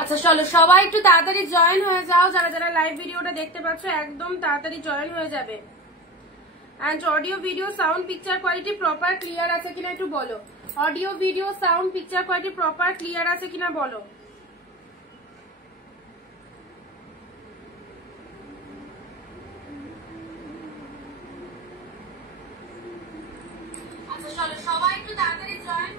আচ্ছা চলো সবাই একটু তাড়াতাড়ি জয়েন হয়ে যাও, যারা যারা লাইভ ভিডিওটা দেখতে পাচ্ছ একদম তাড়াতাড়ি জয়েন হয়ে যাবে। And audio video sound picture quality proper clear আছে কিনা একটু বলো। Audio video sound picture quality proper clear আছে কিনা বলো। আচ্ছা চলো সবাই একটু তাড়াতাড়ি জয়েন।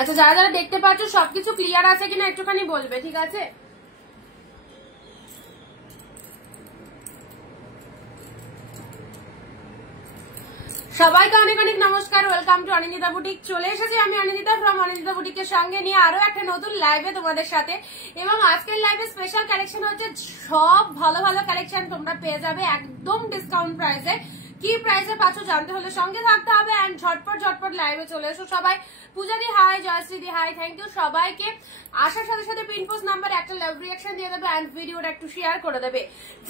আচ্ছা যারা যারা দেখতে পাচ্ছ সবকিছু ক্লিয়ার আছে কিনা একটুখানি বলবে, ঠিক আছে? সবাইকে অনেক অনেক নমস্কার, ওয়েলকাম টু অনিন্দিতা বুটিক। চলে এসেছি আমি অনিন্দিতা ফ্রম অনিন্দিতা বুটিকের সঙ্গে নিয়ে আরো একটা নতুন লাইভে তোমাদের সাথে। এবং আজকের লাইভে স্পেশাল কালেকশন হচ্ছে, সব ভালো ভালো কালেকশন তোমরা পেয়ে যাবে একদম ডিসকাউন্ট প্রাইসে। কি প্রাইসে পাচ্ছ জানতে হলে সঙ্গে থাকতে হবে। এন্ড ঝটপট ঝটপট লাইভে চলে এসো সবাই। পূজাদি হাই, জয়শ্রীদি হাই, থ্যাংক ইউ সবাইকে। আসার সাথে সাথে পিনপোস্ট নাম্বারে একটা লাভ রিঅ্যাকশন দিয়ে দেবে এন্ড ভিডিওটা একটু শেয়ার করে দেবে।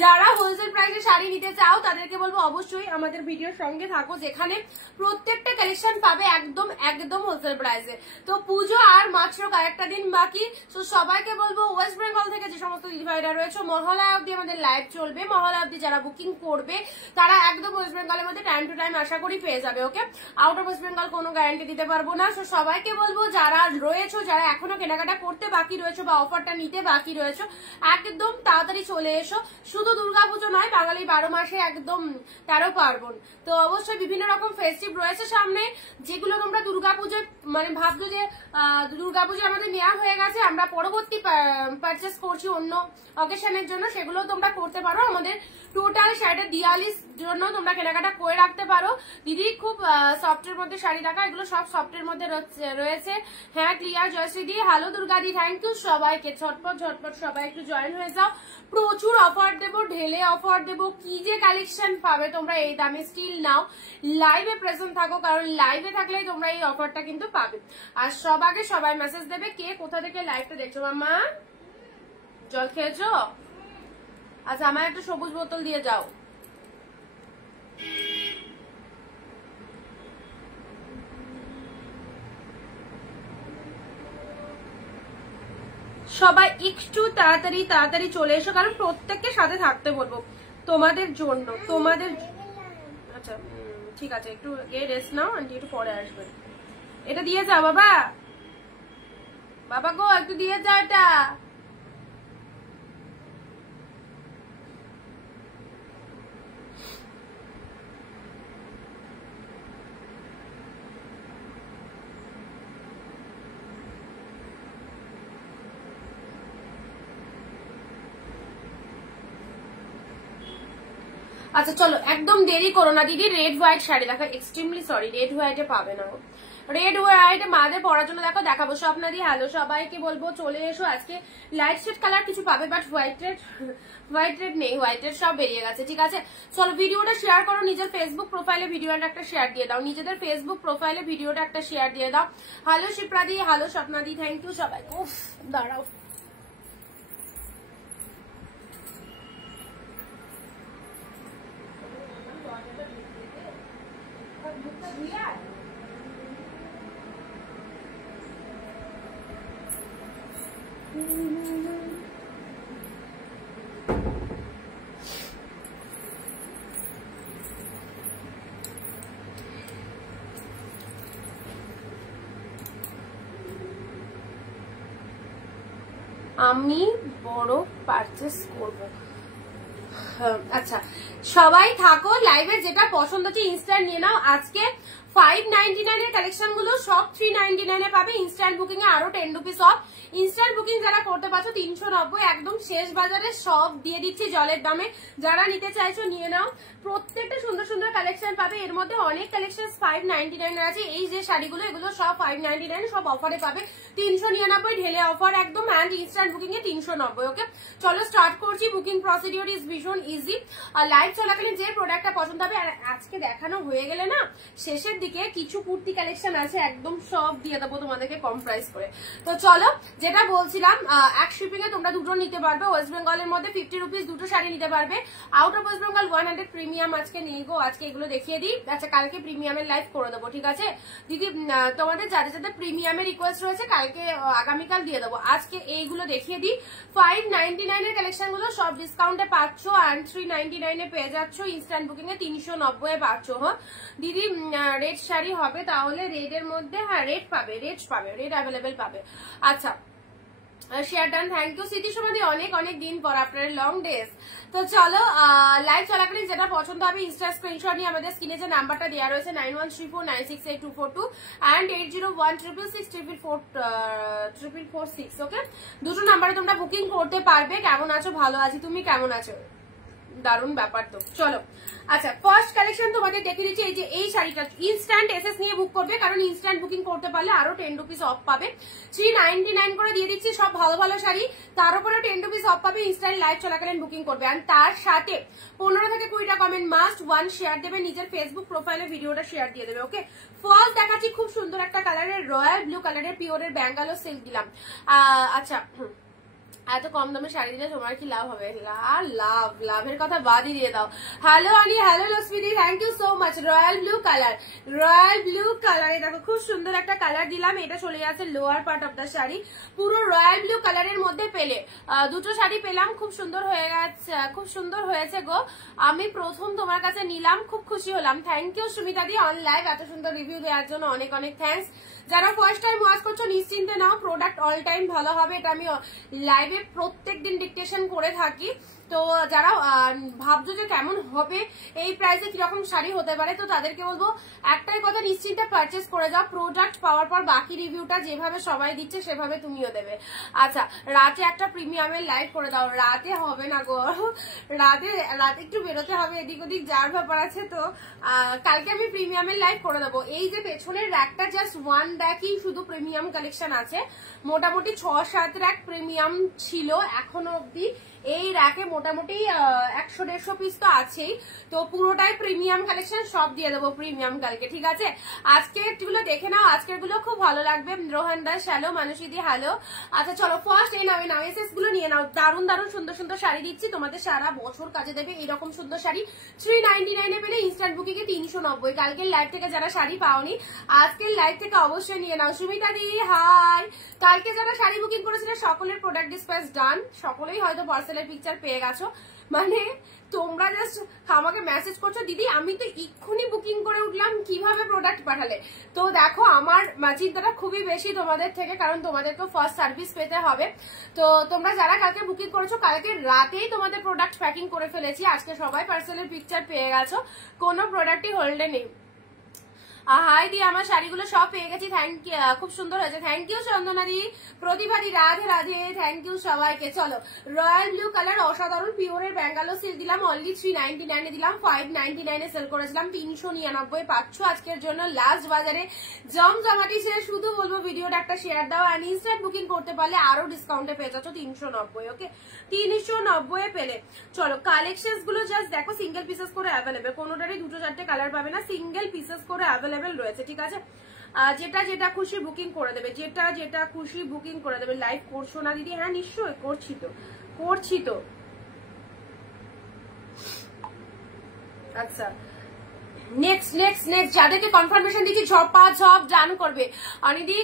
যারা হোলসেল প্রাইসে শাড়ি নিতে চাও তাদেরকে বলবো অবশ্যই আমাদের ভিডিওর সঙ্গে থাকো, যেখানে প্রত্যেকটা কালেকশন পাবে একদম একদম হোলসেল প্রাইসে। তো পুজো আর মাত্র কয়েকটা দিন বাকি, তো সবাইকে বলবো ওয়েস্ট বেঙ্গল থেকে যে সমস্ত দিদিভাইরা রয়েছে মহালয়া অব্দি আমাদের লাইভ চলবে। মহালয়া অব্দি যারা বুকিং করবে তারা একদম ওয়েস্ট বেঙ্গলের মধ্যে টাইম টু টাইম আশা করি পেয়ে যাবে। ওকে, আউট অফ ওয়েস্ট বেঙ্গল কোনো গ্যারান্টি দিতে পারবো না। তো সবাইকে বলবো যারা রয়েছে, যারা এখনো কেনাকাটা করতে বাকি রয়েছে বা অফারটা নিতে বাকি রয়েছে, একদম তাড়াতাড়ি চলে এসো। শুধু দুর্গাপুজো নয়, বাঙালি 12 মাসে একদম 13 পার্বণ। তো অবশ্যই বিভিন্ন রকম ফেস্টিভ রয়েছে সামনে, যেগুলো তোমরা দুর্গাপুজো মানে ভাবছো যে দুর্গাপুজো আমাদের নেওয়া হয়ে গেছে, আমরা পরবর্তী পারচেস করছি অন্য অকেশনের জন্য, সেগুলো তোমরা করতে পারো। আমাদের টোটাল শাড়িটা দিওয়ালির জন্য তোমরা কেনাকাটা করে রাখতে পারো। দিদি খুব সফটের মধ্যে শাড়ি রাখা, এগুলো সব সফটের মধ্যে রয়েছে। হ্যাঁ ক্লিয়ার জয়শ্রীদি, হ্যালো দুর্গাদি, থ্যাংক ইউ সবাইকে। ঝটপট ঝটপট সবাই একটু জয়েন হয়ে যাও। প্রচুর অফার দেবো, ঢেলে অফার দেবো। কি যে কালেকশন পাবে তোমরা এই দামে, স্টিল নাও লাইভে প্রেজেন্ট থাকো, কারণ লাইভে থাকলেই তোমরা এই অফারটা কিন্তু পাবে। আর সব আগে সবাই মেসেজ দেবে কে কোথা থেকে লাইভটা দেখছো। মামা জল খেয়েছো? আচ্ছা আমার একটা সবুজ বোতল দিয়ে যাও। সবাই একটু তাড়াতাড়ি তাড়াতাড়ি চলে এসো, কারণ প্রত্যেককে সাথে থাকতে বলবো তোমাদের জন্য। তোমাদের আচ্ছা ঠিক আছে, একটু রেস্ট নাও, আন্টি একটু পরে আসবে। এটা দিয়ে যাও বাবা, বাবা গো একটু দিয়ে যাও এটা। আচ্ছা চলো একদম দেরি করো না দিদি। রেড হোয়াইট শাড়ি দেখো, এক্সট্রিমলি সরি রেড হোয়াইটে পাবে না। রেড হোয়াইট মাদের পরার জন্য দেখো দেখাবো। স্বপ্নাদি হ্যালো, সবাইকে বলবো চলে এসো। আজকে লাইট শেড কালার কিছু পাবে, বাট হোয়াইট রেড নেই, হোয়াইট রেড সব বেরিয়ে গেছে। ঠিক আছে চলো ভিডিওটা শেয়ার করো, নিজের ফেসবুক প্রোফাইলে ভিডিওটা একটা শেয়ার দিয়ে দাও, নিজেদের ফেসবুক প্রোফাইলে ভিডিওটা একটা শেয়ার দিয়ে দাও। হ্যালো শিপ্রাদি, হ্যালো স্বপ্নাদি, থ্যাংক ইউ সবাই। উফ দাঁড়াও, আমি বড় পারচেস করব। আচ্ছা সবাই থাকো লাইভে, যেটা পছন্দ হচ্ছে ইনস্ট্যান্ট নিয়ে নাও। আজকে 599 এর কালেকশন গুলো সব 399 এ পাবে। ইনস্ট্যান্ট বুকিং এ আরো 10 রুপিস অফ। ইনস্ট্যান্ট বুকিং যারা করতে পারছো 390, একদম শেষ বাজারে সব দিয়ে দিচ্ছি জলের দামে। যারা নিতে চাইছো নিয়ে নাও, প্রত্যেকটা সুন্দর সুন্দর কালেকশন পাবে। এর মধ্যে অনেক কালেকশন 599 আছে। এই যে শাড়িগুলো এগুলো সব 599, সব অফারে পাবে। 399 ঢেলে অফার একদম, অ্যান্ড ইনস্ট্যান্ট বুকিং এ 390। ওকে চলো স্টার্ট করছি। বুকিং প্রসিডিওর ইজ ভীষণ ইজি। আর লাইভ চলাকালীন যে প্রোডাক্টটা পছন্দ হবে, আর আজকে দেখানো হয়ে গেলে না শেষের থেকে কিছু কুর্তি কালেকশন আছে, একদম সব দিয়ে দেবো তোমাদেরকে কম প্রাইস করে। তো চলো, যেটা বলছিলাম, এক শিপিং এ তোমরা দুটো নিতে পারবে। ওয়েস্ট বেঙ্গলের মধ্যে 50 রুপিস দুটো শাড়ি নিতে পারবে। Out of West Bengal 100 premium আজকে নেই গো, আজকে এগুলো দেখিয়ে দিই। আচ্ছা, কালকে প্রিমিয়ামের লাইভ করে দেবো, ঠিক আছে দিদি? তোমাদের যাদের যাদের প্রিমিয়ামের রিকোয়েস্ট রয়েছে কালকে আগামীকাল দিয়ে দেবো। আজকে এইগুলো দেখিয়ে দিই। 599 এর কালেকশন গুলো সব ডিসকাউন্টে পাচ্ছ, অ্যান্ড 399 এ পেয়ে যাচ্ছ, ইনস্ট্যান্ট বুকিং এ 390 এ পাচ্ছ। হ্যাঁ দিদি, রেড শাড়ি হবে তাহলে রেড এর মধ্যে, হ্যাঁ রেড পাবে, রেড অ্যাভেলেবেল পাবে। আচ্ছা, শেয়ার ডান, থ্যাংক ইউ স্মৃতি সমাধি, অনেক অনেক দিন পর আপনার লং ডেজ। তো চলো, লাইভ চলাকালীন যেটা পছন্দ হবে ইনস্টা স্ক্রিনশট নিয়ে আমাদের স্ক্রিনে যে নাম্বারটা দেওয়া রয়েছে 9134968242 অ্যান্ড 80164446, ওকে, দুটো নাম্বারে তোমরা বুকিং করতে পারবে। কেমন আছো? ভালো আছি, তুমি কেমন আছো? দারুণ ব্যাপার। তো চলো, আচ্ছা ফার্স্ট কালেকশন তোমাদের দেখে দিচ্ছি। এই যে এই শাড়িটা ইনস্ট্যান্ট এসএস নিয়ে বুক করবে, কারণ ইনস্ট্যান্ট বুকিং করতে পারলে আরো 10 রুপিস অফ পাবে। 399 করে দিয়ে দিচ্ছি, সব ভালো ভালো শাড়ি, তার উপরে 10 রুপিস অফ পাবে ইনস্ট্যান্ট লাইভ চলাকালীন বুকিং করবে। আর তার সাথে 15 থেকে 20টা কমেন্ট মাস্ট, 1 শেয়ার দেবে, নিজের ফেসবুক প্রোফাইলে ভিডিওটা শেয়ার দিয়ে দেবে, ওকে। ফার্স্ট দেখাচ্ছি খুব সুন্দর একটা কালারের রয়্যাল ব্লু কালারের পিওরের ব্যাঙ্গালো সিল্ক দিলাম। আচ্ছা, এত কম দামে শাড়ি দিলে তোমার কি লাভ হবে? লাভের কথা বাদই দিয়ে দাও। হ্যালো আনি, হ্যালো লক্ষ্মীদি, thank you so much. Royal blue কালারে দেখো খুব সুন্দর একটা কালার দিলাম। এটা চলে যাচ্ছে lower part of the sari, পুরো রয়্যাল ব্লু কালারের মধ্যে পেলে দুটো শাড়ি পেলাম। খুব সুন্দর হয়ে গেছে, খুব সুন্দর হয়েছে গো। আমি প্রথম তোমার কাছে নিলাম, খুব খুশি হলাম। Thank you Sumita di on live, এত সুন্দর রিভিউ দেওয়ার জন্য অনেক অনেক থ্যাংকস। যারা ফার্স্ট টাইম ওয়াচ করছো নিশ্চিন্তে নাও, প্রোডাক্ট অল টাইম ভালো হবে। এটা আমি লাইভে প্রত্যেকদিন ডিকটেশন করে থাকি। তো যারা ভাবছো যে কেমন হবে, এই প্রাইসে কিরকম শাড়ি হতে পারে, তো তাদেরকে বলবো একটাই কথা, নিশ্চিন্তে পারচেস করে যাও। প্রোডাক্ট পাওয়ার পর বাকি রিভিউটা যেভাবে সবাই দিচ্ছে সেভাবে তুমিও দেবে। আচ্ছা, রাতে একটা প্রিমিয়ামের লাইভ করে দাও। রাতে হবে না গো, রাতে একটু বেরোতে হবে, এদিক ওদিক যার ব্যাপার আছে। তো কালকে আমি প্রিমিয়ামের লাইভ করে দেবো। এই যে পেছনের র্যাকটা জাস্ট ওয়ান র্যাকই শুধু প্রিমিয়াম কালেকশন আছে, মোটামুটি 6-7 র্যাক প্রিমিয়াম ছিল এখনো অব্দি। এই র্যাকে মোটামুটি 100-150 পিস তো আছেই। তো পুরোটাই প্রিমিয়াম কালেকশন, সব দিয়ে দেবো প্রিমিয়াম কালকে, ঠিক আছে? আজকের গুলো দেখে নাও, আজকের গুলো খুব ভালো লাগবে। রোহান দাস হ্যালো, মানুষী দি হ্যালো। আচ্ছা চলো, ফার্স্ট এই নাও, এসএস গুলো নিয়ে নাও। দারুণ দারুণ সুন্দর সুন্দর শাড়ি দিচ্ছি, তোমাদের সারা বছর কাজে দেবে এরকম সুন্দর শাড়ি। 399 এ পেলে ইনস্ট্যান্ট বুকিং এ 390। কালকের লাইভ থেকে যারা শাড়ি পাওনি, আজকের লাইভ থেকে অবশ্যই নিয়ে নাও। সুমিতা দি হাই। কালকে যারা শাড়ি বুকিং করেছিল সকলের প্রোডাক্ট ডিসপ্যাচ ডান, সকলেই হয়তো পার্সেলের পিকচার পেয়ে গেছো। মানে তোমরা জাস্ট আমাকে মেসেজ করছো, দিদি আমি তো এক্ষুনি বুকিং করে উঠলাম, কিভাবে প্রোডাক্ট পাঠালে? তো দেখো, আমার চিন্তাটা খুবই বেশি তোমাদের থেকে, কারণ তোমাদেরকে ফার্স্ট সার্ভিস পেতে হবে। তো তোমরা যারা কালকে বুকিং করেছো, কালকে রাতেই তোমাদের প্রোডাক্ট প্যাকিং করে ফেলেছি। আজকে সবাই পার্সেলের পিকচার পেয়ে গেছো, কোনো প্রোডাক্টই হোল্ডে নেই। হাই দি, আমার শাড়িগুলো সব পেয়ে গেছি, থ্যাংক ইউ, খুব সুন্দর হয়েছে, thank you Chandana di, Pratibha di, Radhe Radhe, thank you সবাইকে। চলো, রয়্যাল ব্লু কালার অসাধারণ পিওরের ব্যাঙ্গালো সিল্ক দিলাম, অনলি 399 এ দিলাম, 599 এ সেল করেছিলাম, 399 পাচ্ছ আজকের জন্য লাস্ট বাজারে। জমজমাটি ছেড়ে শুধু বলবো ভিডিওটা একটা শেয়ার দাও, আর ইনস্ট্যান্ট বুকিং করতে পারলে আরো ডিসকাউন্টে পেয়ে যাচ্ছ 390, ওকে 390 এ পেলে। চলো, কালেকশন গুলো জাস্ট দেখো, সিঙ্গেল পিসেস করে অ্যাভেলেবেল, কোনোটারই 2-4টে কালার পাবে না, সিঙ্গেল পিসেস করে অ্যাভেলেবেল রয়েছে, ঠিক আছে? যেটা যেটা খুশি বুকিং করে দেবে, যেটা যেটা খুশি বুকিং করে দেবে। লাইভ করছো না দিদি? হ্যাঁ নিশ্চয়ই করছি তো। আচ্ছা, নেক্সট যাদেরকে কনফার্মেশন দিচ্ছি ঝপ ডান করবে। অনিদি,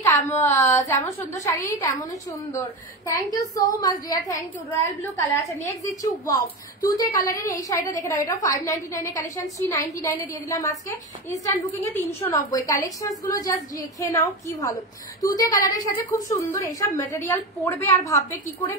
যেমন সুন্দর শাড়ি তেমনই সুন্দর, thank you so much dear, thank you. Royal blue colour আছে, নেক্সট দিচ্ছি ওয়াও তুতে কালারের এই শাড়িটা দেখে নাও। এটা 599 এর কালেকশন, 399 এ দিয়ে দিলাম আজকে ইনস্ট্যান্ট বুকিং এ 390। কালেকশন গুলো জাস্ট দেখে নাও, কি ভালো। তুতে কালারের সাথে খুব সুন্দর এইসব ম্যাটেরিয়াল পরবে আর ভাববে কি করে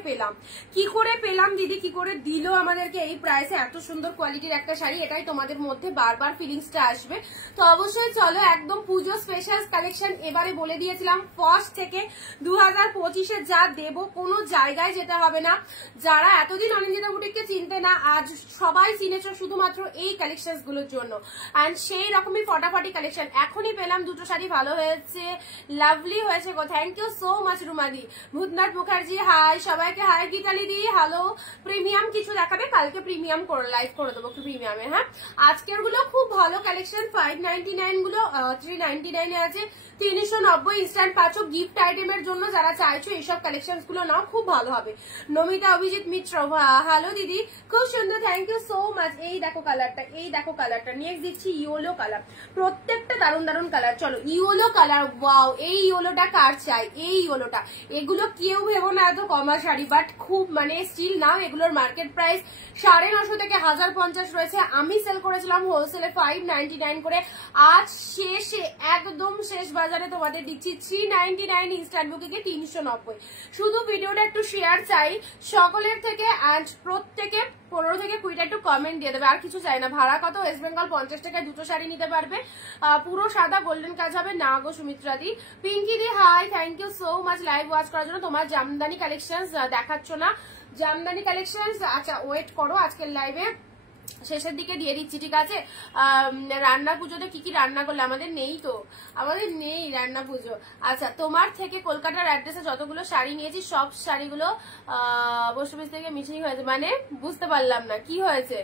পেলাম দিদি, কি করে দিল আমাদেরকে এই প্রাইসে এত সুন্দর কোয়ালিটির একটা শাড়ি। এটাই তোমাদের মধ্যে বারবার ফিলিংস আসবে। তো অবশ্যই চলো, একদম পুজো স্পেশাল কালেকশন এবারে বলে দিয়েছিলাম, ফার্স্ট থেকে 2025-এ যা দেব, কোনো জায়গায় যেতে হবে না। যারা এতদিন অনিন্দিতা বুটিককে চিনতে না, আজ সবাই চিনেছ শুধুমাত্র এই কালেকশন গুলোর জন্য। এন্ড সেই রকমই ফটাফটি কালেকশন এখনই পেলাম। দুটো শাড়ি ভালো হয়েছে, লাভলি হয়েছে গো, থ্যাংক ইউ সো মাচ রুমাদি। ভূতনাথ মুখার্জি হাই, সবাইকে হাই। গীতালি দি হ্যালো। প্রিমিয়াম কিছু দেখাবে, কালকে প্রিমিয়াম করে লাইভ করে দেবো প্রিমিয়ামে। হ্যাঁ, আজকের গুলো খুব ভালো কালেকশন 599 গুলো 399 এ আছে, 390 ইনস্ট্যান্ট পাচ্ছ গিফট আইটেমের জন্য। যারা চাইছো এইসব কালেকশন গুলো নাও, খুব ভালো হবে। নমিতা অভিজিৎ মিত্র, হ্যালো দিদি, খুব সুন্দর, থ্যাংক ইউ সো মাচ। এই দেখো কালারটা, এই দেখো কালারটা, নেক্সট দিচ্ছি ইয়েলো কালার, প্রত্যেকটা দারুণ দারুণ কালার। চলো ইয়েলো কালার, ওয়াও, এই ইয়েলোটা কার চাই, এই ইয়েলোটা। এগুলো কেউ ভেবো না এত কমা শাড়ি, বাট খুব মানে স্টিল নাও এগুলোর মার্কেট প্রাইস 950 থেকে 1050 রয়েছে। আমি সেল করেছিলাম হোলসেলে 599 করে। আজ শেষে একদম শেষ বাজারে তোমাদের দিচ্ছি 399 ইনস্ট্যান্ট বুকিং এ 390। শুধু ভিডিওটা একটু শেয়ার চাই সকলের থেকে, অ্যান্ড প্রত্যেকে 15 থেকে 20টা একটু কমেন্ট দিয়ে দেবে, আর কিছু চাই না। ভাড়া কত? ওয়েস্ট বেঙ্গল 50 টাকায় দুটো শাড়ি নিতে পারবে, পুরো সাদা গোল্ডেন কাজ হবে না গো সুমিত্রা দি। পিঙ্কি দি hi, thank you so much live watch করার জন্য। তোমার জামদানি কালেকশন দেখাচ্ছ না, জামদানি কালেকশন, আচ্ছা ওয়েট করো, আজকের লাইভে শেষের দিকে দিয়ে দিচ্ছি, ঠিক আছে। রান্না পুজোতে কি কি রান্না করলে? আমাদের নেই তো, আমাদের নেই রান্না পুজো। আচ্ছা, তোমার থেকে কলকাতার অ্যাড্রেসে যতগুলো শাড়ি নিয়েছি সব শাড়িগুলো পোস্ট অফিস থেকে মিসিং হয়েছে। মানে বুঝতে পারলাম না কি হয়েছে,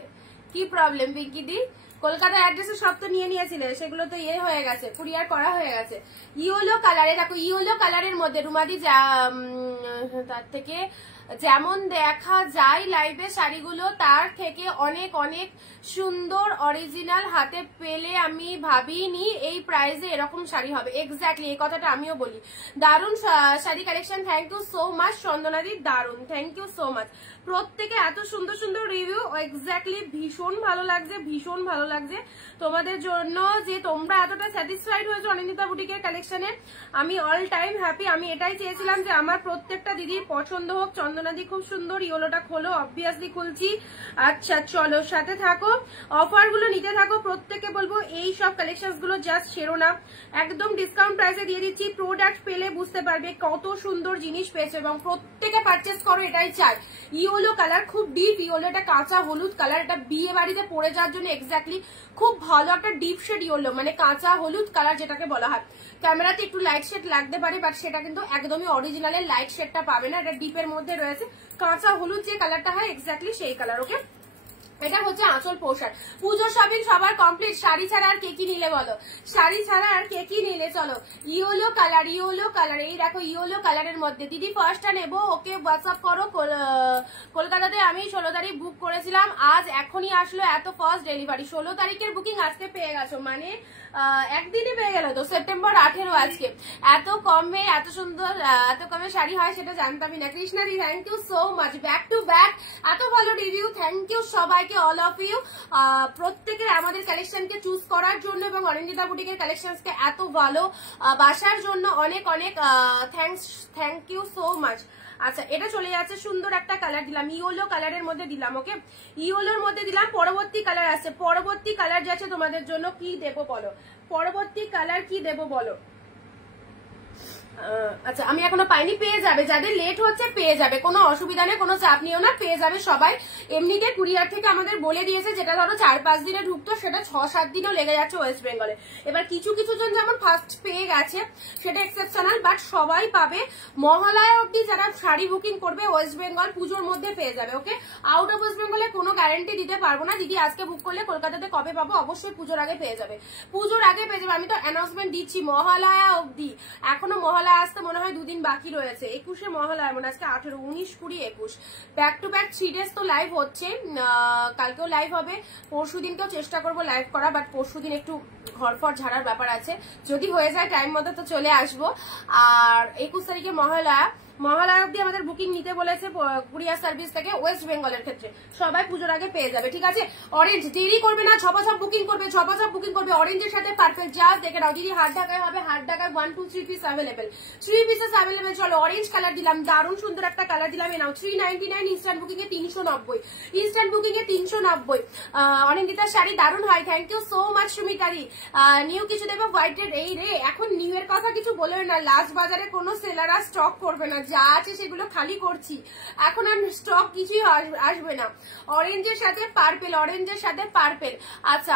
কি প্রবলেম পিঙ্কি দি? কলকাতার অ্যাড্রেসে সব তো নিয়ে নিয়েছিলে, সেগুলো তো ইয়ে হয়ে গেছে, কুরিয়ার করা হয়ে গেছে। ইয়েলো কালারে দেখো, ইয়েলো কালারের মধ্যে রুমাদি তার থেকে যেমন দেখা যায় লাইভে শাড়িগুলো, তার থেকে অনেক অনেক সুন্দর অরিজিনাল হাতে পেলে আমি ভাবিনি এই প্রাইসে এরকম শাড়ি হবে। এক্স্যাক্টলি, এই কথাটা আমিও বলি। দারুণ sari collection, thank you so much চন্দনাদি, দারুণ, থ্যাংক ইউ সো মাচ। প্রত্যেকে এত সুন্দর সুন্দর রিভিউ, এক্স্যাক্টলি ভীষণ ভালো লাগছে, ভীষণ ভালো লাগছে তোমাদের জন্য যে তোমরা এতটা স্যাটিসফাইড হয়েছো অনিন্দিতা বুটিকের কালেকশনে। আমি অল টাইম হ্যাপি। আমি এটাই চেয়েছিলাম যে আমার প্রত্যেকটা দিদির পছন্দ হোক। চন্দনাদি খুব সুন্দর, ইয়েলোটা খোলো, অবভিয়াসলি খুলছি। আচ্ছা চলো, সাথে থাকো, অফার গুলো নিতে থাকো। প্রত্যেকে বলবো এই সব কালেকশন গুলো জাস্ট ছেড়ো না, একদম ডিসকাউন্ট প্রাইসে দিয়ে দিচ্ছি। প্রোডাক্ট পেলে বুঝতে পারবে কত সুন্দর জিনিস পেয়েছে, এবং প্রত্যেকে পারচেস করো, এটাই চাই। ইয়েলো কালার, খুব ডিপ ইয়েলো, এটা কাঁচা হলুদ কালার, এটা বিয়ে বাড়িতে পরে যাওয়ার জন্য এক্স্যাক্টলি খুব ভালো একটা ডিপ শেড ইয়েলো, মানে কাঁচা হলুদ কালার যেটাকে বলা হয়। ক্যামেরাতে একটু লাইট শেড লাগতে পারে, বাট সেটা কিন্তু একদমই অরিজিনালের লাইট শেডটা পাবে না, এটা ডিপের মধ্যে রয়েছে। কাঁচা হলুদ যে কালারটা হয় এক্স্যাক্টলি সেই কালার, ওকে। এটা হচ্ছে আঁচল পোশাক। পুজো শপিং সবার কমপ্লিট। শাড়ি ছাড়া আর কে কি নিলে বলো, শাড়ি ছাড়া আর কে কি নিলে? চলো ইয়েলো কালার, ইয়েলো কালার, এই দেখো ইয়েলো কালারের মধ্যে। দিদি ফার্স্টটা নেবো, ওকে হোয়াটসঅ্যাপ করো। কলকাতাতে আমি 16 তারিখ বুক করেছিলাম, আজ এখনই আসলো, এত ফার্স্ট ডেলিভারি। 16 তারিখের বুকিং আজকে পেয়ে গেছো, মানে একদিনই পেয়ে গেল তো, সেপ্টেম্বর 18 আজকে। এত কমে এত সুন্দর, এত কমে শাড়ি হয় সেটা জানতামই না। কৃষ্ণাদি, thank you so much, back to back এত ভালো রিভিউ, থ্যাংক ইউ সবাইকে, অল অফ ইউ। প্রত্যেকের আমাদের কালেকশনকে চুজ করার জন্য এবং অনিন্দিতা বুটিকের কালেকশনকে এত ভালো বাসার জন্য অনেক অনেক thanks, thank you so much. আচ্ছা, এটা চলে যাচ্ছে, সুন্দর একটা কালার দিলাম, ইয়েলো কালারের মধ্যে দিলাম, ওকে, ইয়েলোর মধ্যে দিলাম। পরবর্তী কালার আছে, পরবর্তী কালার যাচ্ছে তোমাদের জন্য, কি দেবো বলো, পরবর্তী কালার কি দেবো বলো? আচ্ছা, আমি এখনো পাইনি, পেয়ে যাবে, যাদের লেট হচ্ছে পেয়ে যাবে, কোনো অসুবিধা নেই, কোনো চাপ নিও না, পেয়ে যাবে সবাই। এমনিতে কুরিয়ার থেকে আমাদের বলে দিয়েছে, যেটা ধরো 4-5 দিনে ঢুকতো সেটা 6-7 দিনও লেগে যাচ্ছে ওয়েস্ট বেঙ্গলে। এবার কিছু কিছু জন যেমন ফার্স্ট পেয়ে গেছে, সেটা এক্সেপশনাল, বাট সবাই পাবে। মহালয়া অব্দি যারা শাড়ি বুকিং করবে ওয়েস্ট বেঙ্গল পুজোর মধ্যে পেয়ে যাবে, ওকে। আউট অফ ওয়েস্ট বেঙ্গলে কোনো গ্যারান্টি দিতে পারবো না। দিদি আজকে বুক করলে কলকাতাতে কবে পাবো? অবশ্যই পুজোর আগে পেয়ে যাবে, পুজোর আগে পেয়ে যাবে। আমি তো অ্যানাউন্সমেন্ট দিচ্ছি মহালয়া অব্দি, এখনো মহালয়া আসতে মনে হয় 2 দিন বাকি রয়েছে। 21-এ মহালয়া, মানে আজকে 18, 19, 20, 21, ব্যাক টু ব্যাক 3 ডেজ তো লাইভ হচ্ছে। কালকেও লাইভ হবে, পরশু দিনকেও চেষ্টা করবো লাইভ করা, বাট পরশু দিন একটু ঘরফর ঝাড়ার ব্যাপার আছে, যদি হয়ে যায় টাইম মতো তো চলে আসবো। আর 21 তারিখে মহালয়া, মহালয়া অব্দি আমাদের বুকিং নিতে বলেছে কুরিয়ার সার্ভিস থেকে ওয়েস্ট বেঙ্গলের ক্ষেত্রে। সবাই পুজোর আগে পেয়ে যাবে, ঠিক আছে। অরেঞ্জ দেরি করবে না, ঝপাঝপ বুকিং করবে, ঝপাঝপ বুকিং করবে। অরেঞ্জের সাথে পারফেক্ট, যা দেখে নাও দিদি। হাত ঢাকায় হবে, হাত ঢাকায় 1, 2, 3 পিস অ্যাভেলেবেল, 3 পিসেস অ্যাভেলেবেল। চলো অরেঞ্জ কালার দিলাম, দারুণ সুন্দর একটা কালার দিলাম। নাও 399 ইনস্ট্যান্ট বুকিং এ 390, ইনস্ট্যান্ট বুকিং এ 390। অনিন্দিতার শাড়ি দারুণ হয়, থ্যাংক ইউ সো মাচ সুমিতারি। নিউ কিছু দেবে হোয়াইট রেড, এই রে এখন নিউ এর কথা কিছু বলবে না, লাস্ট বাজারে কোনো সেলাররা স্টক করবে না, যা আছে সেগুলো খালি করছি, এখন আর স্টক কিছুই আসবে না। অরেঞ্জের সাথে পার্পেল, অরেঞ্জের সাথে পার্পেল। আচ্ছা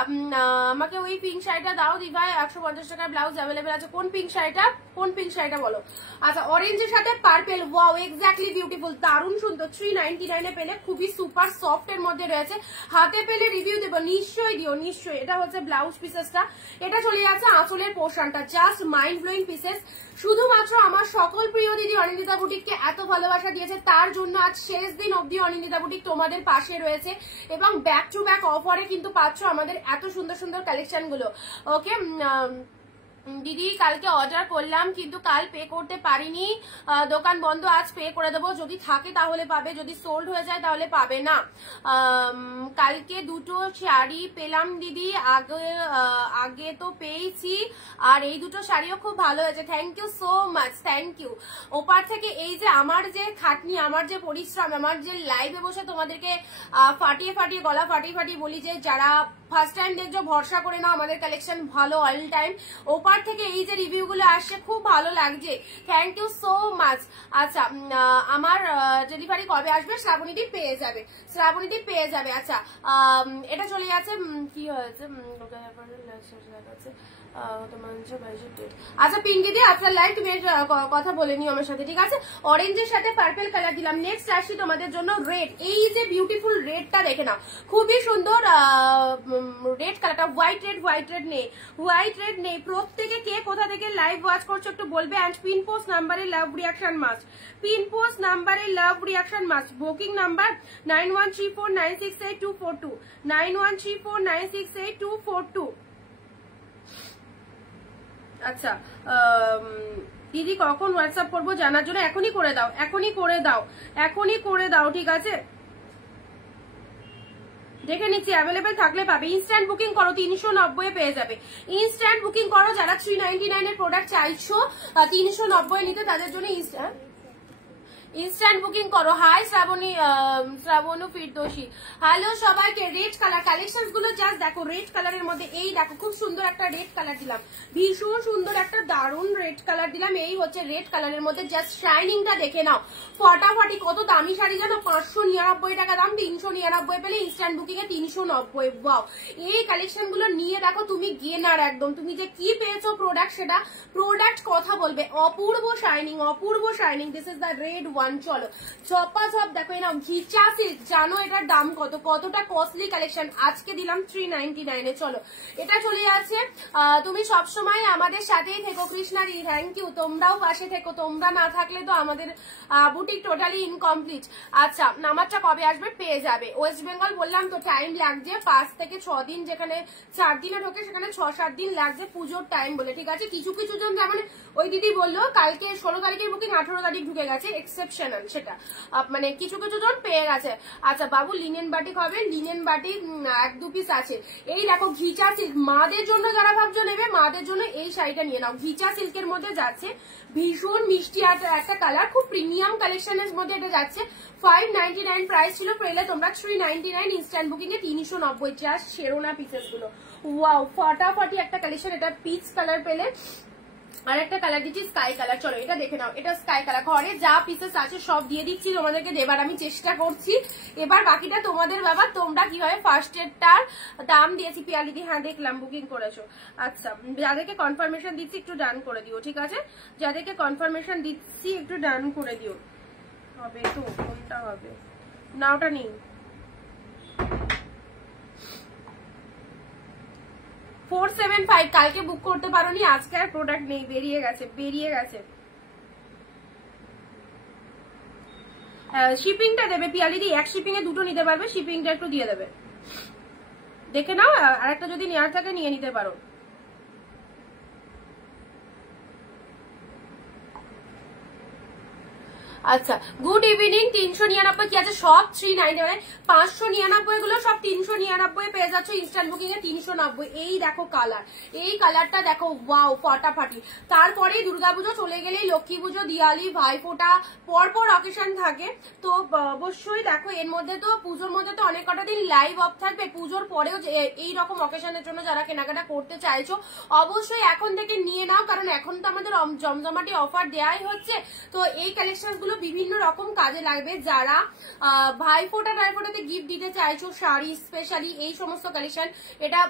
আমাকে ওই পিঙ্ক শাড়িটা দাও দিভাই, 150 টাকার ব্লাউজ অ্যাভেলেবেল আছে। কোন পিঙ্ক শাড়িটা, কোন পিঙ্ক শাড়িটা বলো? আচ্ছা অরেঞ্জের সাথে পার্পেল, ওয়াও এক্স্যাক্টলি বিউটিফুল, দারুণ সুন্দর। 399 এ পেলে, খুবই সুপার সফট এর মধ্যে রয়েছে। হাতে পেলে রিভিউ দেবো, নিশ্চয়ই দিও নিশ্চয়ই। এটা হচ্ছে ব্লাউজ পিসেসটা, এটা চলে যাচ্ছে আঁচলের পোর্শনটা, জাস্ট মাইন্ড ব্লোয়িং পিসেস। শুধুমাত্র আমার সকল প্রিয় দিদি অনিন্দিতা বুটিককে এত ভালোবাসা দিয়েছে, তার জন্য আজ শেষ দিন অবধি অনিন্দিতা বুটিক তোমাদের পাশে রয়েছে এবং ব্যাক টু ব্যাক অফারে কিন্তু পাচ্ছ আমাদের এত সুন্দর সুন্দর কালেকশন গুলো। ওকে দিদি কালকে অর্ডার করলাম কিন্তু কাল পে করতে পারিনি, দোকান বন্ধ, আজ পে করে দেবো, যদি থাকে তাহলে পাবে, যদি সোল্ড হয়ে যায় তাহলে পাবে না। কালকে দুটো শাড়ি পেলাম দিদি, আগে তো পেয়েছি, আর এই দুটো শাড়িও খুব ভালো হয়েছে, thank you so much, thank you. ওপার থেকে এই যে আমার যে খাটনি, আমার যে পরিশ্রম, আমার যে লাইভে বসে তোমাদেরকে ফাটিয়ে ফাটিয়ে গলা ফাটিয়ে ফাটিয়ে বলি যে যারা ফার্স্ট টাইম দেখছো ভরসা করে নাও, আমাদের কালেকশন ভালো অল টাইম। ওপার থেকে এই যে রিভিউ গুলো আসছে খুব ভালো লাগছে, থ্যাংক ইউ সো মাচ। আচ্ছা আমার ডেলিভারি কবে আসবে? শ্রাবণীদি পেয়ে যাবে, শ্রাবণীদি পেয়ে যাবে। আচ্ছা এটা চলে যাচ্ছে, কি হয়েছে আচ্ছা পিঙ্ক দিদি আপনার লাইভ তুমি কথা বলে নিও আমার সাথে, ঠিক আছে? অরেঞ্জের সাথে পার্পল কালার দিলাম। নেক্সট আসি তোমাদের জন্য রেড, এই যে বিউটিফুল রেডটা দেখে নাও, খুবই সুন্দর রেড কালারটা। হোয়াইট রেড নেই, হোয়াইট রেড নেই। প্রত্যেকে কে কোথা থেকে লাইভ ওয়াচ করছো একটু বলবে। অ্যান্ড পিন পোস্ট নাম্বারে লাভ রিয়াকশন মাস্ট, পিন পোস্ট নাম্বারে লাভ রিয়াকশন মাস্ট। Booking number 9134968242, 9134968242। আচ্ছা দিদি কখন হোয়াটসঅ্যাপ করবো জানার জন্য? এখনই করে দাও, এখনই করে দাও, এখনই করে দাও, ঠিক আছে? দেখে নিচ্ছি, অ্যাভেলেবেল থাকলে পাবে। ইনস্ট্যান্ট বুকিং করো, 390 পেয়ে যাবে। ইনস্ট্যান্ট বুকিং করো, যারা 399 এর প্রোডাক্ট চাইছো 390 নিতে, তাদের জন্য ইনস্ট্যান্ট বুকিং করো। হাই শ্রাবণী, শ্রাবণু ফিরদোষী, হ্যালো সবাইকে। রেড কালার কালেকশন গুলো জাস্ট দেখো, রেড কালারের মধ্যে এই দেখো খুব সুন্দর একটা রেড কালার দিলাম, ভীষণ সুন্দর একটা দারুণ রেড কালার দিলাম। এই হচ্ছে রেড কালারের মধ্যে, জাস্ট শাইনিংটা দেখে নাও, ফটাফটি। কত দামি শাড়ি জানো? 599 টাকা দাম, 399 পেলে ইনস্ট্যান্ট বুকিং এ 390। ওয়াও, এই কালেকশন গুলো নিয়ে দেখো তুমি গেনার একদম। তুমি যে কি পেয়েছো প্রোডাক্ট, সেটা প্রোডাক্ট কথা বলবে। অপূর্ব শাইনিং, অপূর্ব shining. This is the red one. চলো চপা চপ দেখো, এই নাও ঘিচা সিল্ক, জানো এটার দাম কত, কতটা কস্টলি কালেকশন, আজকে দিলাম 399 এ। চলো এটা চলে যাচ্ছে। তুমি সবসময় আমাদের সাথেই থেকো কৃষ্ণা দি, থ্যাংক ইউ। তোমরাও পাশে থেকো, তোমরা না থাকলে তো আমাদের বুটিক টোটালি ইনকমপ্লিট। আচ্ছা নামাজটা কবে আসবে? পেয়ে যাবে। ওয়েস্ট বেঙ্গল বললাম তো টাইম লাগছে 5 থেকে 6 দিন, যেখানে 4 দিনে ঢোকে সেখানে 6-7 দিন লাগছে পুজোর টাইম বলে, ঠিক আছে? কিছু কিছু জন যেমন ওই দিদি বললো কালকে 16 তারিখের বুকিং 18 তারিখ ঢুকে গেছে, এক্সেপশনাল সেটা, মানে কিছু কিছু জন পেয়ে গেছে। আচ্ছা বাবু লিনেন বাটিক হবে, লিনেন বাটিক 1-2 পিস আছে। এই দেখো ঘিচা সিল্ক, মাদের জন্য যারা ভাবছো নেবে, মাদের জন্য এই শাড়িটা নিয়ে নাও। ঘিচা সিল্কের মধ্যে যাচ্ছে, ভীষণ মিষ্টি একটা কালার, খুব প্রিমিয়াম কালেকশনের মধ্যে এটা যাচ্ছে। 599 প্রাইস ছিল, পেলে তোমরা 399, ইনস্ট্যান্ট বুকিং এ 390। জাস্ট শেরোনা পিসেস গুলো, ওয়াও ফাটাফাটি একটা কালেকশন। এটা পিচ কালার পেলে, আর একটা কালার দিচ্ছি স্কাই কালার। চলো এটা দেখে নাও, এটা স্কাই কালার। ঘরে যা পিসেস আছে সব দিয়ে দিচ্ছি তোমাদেরকে, দেবার আমি চেষ্টা করছি। এবার বাকিটা তোমাদের ব্যাপার, তোমরা কিভাবে ফার্স্ট এডটার দাম দিয়েছি। পিয়ালিদি হ্যাঁ দেখলাম বুকিং করেছো। আচ্ছা যাদেরকে কনফার্মেশন দিচ্ছি একটু ডান করে দিও, ঠিক আছে? যাদেরকে কনফার্মেশন দিচ্ছি একটু ডান করে দিও। হবে তো, কোনটা হবে না ওটা নেই। 475 কালকে বুক করতে পারোনি, আজকে আর প্রোডাক্ট নেই, বেরিয়ে গেছে, বেরিয়ে গেছে। শিপিংটা দেবে পিয়ালিদি, এক শিপিং এ দুটো নিতে পারবে, শিপিংটা একটু দিয়ে দেবে, দেখে নাও। আর একটা যদি নেওয়ার থাকে নিয়ে নিতে পারো। আচ্ছা গুড ইভিনিং। 399 কি আছে সব 399, 599 গুলো সব 399 পেয়ে যাচ্ছে ইনস্ট্যান্ট বুকিং এ 390। এই দেখো কালার, এই কালারটা দেখো ওয়াও ফাটাফাটি। তারপরে দুর্গাপুজো চলে গেলেই লক্ষ্মী পুজো, দিওয়ালি, ভাইফোঁটা পরপর অকেশন থাকে, তো অবশ্যই দেখো এর মধ্যে তো পুজোর মধ্যে তো অনেক কটা দিন লাইভ অফ থাকবে, পুজোর পরেও এই রকম অকেশনের জন্য যারা কেনাকাটা করতে চাইছো অবশ্যই এখন থেকে নিয়ে নাও, কারণ এখন তো আমাদের জমজমাটি অফার দেওয়াই হচ্ছে। তো এই কালেকশন গুলো বিভিন্ন রকম কাজে লাগবে, যারা ভাইফোঁটাতে গিফট দিতে চাইছো, শাড়ি স্পেশালি এই সমস্ত কালেকশন, এটা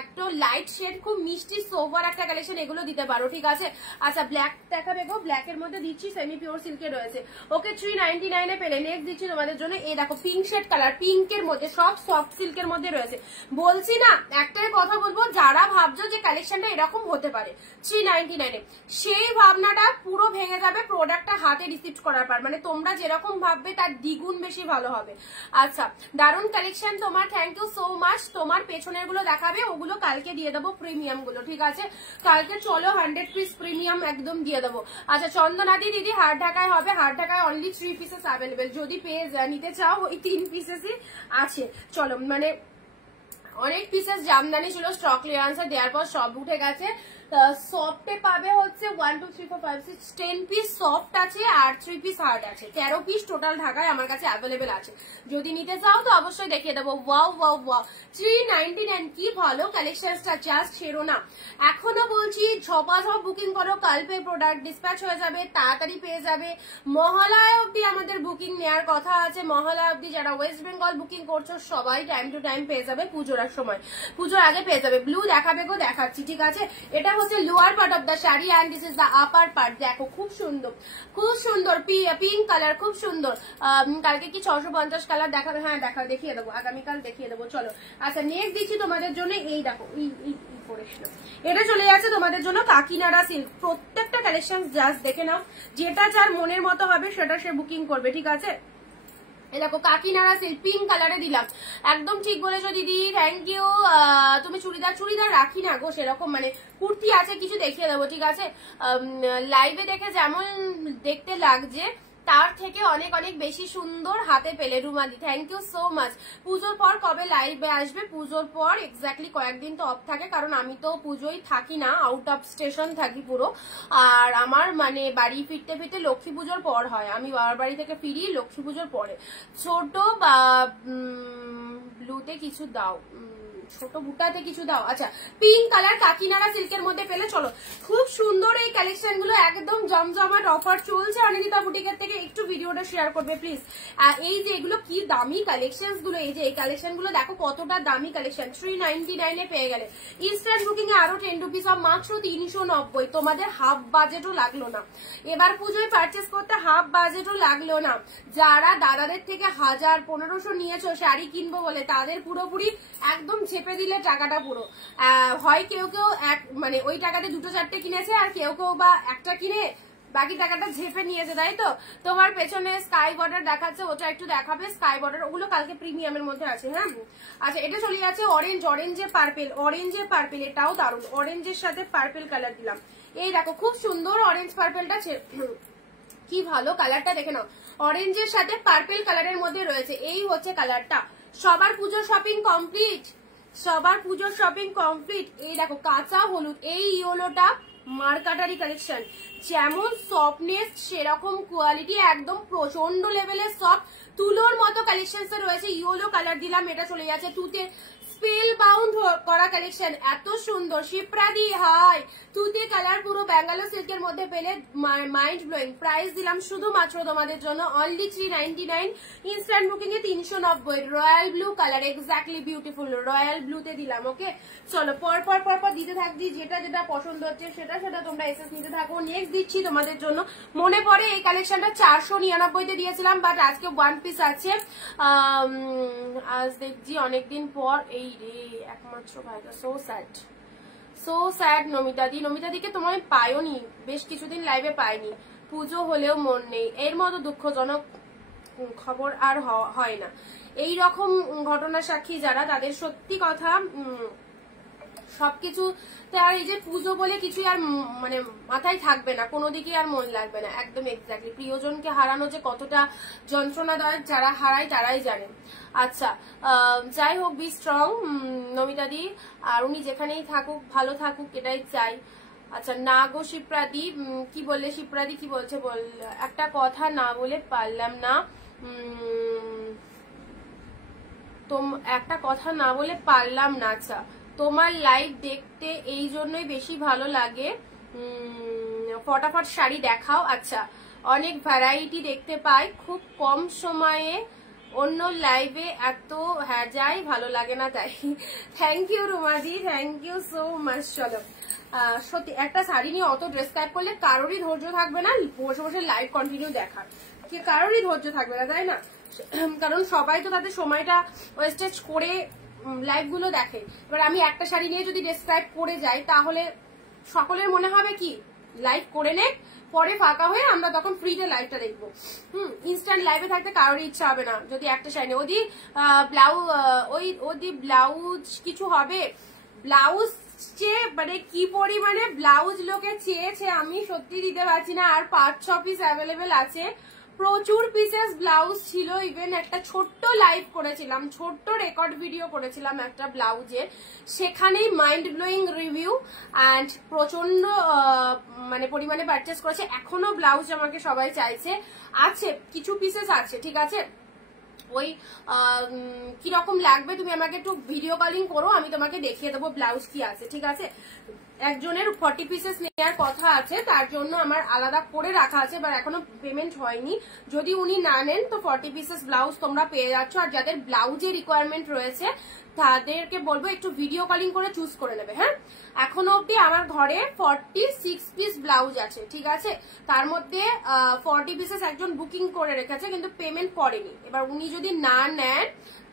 একটা লাইট শেড খুব মিষ্টি সোভার একটা কালেকশন, এগুলো দিতে পারো, ঠিক আছে। আচ্ছা ব্ল্যাক দেখাবে গো, ব্ল্যাক এর মধ্যে দিচ্ছি সেমি পিওর সিল্কে রয়েছে, ওকে 399 এ পেলে। নেক্সট দিচ্ছি তোমাদের জন্য এই দেখো পিঙ্ক শেড কালার, পিঙ্কের মধ্যে সব সফট সিল্কের মধ্যে রয়েছে। বলছি না একটাই কথা বলবো, যারা ভাবছো যে কালেকশনটা এরকম হতে পারে 399 এ, সেই ভাবনাটা পুরো ভেঙে যাবে প্রোডাক্টটা হাতে রিসিভ করার পর, মানে তোমরা যেরকম ভাববে তার দ্বিগুণ বেশি ভালো হবে। আচ্ছা দারুণ কালেকশন তোমার, থ্যাংক ইউ সো মাচ। তোমার পেছনের গুলো দেখাবে, ওগুলো কালকে দিয়ে দেবো প্রিমিয়াম গুলো, ঠিক আছে। কালকে চলো 100 পিস প্রিমিয়াম একদম দিয়ে দেবো। আচ্ছা চন্দনাদি দিদি হার ঢাকায় হবে, হার ঢাকায় অনলি 3 পিসেস অ্যাভেলেবেল, যদি পেয়ে নিতে চাও ওই 3 পিসেসই আছে। চলো মানে অনেক পিসেস জামদানি ছিল, স্টক ক্লিয়ারেন্সে দেওয়ার পর সব উঠে গেছে। সফটে পাবে হচ্ছে 1 2 3 4 5 6 10 পিস সফট আছে আর 3 পিস হার্ড আছে, 13 পিস টোটাল ঢাকায় আমার কাছে অ্যাভেলেবেল আছে। যদি নিতে চাও তো অবশ্যই দেখিয়ে দেবো। ওয়াও ওয়াও ওয়াও 399, কি ভালো কালেকশনটা, জাস্ট ছেড়ো না। এখনো বলছি ঝপাঝপ বুকিং করো, কাল পেয়ে প্রোডাক্ট ডিসপ্যাচ হয়ে যাবে, তাড়াতাড়ি পেয়ে যাবে। মহালয়া অব্দি আমাদের বুকিং নেওয়ার কথা আছে, মহালয়া অব্দি যারা ওয়েস্ট বেঙ্গল বুকিং করছো সবাই টাইম টু টাইম পেয়ে যাবে, পুজোর সময় পুজোর আগে পেয়ে যাবে। ব্লু দেখাবে গো, দেখাচ্ছি, ঠিক আছে। এটা হচ্ছে lower part of the sari and this is the upper part, দেখো খুব সুন্দর, খুব সুন্দর পিঙ্ক কালার, খুব সুন্দর। কালকে কি 650 কালার দেখাবে? হ্যাঁ দেখিয়ে দেবো, আগামীকাল দেখিয়ে দেবো। চলো আচ্ছা নেক্সট দিচ্ছি তোমাদের জন্য এই দেখো, এটা চলে যাচ্ছে তোমাদের জন্য কাকিনাড়া সিল্ক। প্রত্যেকটা কালেকশন জাস্ট দেখে নাও, যেটা যার মনের মতো হবে সেটা সে বুকিং করবে, ঠিক আছে। এই দেখো কাকিনাড়া সিল্ক পিঙ্ক কালারে দিলাম, একদম ঠিক বলেছো দিদি, থ্যাংক ইউ। তুমি চুড়িদার রাখি না গো সেরকম, মানে কুর্তি আছে কিছু দেখিয়ে দেবো, ঠিক আছে। লাইভে দেখে যেমন দেখতে লাগছে তার থেকে অনেক অনেক বেশি সুন্দর হাতে পেলে রুমাদি, থ্যাংক ইউ সো মাচ। পুজোর পর কবে লাইভে আসবে? পুজোর পর এক্স্যাক্টলি কয়েকদিন তো অফ থাকে, কারণ আমি তো পুজোই থাকি না, আউট অফ স্টেশন থাকি পুরো। আর আমার মানে বাড়ি ফিরতে ফিরতে লক্ষ্মী পুজোর পর হয়, আমি বাবার বাড়ি থেকে ফিরি লক্ষ্মী পুজোর পরে। ছোট বা ব্লুতে কিছু দাও, ছোট বুটাতে কিছু দাও। আচ্ছা পিঙ্ক কালার কাকিনাড়া সিল্কের মধ্যে পেলে। চলো খুব সুন্দর এই কালেকশন গুলো, একদম জমজমাট অফার চলছে অনিন্দিতা বুটিকের থেকে, একটু ভিডিওটা শেয়ার করবে প্লিজ। এই যে এগুলো কি দামি কালেকশন গুলো, এই যে এই কালেকশন গুলো দেখো কতটা দামি কালেকশন, 399 এ পেয়ে গেলে। ইনস্ট্যান্ট বুকিং এ আরো 10 রুপিস অফ, মাত্র 390, তোমাদের হাফ বাজেটও লাগলো না। এবার পুজোয় পারচেস করতে হাফ বাজেটও লাগলো না। যারা দাদাদের থেকে 1000 1500 নিয়েছো শাড়ি কিনবো বলে, তাদের পুরোপুরি একদম চেপে দিলে টাকাটা পুরো। হয় কেউ মানে ওই টাকাতে 2 4টে কিনেছে, আর কেউ বা একটা কিনে বাকি টাকাটা ঝেপে নিয়েছে, তাই তো। তোমার পেছনে স্কাই বর্ডার দেখাচ্ছে, ওটা একটু দেখাবে স্কাই বর্ডার, ওগুলো কালকে প্রিমিয়ামের মধ্যে আছে। হ্যাঁ আচ্ছা এটা চলে যাচ্ছে অরেঞ্জে পার্পেল, এটাও দারুণ, অরেঞ্জের সাথে পার্পেল কালার দিলাম। এই দেখো খুব সুন্দর অরেঞ্জ পার্পেলটা, কি ভালো কালারটা, দেখে নাও। অরেঞ্জের সাথে পার্পেল কালারের মধ্যে রয়েছে, এই হচ্ছে কালারটা। সবার পুজো শপিং কমপ্লিট, এই দেখো কাঁচা হলুদ, এই ইয়েলোটা মার্কাটারি কালেকশন, যেমন সফটনেস সেরকম কোয়ালিটি, একদম প্রচন্ড লেভেলের সফট, তুলোর মতো কালেকশন রয়েছে। ইয়েলো কালার দিলাম, এটা চলে যাচ্ছে তুতে স্পেল বাউন্ড করা কালেকশন, এত সুন্দর। শিপ্রাদি হাই, তুতে কালার পুরো ব্যাঙ্গালোর সিল্কের মধ্যে পেলে, মাইন্ড ব্লোয়িং। প্রাইস দিলাম শুধুমাত্র তোমাদের জন্য অনলি 399, ইনস্ট্যান্ট বুকিং এ 390। Royal blue colour, exactly beautiful, royal ব্লুতে দিলাম। ওকে চলো পরপর দিতে থাকছি, যেটা পছন্দ হচ্ছে সেটা তোমরা এসএস নিতে থাকো। নেক্সট দিচ্ছি তোমাদের জন্য, মনে পড়ে এই কালেকশনটা 499 দিয়েছিলাম, বাট আজকে 1 পিস আছে। আজ দেখছি অনেকদিন পর, এই রে একমাত্র ভাইটা, সো স্যাড। নমিতাদিকে তোমায় পাইওনি, বেশ কিছুদিন লাইভে পাইনি, পুজো হলেও মন নেই, এর মতো দুঃখজনক খবর আর হয় না। এই রকম ঘটনা সাক্ষী যারা, তাদের সত্যি কথা সবকিছুতে আর এই যে পুজো বলে কিছু আর মানে মাথায় থাকবে না, কোনো দিকে আর মন লাগবে না। একদম এক্স্যাক্টলি, প্রিয়জনকে হারানো যে কতটা যন্ত্রণাদায়ক যারা হারায় তারাই জানে। আচ্ছা, যাই হোক, বি স্ট্রং নমিতা দি, আর উনি যেখানেই থাকুক ভালো থাকুক এটাই চাই। আচ্ছা, না গো শিপ্রাদি, কি বললে শিপ্রাদি, কি বলছে বল, একটা কথা না বলে পারলাম না, একটা কথা না বলে পারলাম না। আচ্ছা, তোমার লাইভ দেখতে এই জন্যই বেশি ভালো লাগে, ফটাফট শাড়ি দেখাও। আচ্ছা, অনেক ভ্যারাইটি দেখতে পাই খুব কম সময়ে, অন্য লাইভে এত হ্যাঁ যাই ভালো লাগে না তাই। থ্যাংক ইউ রুমাদি, থ্যাংক ইউ সো মাচ। চলো, সত্যি একটা শাড়ি নিয়ে অত ডেসক্রাইব করলে কারোরই ধৈর্য থাকবে না বসে বসে লাইভ কন্টিনিউ দেখার, কারোরই ধৈর্য থাকবে না, তাই না? কারণ সবাই তো তাদের সময়টা ওয়েস্টেজ করে লাইভ গুলো দেখে। এবার আমি একটা শাড়ি নিয়ে যদি ডেসক্রাইব করে যাই তাহলে সকলের মনে হবে কি লাইভ করে নে, পরে ফাঁকা হয়ে আমরা তখন ফ্রিতে লাইভটা দেখবো। ইনস্ট্যান্ট লাইভে থাকতে কারোরই ইচ্ছা হবে না। যদি একটা শাড়ি ওদি ব্লাউজ কিছু হবে, ব্লাউজ মানে কি পরিমানে ব্লাউজ লোকে চেয়েছে আমি সত্যি দিতে পারছি না। আর 5-6 পিস অ্যাভেলেবেল আছে, প্রচুর পিসেস ব্লাউজ ছিল। ইভেন একটা ছোট্ট লাইভ করেছিলাম, ছোট্ট রেকর্ড ভিডিও করেছিলাম একটা ব্লাউজের, সেখানেই মাইন্ড ব্লোয়িং রিভিউ অ্যান্ড প্রচন্ড মানে পরিমাণে পারচেস করেছে। এখনো ব্লাউজ আমাকে সবাই চাইছে, আছে কিছু পিসেস আছে, ঠিক আছে? ওই কিরকম লাগবে তুমি আমাকে একটু ভিডিও কলিং করো, আমি তোমাকে দেখিয়ে দেবো ব্লাউজ কি আছে, ঠিক আছে? একজনের 40 পিসেস নেওয়ার কথা আছে, তার জন্য আমার আলাদা করে রাখা আছে, এবার এখনো পেমেন্ট হয়নি। যদি উনি না নেন তো 40 পিসেস ব্লাউজ তোমরা পেয়ে যাচ্ছ। আর যাদের ব্লাউজের রিকোয়ারমেন্ট রয়েছে তাদেরকে বলবো একটু ভিডিও কলিং করে চুজ করে নেবে। হ্যাঁ, এখনো অব্দি আমার ঘরে 46 পিস ব্লাউজ আছে, ঠিক আছে? তার মধ্যে 40 পিসেস একজন বুকিং করে রেখেছে কিন্তু পেমেন্ট করেনি। এবার উনি যদি না নেন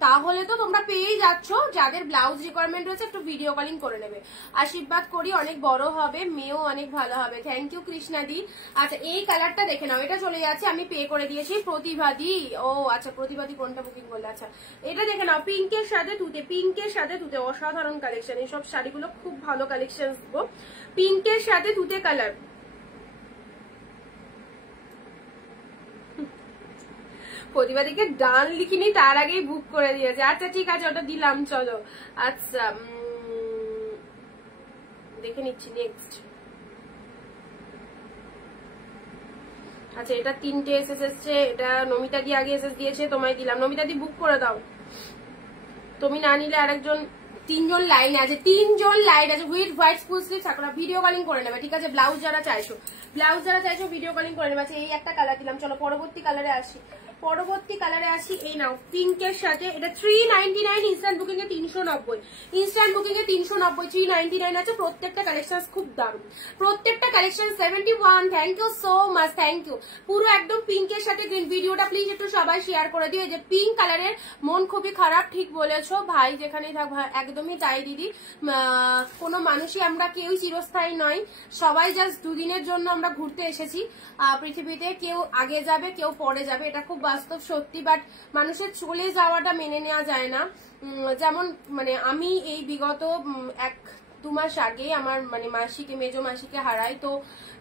তাহলে তো তোমরা পেয়েই যাচ্ছ। যাদের ব্লাউজ রিকোয়ারমেন্ট রয়েছে একটু ভিডিও কলিং করে নেবে। আশীর্বাদ করি অনেক বড় হবে, মেয়েও অনেক ভালো হবে। থ্যাংক ইউ কৃষ্ণাদি। আচ্ছা, এই কালারটা দেখে নাও, এটা চলে যাচ্ছে, আমি পে করে দিয়েছি। প্রতিভাদি, ও আচ্ছা প্রতিভাদি কোনটা বুকিং করলে? আচ্ছা, এটা দেখে নাও, পিঙ্কের সাথে তুতে, পিঙ্কের সাথে তুতে, অসাধারণ কালেকশন। এইসব শাড়িগুলো খুব ভালো কালেকশন দেবো। পিঙ্কের সাথে তুতে কালার, প্রতিবাদীকে ডান লিখিনি তার আগেই বুক করে দিয়েছে। আচ্ছা ঠিক আছে, ওটা দিলাম, চলো। আচ্ছা, দেখে নিচ্ছি নেক্সট। আচ্ছা, এটা 3টে এসএস এসছে, এটা নমিতা দি আগে এসএস দিয়েছে, তোমায় দিলাম। নমিতা দি বুক করে দাও, তুমি না নিলে আরেকজন। 3জন লাইন আছে, 3জন লাইন আছে with white full sleeve sakura. Video calling করে নেবে, ঠিক আছে? ব্লাউজ যারা চাইছো ভিডিও কলিং করে নেবে। আচ্ছা, এই একটা কালার দিলাম, চলো পরবর্তী কালারে আসি। এই নাও, পিঙ্কের সাথে, এটা 399, ইনস্ট্যান্ট বুকিং এ 390, ইনস্ট্যান্ট বুকিং এ 390, 399 আছে। প্রত্যেকটা কালেকশন খুব দারুণ, প্রত্যেকটা collection 71। Thank you so much, thank you. পুরো একদম পিঙ্কের সাথে গ্রিন। ভিডিওটা প্লিজ একটু সবাই শেয়ার করে দিও। এই যে পিঙ্ক কালারের, মন খুবই খারাপ, ঠিক বলেছো ভাই, যেখানেই থাক ভাই, একদমই তাই দিদি। কোনো মানুষই আমরা কেউ চিরস্থায়ী নয়, সবাই জাস্ট দুদিনের জন্য আমরা ঘুরতে এসেছি পৃথিবীতে। কেউ আগে যাবে, কেউ পরে যাবে, এটা খুব বাস্তব সত্যি। বাট মানুষের চলে যাওয়াটা মেনে নেওয়া যায় না। যেমন মানে আমি এই বিগত 1-2 মাস আগে আমার মানে মাসিকে, মেজো মাসিকে হারাই, তো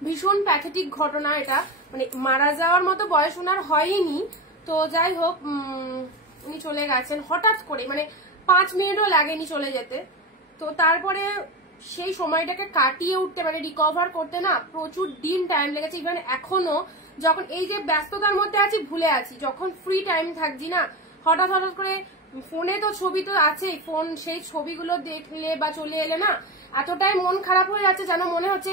ভীষণ প্যাথেটিক ঘটনা এটা। মানে মারা যাওয়ার মতো বয়স ওনার হয়নি, তো যাই হোক উনি চলে গেছেন হঠাৎ করে, মানে 5 মিনিটও লাগেনি চলে যেতে। তো তারপরে সেই সময়টাকে কাটিয়ে উঠতে মানে রিকভার করতে না প্রচুর দিন টাইম লেগেছে। ইভেন এখনো যখন এই যে ব্যস্ততার মধ্যে আছি ভুলে আছি, যখন ফ্রি টাইম থাকছি না হঠাৎ করে ফোনে তো ছবি তো আছেই, ফোন সেই ছবিগুলো দেখলে বা চলে এলে না এতটাই মন খারাপ হয়ে যাচ্ছে যেন মনে হচ্ছে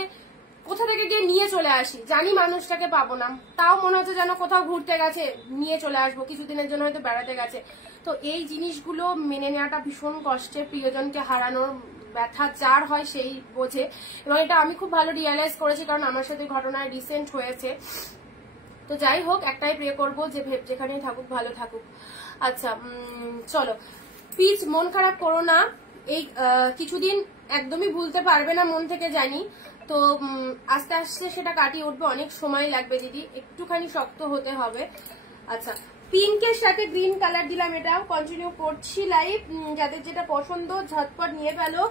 কোথা থেকে গিয়ে নিয়ে চলে আসি। জানি মানুষটাকে পাবো না, তাও মনে হচ্ছে যেন কোথাও ঘুরতে গেছে, নিয়ে চলে আসবো, কিছুদিনের জন্য হয়তো বেড়াতে গেছে। তো এই জিনিসগুলো মেনে নেওয়াটা ভীষণ কষ্টের। প্রিয়জনকে হারানোর ব্যথা যার হয় সেই বোঝে, এবং এটা আমি খুব ভালো রিয়েলাইজ করেছি, কারণ আমার সাথে ঘটনায় রিসেন্ট হয়েছে। তো যাই হোক, একটাই প্রে করবো যে যেখানেই থাকুক ভালো থাকুক। আচ্ছা চলো, প্লিজ মন খারাপ করো না, এই কিছুদিন একদমই ভুলতে পারবে না মন থেকে জানি, তো আস্তে আস্তে সেটা কাটিয়ে উঠবে। অনেক সময় লাগবে দিদি, একটুখানি শক্ত হতে হবে। আচ্ছা, পিঙ্কের সাথে গ্রিন কালার দিলাম, এটাও কন্টিনিউ করছি লাইভ। যাদের যেটা পছন্দ ঝটপট নিয়ে ফেলো।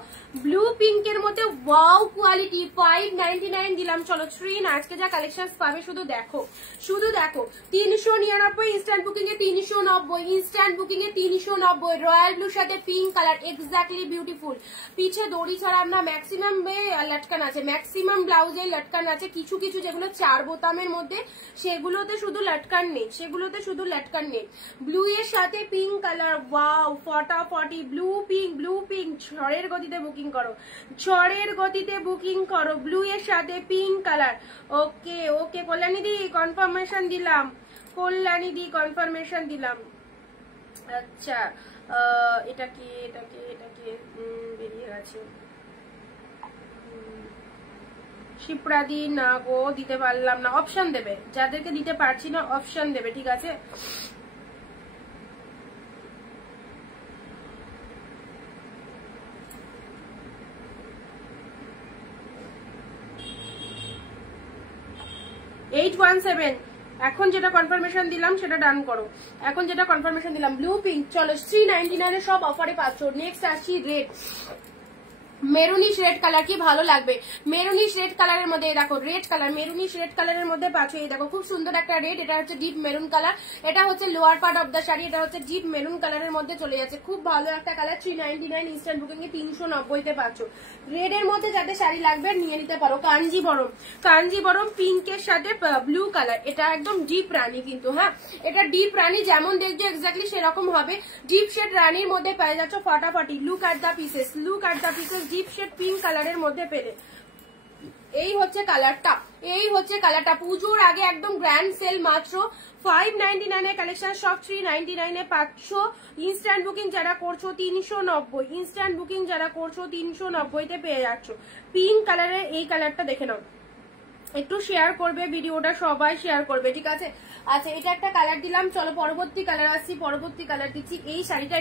ব্লু পিঙ্কের মধ্যে ওয়াও কোয়ালিটি 599 দিলাম। চলো 3 আজকে যা কালেকশন পাবে শুধু দেখো, শুধু দেখো। 399 ইনস্ট্যান্ট বুকিং এ 390, ইনস্ট্যান্ট বুকিং এ 390। রয়্যাল ব্লুর সাথে পিঙ্ক কালার এক্স্যাক্টলি বিউটিফুল। পিছে দড়ি ছাড়া না, ম্যাক্সিমাম লটকান আছে, ম্যাক্সিমাম ব্লাউজে লটকান আছে। কিছু কিছু যেগুলো 4 বোতামের মধ্যে সেগুলোতে শুধু লটকান নেই, সেগুলোতে শুধু লটকান নেই। ব্লু এর সাথে পিঙ্ক কালার ওয়াও ফটাফটি। ব্লু পিঙ্ক, ব্লু পিঙ্ক ঝড়ের গতিতে বুকিং করো, ঝড়ের গতিতে বুকিং করো। ব্লু এর সাথে পিঙ্ক কালার। ওকে ওকে কল্যাণী দি কনফার্মেশন দিলাম, কল্যাণী দি কনফার্মেশন দিলাম। আচ্ছা এটা কি, এটা কি, এটা কি বেরিয়ে গেছে। শিপ্রাদি না গো, দিতে পারলাম না। অপশন দেবে, যাদেরকে দিতে পারছি না অপশন দেবে, ঠিক আছে। এখন যেটা কনফার্মেশন দিলাম সেটা ডান করো। এখন যেটা কনফার্মেশন দিলাম ব্লু পিঙ্ক। চলো 399 এর সব অফারে পাচ্ছ। নেক্সট আসছি রেড, মেরুনিশ রেড কালার। কি ভালো লাগবে মেরুনিশ রেড কালারের মধ্যে। দেখো রেড কালার, মেরুনিশ রেড কালারের মধ্যে পাচ্ছ। এই দেখো খুব সুন্দর একটা রেড। এটা হচ্ছে ডিপ মেরুন কালার, এটা হচ্ছে lower part of the sari. এটা হচ্ছে ডিপ মেরুন কালারের মধ্যে চলে যাচ্ছে, খুব ভালো একটা কালার। 399 ইনস্ট্যান্ট বুকিং এ 390 তে পাচ্ছ। রেড এর মধ্যে যাদের শাড়ি লাগবে নিয়ে নিতে পারো। কাঞ্জিবরম, কাঞ্জিবরম পিঙ্কের সাথে ব্লু কালার। এটা একদম ডিপ রানী কিন্তু, হ্যাঁ এটা ডিপ রানী, যেমন দেখছো এক্স্যাক্টলি সেরকম হবে। ডিপ শেড রানীর মধ্যে পেয়ে যাচ্ছ ফাটাফাটি। Look at the pieces, look at the pieces. Deep shade pink কালারের মধ্যে পেলে এই হচ্ছে কালারটা, এই হচ্ছে কালারটা। পুজোর আগে একদম গ্র্যান্ড সেল, মাত্র 599 এর কালেকশন সব 399 এ পাচ্ছ। ইনস্ট্যান্ট বুকিং যারা করছো 390, ইনস্ট্যান্ট বুকিং যারা করছো 390 তে পেয়ে যাচ্ছ। পিঙ্ক কালারের এই কালারটা দেখে নাও, একটু শেয়ার করবে ভিডিওটা, সবাই শেয়ার করবে, ঠিক আছে। আচ্ছা এটা একটা কালার দিলাম। চলো পরবর্তী কালার আসছি, পরবর্তী কালার দিচ্ছি। এই শাড়িটা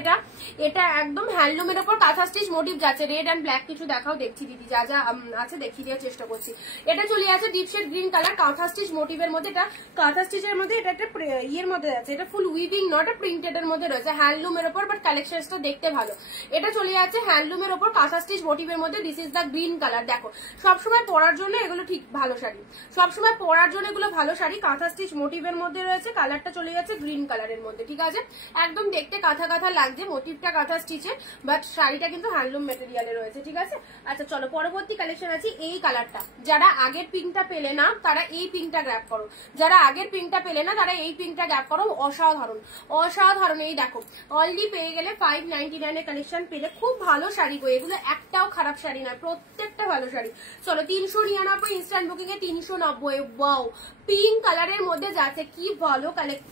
এটা একদম হ্যান্ডলুমের ওপর কাঁথা স্টিচ মোটিভ যাচ্ছে। রেড অ্যান্ড ব্ল্যাক কিছু দেখাও, দেখছি দিদি যা যা আছে দেখিয়ে দেওয়ার চেষ্টা করছি। এটা চলে আছে ডিপ শেড গ্রিন কালার কাঁথা স্টিচ মোটিভের মধ্যে। এটা কাঁথা স্টিচের মধ্যে, এটা একটা ইয়ের মধ্যে আছে, এটা ফুল উইভিং নট প্রিন্টেড এর মধ্যে রয়েছে, হ্যান্ডলুমের ওপর, বাট কালেকশনটা দেখতে ভালো। এটা চলে যাচ্ছে হ্যান্ডলুমের ওপর কাঁথা স্টিচ মোটিভের মধ্যে। This is the green colour. দেখো সবসময় পরার জন্য এগুলো ঠিক ভালো শাড়ি, সবসময় পরার জন্য এগুলো ভালো শাড়ি। কাঁথা স্টিচ মোটিভের মধ্যে রয়েছে, কালারটা চলে যাচ্ছে গ্রিন কালারের মধ্যে, ঠিক আছে। একদম দেখতে কাঁথা কাঁথা লাগছে, মোটিভটা কাঁথা স্টিচের, বাট শাড়িটা কিন্তু হ্যান্ডলুম মেটেরিয়ালে রয়েছে, ঠিক আছে। আচ্ছা চলো পরবর্তী কালেকশন আছে এই কালারটা। যারা আগের পিঙ্কটা পেলে না তারা এই পিঙ্কটা গ্র্যাব করো, যারা আগের পিঙ্কটা পেলে না তারা এই পিঙ্কটা গ্র্যাব করো। অসাধারণ অসাধারণ। এই দেখো অলরেডি পেয়ে গেলে 599 এর কালেকশন পেলে। খুব ভালো শাড়ি গো এগুলো, একটাও খারাপ শাড়ি নয়, প্রত্যেকটা ভালো শাড়ি। চলো 399 ইনস্ট্যান্ট বুকিং এ 390। ওয়াও পিঙ্ক কালারের মধ্যে যাচ্ছে, কি ভালো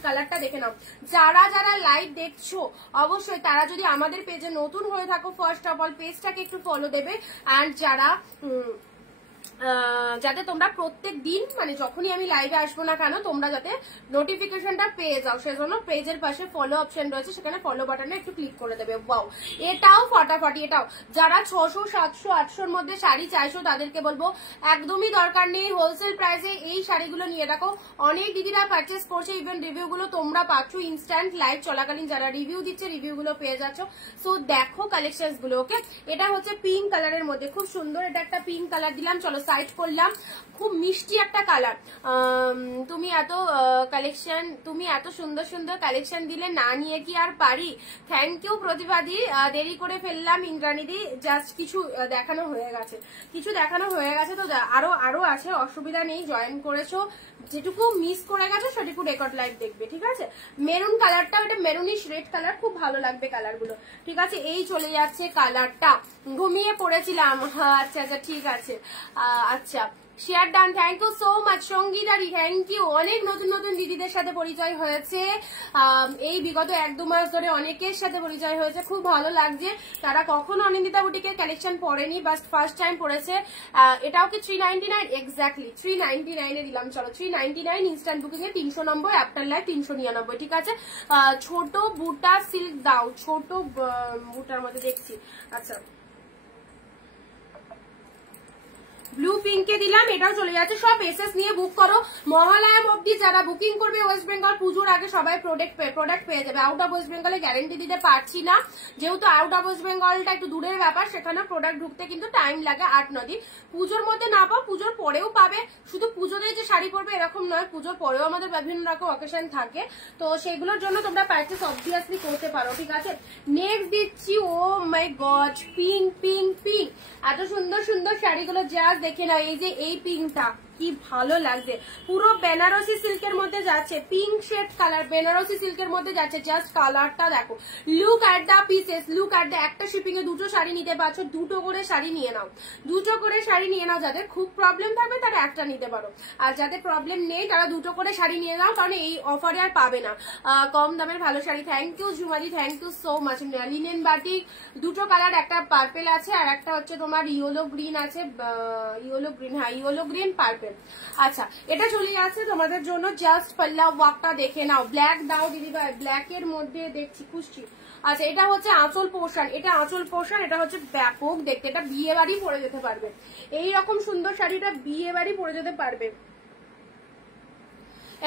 কালারটা দেখে নাও। যারা যারা লাইভ দেখছো অবশ্যই তারা যদি আমাদের পেজে নতুন হয়ে থাকো ফার্স্ট অফ অল পেজটাকে একটু ফলো দেবে। অ্যান্ড যারা যাতে তোমরা প্রত্যেক দিন মানে যখনই আমি লাইভে আসবো না কেন তোমরা যাতে নোটিফিকেশনটা পেয়ে যাও, সেজন্য পেজের পাশে ফলো অপশন রয়েছে, সেখানে ফলো বাটনে একটু ক্লিক করে দেবে। ওয়াও এটাও ফাটাফাটি। এটাও যারা 600 700 800 এর মধ্যে শাড়ি চাইছো তাদেরকে বলবো একদমই দরকার নেই, হোলসেল প্রাইসে এই শাড়িগুলো নিয়ে রাখো। অনেক দিদিরা পারচেস করছে, ইভেন রিভিউগুলো তোমরা পাচ্ছ ইনস্ট্যান্ট লাইভ চলাকালীন, যারা রিভিউ দিচ্ছে রিভিউগুলো পেয়ে যাচ্ছ। সো দেখো কালেকশন গুলো। ওকে এটা হচ্ছে পিঙ্ক কালারের মধ্যে, খুব সুন্দর। এটা একটা পিঙ্ক কালার দিলাম, চলো সাইড করলাম। খুব মিষ্টি একটা কালার। তুমি এত কালেকশন, তুমি এত সুন্দর সুন্দর কালেকশন দিলে না নিয়ে কি আর পারি। থ্যাংক ইউ প্রতিভাদি, দেরি করে ফেললাম ইন্দ্রাণীদি, জাস্ট কিছু দেখানো হয়ে গেছে, কিছু দেখানো হয়ে গেছে। তো আরো আছে, অসুবিধা নেই, জয়েন করেছো, যেটুকু মিস করে গেছে সেটুকু রেকর্ড লাইভ দেখবে, ঠিক আছে। মেরুন কালারটা, এটা মেরুনিশ রেড কালার, খুব ভালো লাগবে কালারগুলো, ঠিক আছে। এই চলে যাচ্ছে কালারটা, ঘুমিয়ে পড়েছিলাম। আচ্ছা আচ্ছা ঠিক আছে। আচ্ছা share done, thank you so much সঙ্গীতারি, থ্যাংক ইউ। অনেক নতুন নতুন দিদিদের সাথে পরিচয় হয়েছে এই বিগত 1-2 মাস ধরে, অনেকের সাথে পরিচয় হয়েছে, খুব ভালো লাগছে। তারা কখনো অনিন্দিতা বুটিকের কালেকশন পড়েনি, বাস ফার্স্ট টাইম পড়েছে। এটাও কি 399? এক্স্যাক্টলি 399 এ দিলাম। চলো 399 ইনস্ট্যান্ট বুকিং এ 390, আফটার লাইভ 399, ঠিক আছে। ছোট বুটা সিল্ক দাও, ছোট বুটার মধ্যে দেখছি। আচ্ছা ব্লু পিঙ্কে দিলাম, এটাও চলে যাচ্ছে। সব এসএস নিয়ে বুক করো, মহালয়া অবধি যারা বুকিং করবে ওয়েস্ট বেঙ্গল পুজোর আগে সবাই প্রোডাক্ট পেয়ে যাবে। আউট অফ ওয়েস্ট বেঙ্গলে গ্যারেন্টি দিতে পারছি না, যেহেতু আউট অফ ওয়েস্ট বেঙ্গলটা একটু দূরের ব্যাপার, সেখানে প্রোডাক্ট ঢুকতে কিন্তু টাইম লাগে 8-9 দিন। পুজোর মধ্যে না পাও, পুজোর পরেও পাবে। শুধু পুজোতে যে শাড়ি পরবে এরকম নয়, পুজোর পরেও আমাদের বিভিন্ন রকম অকেশন থাকে, তো সেগুলোর জন্য তোমরা পারচেস অবভিয়াসলি করতে পারো, ঠিক আছে। নেক্সট দিচ্ছি, ও মাই গড, পিঙ্ক পিঙ্ক পিঙ্ক, এত সুন্দর সুন্দর শাড়িগুলো জাস্ট দেখে নাও। এই যে এই পিঙ্কটা কি ভালো লাগছে, পুরো বেনারসি সিল্কের মধ্যে যাচ্ছে, পিঙ্ক শেড কালার বেনারসি সিল্কের মধ্যে যাচ্ছে। জাস্ট কালারটা দেখো, look at the pieces, look at the. একটা শিপিং এ দুটো শাড়ি নিতে পারছো, দুটো করে শাড়ি নিয়ে নাও, দুটো করে শাড়ি নিয়ে নাও। যাদের খুব প্রবলেম থাকবে তারা একটা নিতে পারো, আর যাদের প্রবলেম নেই তারা দুটো করে শাড়ি নিয়ে নাও, কারণ এই অফারে আর পাবে না কম দামের ভালো শাড়ি। থ্যাংক ইউ ঝুমাদি, thank you so much. Linen batik, দুটো কালার, একটা পার্পেল আছে আর একটা হচ্ছে তোমার ইয়েলো গ্রিন আছে, ইয়েলো গ্রিন, হ্যাঁ ইয়েলো গ্রিন পার্পেল। আচ্ছা, এটা চলে যাচ্ছে তোমাদের জন্য। জাস্ট পাল্লা ওয়ার্কটা দেখে নাও, ব্ল্যাক দাও দিদি ভাই, ব্ল্যাক এর মধ্যে দেখছি খুশি। আচ্ছা, এটা হচ্ছে আঁচল পোর্শন, এটা আঁচল পোর্শন, এটা হচ্ছে ব্যাপক দেখতে, এটা বিয়ে বাড়ি পরে যেতে পারবে। এইরকম সুন্দর শাড়িটা বিয়ে বাড়ি পরে যেতে পারবে।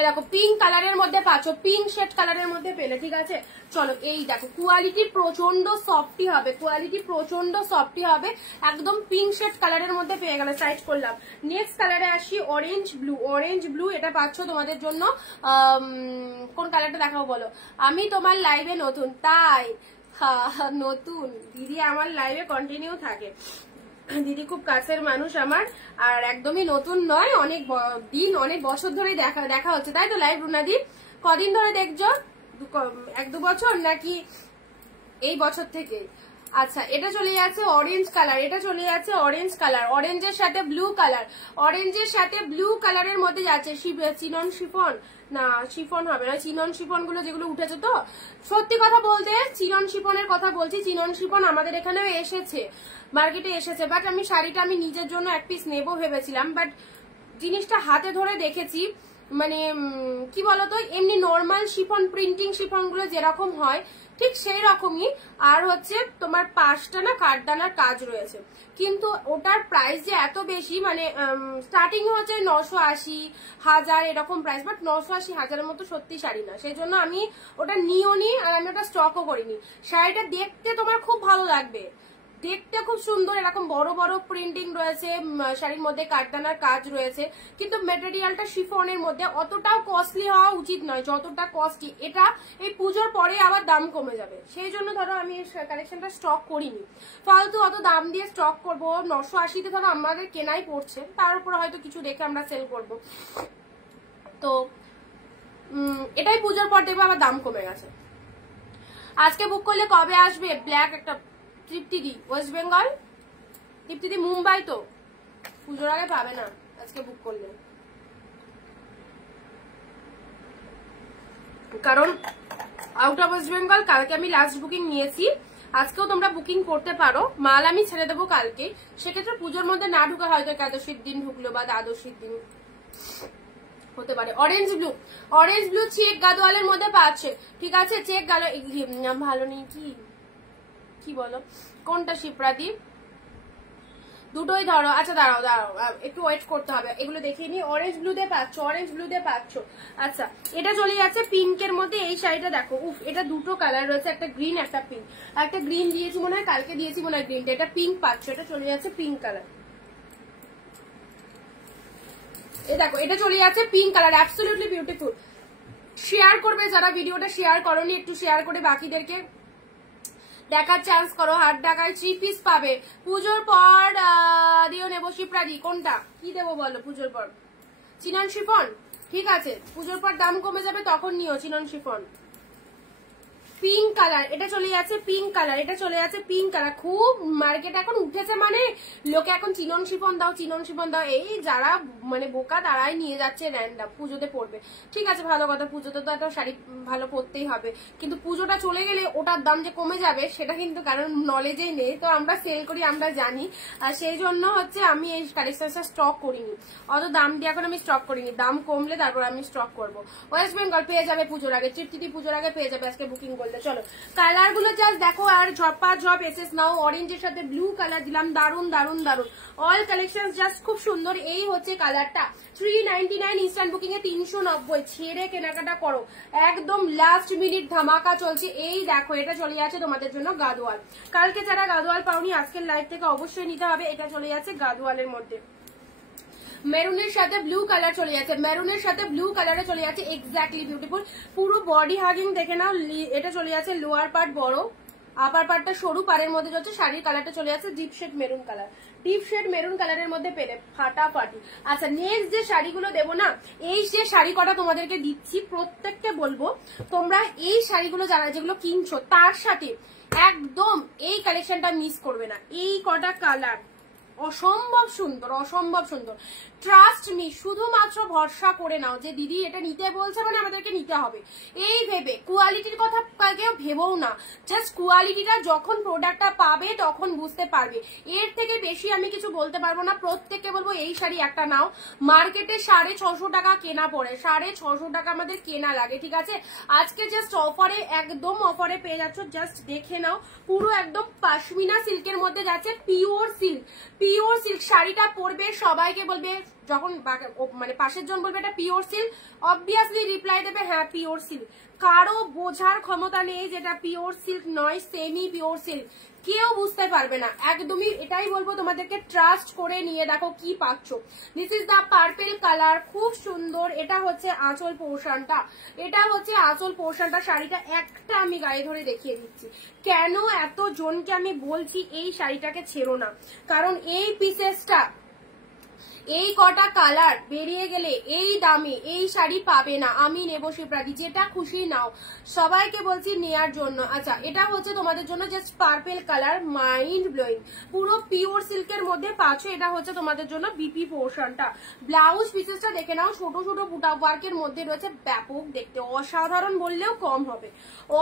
এরকম পিঙ্ক কালারের মধ্যে পাচ্ছ, পিঙ্ক শেড কালারের মধ্যে পেলে, ঠিক আছে। চলো, এই দেখো, কোয়ালিটি প্রচন্ড সফটি হবে, কোয়ালিটি প্রচন্ড সফটি হবে, একদম পিঙ্ক শেড কালারের মধ্যে পেয়ে গেলে। সাইজ করলাম। নেক্সট কালারে আসি, অরেঞ্জ ব্লু। অরেঞ্জ ব্লু, এটা পাচ্ছ তোমাদের জন্য। কোন কালারটা দেখাবো বলো? আমি তোমার লাইভে নতুন, তাই নতুন দিদি আমার লাইভে কন্টিনিউ থাকে, দিদি খুব কাছের মানুষ আমার, আর একদমই নতুন নয়, অনেক দিন অনেক বছর ধরে দেখা হচ্ছে, তাই তো? লাইভ রুনাদি কদিন ধরে দেখছো? 1-2 বছর নাকি এই বছর থেকে? আচ্ছা, এটা চলে যাচ্ছে অরেঞ্জ কালার, এটা চলে যাচ্ছে অরেঞ্জ কালার, অরেঞ্জের সাথে ব্লু কালার, অরেঞ্জের সাথে ব্লু কালারের মধ্যে যাচ্ছে। চিনন শিফন, না শিফন হবে না, চিনন শিফন গুলো যেগুলো উঠেছে, তো সত্যি কথা বলতে চিনন শিফনের কথা বলছি, চিনন শিফন আমাদের এখানেও এসেছে, মার্কেটে এসেছে, বাট আমি শাড়িটা আমি নিজের জন্য এক পিস নেবো ভেবেছিলাম, বাট জিনিসটা হাতে ধরে দেখেছি, মানে কি বলতো, এমনি নর্মাল শিফন প্রিন্টিং শিফন গুলো যেরকম হয় ঠিক সেই রকমই, আর হচ্ছে তোমার পাঁচটা না কাঠদানার কাজ রয়েছে, কিন্তু ওটার প্রাইস যে এত বেশি, মানে স্টার্টিং হচ্ছে 980, 1000 এরকম প্রাইস, বাট 980, 1000-এর মতো সত্যি শাড়ি না, সেই জন্য আমি ওটা নিও নি, আর আমি ওটা স্টকও করিনি। শাড়িটা দেখতে তোমার খুব ভালো লাগবে, দেখতে খুব সুন্দর, এরকম বড় বড় প্রিন্টিং রয়েছে, শাড়ির মধ্যে কাঠদানার কাজ রয়েছে, কিন্তু মেটেরিয়ালটা শিফনের মধ্যে অতটাও কস্টলি হওয়া উচিত নয় যতটা কস্টলি। এটা এই পুজোর পরে আবার দাম কমে যাবে, সেই জন্য ধরো আমি কালেকশনটা স্টক করিনি, ফালতু অত দাম দিয়ে স্টক করবো। 980-তে ধরো আমাদের কেনাই পড়ছে, তার উপরে হয়তো কিছু দেখে আমরা সেল করব, তো এটাই পুজোর পর দেখবো আবার দাম কমে গেছে। আজকে বুক করলে কবে আসবে? ব্ল্যাক একটা তৃপ্তিদি, ওয়েস্ট বেঙ্গল, তৃপ্তিদি মুম্বাই, তো পুজোর আগে পাবে না আজকে বুক করলে, কারণ আউট অফ ওয়েস্ট বেঙ্গল কালকে আমি লাস্ট বুকিং নিয়েছি, আজকেও তোমরা বুকিং করতে পারো, মাল আমি ছেড়ে দেবো কালকে, সেক্ষেত্রে পুজোর মধ্যে না ঢুকা হয়তো একাদশীর দিন ঢুকলো বা দ্বাদশীর দিন হতে পারে। Orange blue, orange blue check গাদোয়ালের মধ্যে পাচ্ছে, ঠিক আছে। চেক গালো ভালো নেই কি বলো, কোনটা শিপ্রাদীপ? দুটোই ধরো। আচ্ছা দাঁড়াও দাঁড়াও, একটু ওয়েট করতে হবে, এগুলো দেখিয়ে নি। অরেঞ্জ ব্লু দিয়ে পাচ্ছ, অরেঞ্জ ব্লু দিয়ে পাচ্ছ। আচ্ছা, এটা চলে যাচ্ছে পিঙ্কের মধ্যে। এই শাড়িটা দেখো, উফ, এটা দুটো কালার রয়েছে, একটা গ্রিন একটা পিঙ্ক, একটা গ্রিন দিয়েছি মনে হয়, কালকে দিয়েছি মনে হয় গ্রিনটা, এটা পিঙ্ক পাচ্ছ, এটা চলে যাচ্ছে পিঙ্ক কালার। এই দেখো, এটা চলে যাচ্ছে pink colour, absolutely beautiful. Share করবে যারা ভিডিওটা শেয়ার করোনি, একটু শেয়ার করে বাকিদেরকে দেখার চান্স করো। হাট ঢাকায় 3 পিস পাবে পুজোর পর, দিও নেবো শিপ্রাদি। কোনটা কি দেবো বলো পুজোর পর? চিনন শিফন, ঠিক আছে, পুজোর পর দাম কমে যাবে তখন নিও চিনন শিফন। পিঙ্ক কালার, এটা চলে যাচ্ছে পিঙ্ক কালার, এটা চলে যাচ্ছে পিঙ্ক কালার। খুব মার্কেট এখন উঠেছে, মানে লোকে এখন চিনন শিফন দাও, চিনন শিফন দাও, এই যারা মানে বোকা তারাই নিয়ে যাচ্ছে র্যান্ডাম, পুজোতে পড়বে, ঠিক আছে, ভালো কথা, পুজোতে তো একটা শাড়ি ভালো পরতেই হবে, কিন্তু পুজোটা চলে গেলে ওটার দাম যে কমে যাবে সেটা কিন্তু কারণ নলেজেই নেই, তো আমরা সেল করি, আমরা জানি, আর সেই জন্য হচ্ছে আমি এই কালেকশনটা স্টক করিনি, অত দাম দিয়ে এখন আমি স্টক করিনি, দাম কমলে তারপর আমি স্টক করবো। ওয়েস্ট বেঙ্গল পেয়ে যাবে পুজোর আগে, তৃপ্তি পুজোর আগে পেয়ে যাবে আজকে বুকিং করলে। দিলে। চলো কালার গুলো জাস্ট দেখো, আর ঝপা ঝপ এসেস নাও। অরেঞ্জের সাথে ব্লু কালার দিলাম, দারুন দারুন দারুন। অল কালেকশন জাস্ট খুব সুন্দর। এই হচ্ছে কালারটা 399, ইনস্ট্যান্ট বুকিং এ 390। ছেড়ে কেনাকাটা করো, একদম লাস্ট মিনিট ধামাকা চলছে। এই দেখো এটা চলে যাচ্ছে তোমাদের জন্য গাদোয়াল। কালকে যারা গাদোয়াল পাওনি আজকের লাইভ থেকে অবশ্যই নিতে হবে। এটা চলে যাচ্ছে গাদোয়ালের মধ্যে, মেরুনের সাথে ব্লু কালার চলে যাচ্ছে, মেরুনের সাথে ব্লু কালারে চলে যাচ্ছে। এক্স্যাক্টলি বিউটিফুল, পুরো বডি হাগিং দেখে নাও। এটা চলে যাচ্ছে লোয়ার পার্ট বড়, আপার পার্টটা সরু, পাড়ের মধ্যে যাচ্ছে। শাড়ির কালারটা চলে যাচ্ছে deep shade maroon colour, deep shade maroon কালারের মধ্যে পেলে ফাটাফাটি। আচ্ছা নেক্সট যে শাড়িগুলো দেবো না, এই যে শাড়ি কটা তোমাদেরকে দিচ্ছি প্রত্যেককে বলবো তোমরা এই শাড়িগুলো যারা যেগুলো কিনছো তার সাথে একদম এই কালেকশনটা মিস করবে না। এই কটা কালার অসম্ভব সুন্দর, অসম্ভব সুন্দর। ট্রাস্ট মি, শুধুমাত্র ভরসা করে নাও যে দিদি এটা নিতে বলছে মানে আমাদেরকে নিতে হবে, এই ভেবে। কোয়ালিটির কথা কেউ ভেবেও না, জাস্ট কোয়ালিটিটা যখন প্রোডাক্টটা পাবে তখন বুঝতে পারবে। এর থেকে বেশি আমি কিছু বলতে পারবো না। প্রত্যেককে বলবো এই শাড়ি একটা নাও। মার্কেটে 650 টাকা কেনা পড়ে, 650 টাকা আমাদের কেনা লাগে, ঠিক আছে। আজকে জাস্ট অফারে, একদম অফারে পেয়ে যাচ্ছ। জাস্ট দেখে নাও, পুরো একদম পাশমিনা সিল্কের মধ্যে যাচ্ছে, পিওর সিল্ক। পিওর সিল্ক শাড়িটা পরবে, সবাইকে বলবে যখন মানে পাশের জন বলবে এটা পিওর সিল্ক, অবভিয়াসলি রিপ্লাই দেবে হ্যাঁ পিওর সিল্ক। কারো বোঝার ক্ষমতা নেই যেটা পিওর সিল্ক নয়, সেমি পিওর সিল্ক। কেউ বুঝতে পারবে না, একদমই। এটাই বলবো তোমাদেরকে, ট্রাস্ট করে নিয়ে দেখো কি পাচ্ছ। This is the purple colour, খুব সুন্দর। এটা হচ্ছে আঁচল পোর্শনটা, এটা হচ্ছে আঁচল পোর্শনটা। শাড়িটা একটা আমি গায়ে ধরে দেখিয়ে দিচ্ছি। কেন এত জনকে আমি বলছি এই শাড়িটাকে ছেড়ো না, কারণ এই পিসেসটা, এই কটা কালার বেরিয়ে গেলে এই দামে এই শাড়ি পাবে না। আমি নেবো শিপ্রাদি, যেটা খুশি নাও, সবাইকে বলছি নেয়ার জন্য। আচ্ছা এটা হচ্ছে তোমাদের জন্য just purple colour, mind blowing, পুরো পিওর সিল্কের মধ্যে পাচ্ছ। এটা হচ্ছে তোমাদের জন্য বিপি পোর্শনটা। ব্লাউজ পিসেসটা দেখে নাও, ছোট ছোট বুটা ওয়ার্কের মধ্যে রয়েছে, ব্যাপক দেখতে, অসাধারণ বললেও কম হবে,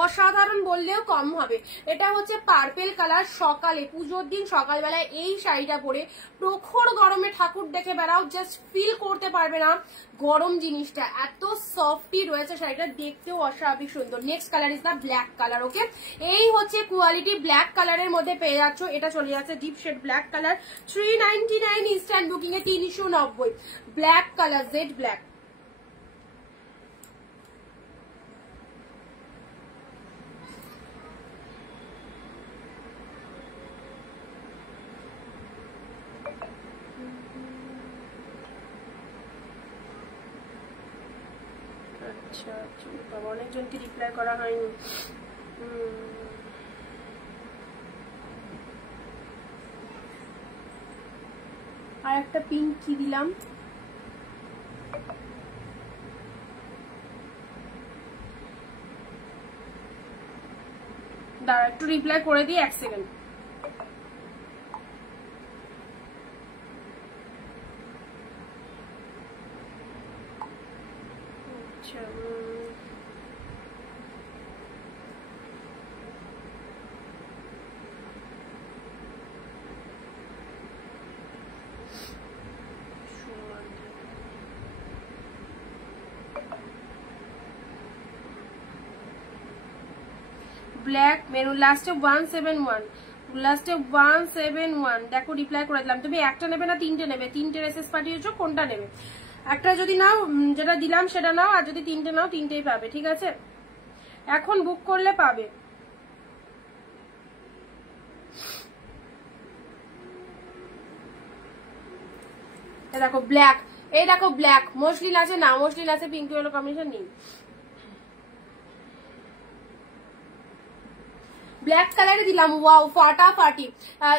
অসাধারণ বললেও কম হবে। এটা হচ্ছে পার্পল কালার। সকালে পুজোর দিন সকালবেলায় এই শাড়িটা পরে প্রখর গরমে ঠাকুর দেখে বেড়াও, জাস্ট ফিল করতে পারবে না গরম জিনিসটা। এত সফটি রয়েছে শাড়িটা, দেখতেও অস্বাভাবিক সুন্দর। Next colour is the black colour. Okay, এই হচ্ছে কোয়ালিটি, ব্ল্যাক কালারের মধ্যে পেয়ে যাচ্ছ। এটা চলে যাচ্ছে deep shade black colour, 399, instant booking এ 390। Black colour, jet black. আচ্ছা বাবা, অনেকজনকে রিপ্লাই করা হয়নি। আর একটা পিঙ্ক কি দিলাম, দাঁড়া একটু রিপ্লাই করে দিই, 1 সেকেন্ড। আচ্ছা ব্ল্যাক মেরুন, লাস্টে 171, লাস্টে 171। দেখো রিপ্লাই করে দিলাম। তুমি একটা নেবে না তিনটে নেবে? তিনটে এসএস পাঠিয়েছো, কোনটা নেবে? একটা যদি নাও, যেটা দিলাম সেটা নাও, আর যদি তিনটে নাও তিনটেই পাবে, ঠিক আছে। এখন বুক করলে পাবে। এই দেখো ব্ল্যাক, এই দেখো ব্ল্যাক। মসলিন আছে না? মসলিন আছে, পিঙ্ক ইয়েলো কম্বিনেশন নেই। ব্ল্যাক কালারে দিলাম, ওয়াও ফাটাফাটি।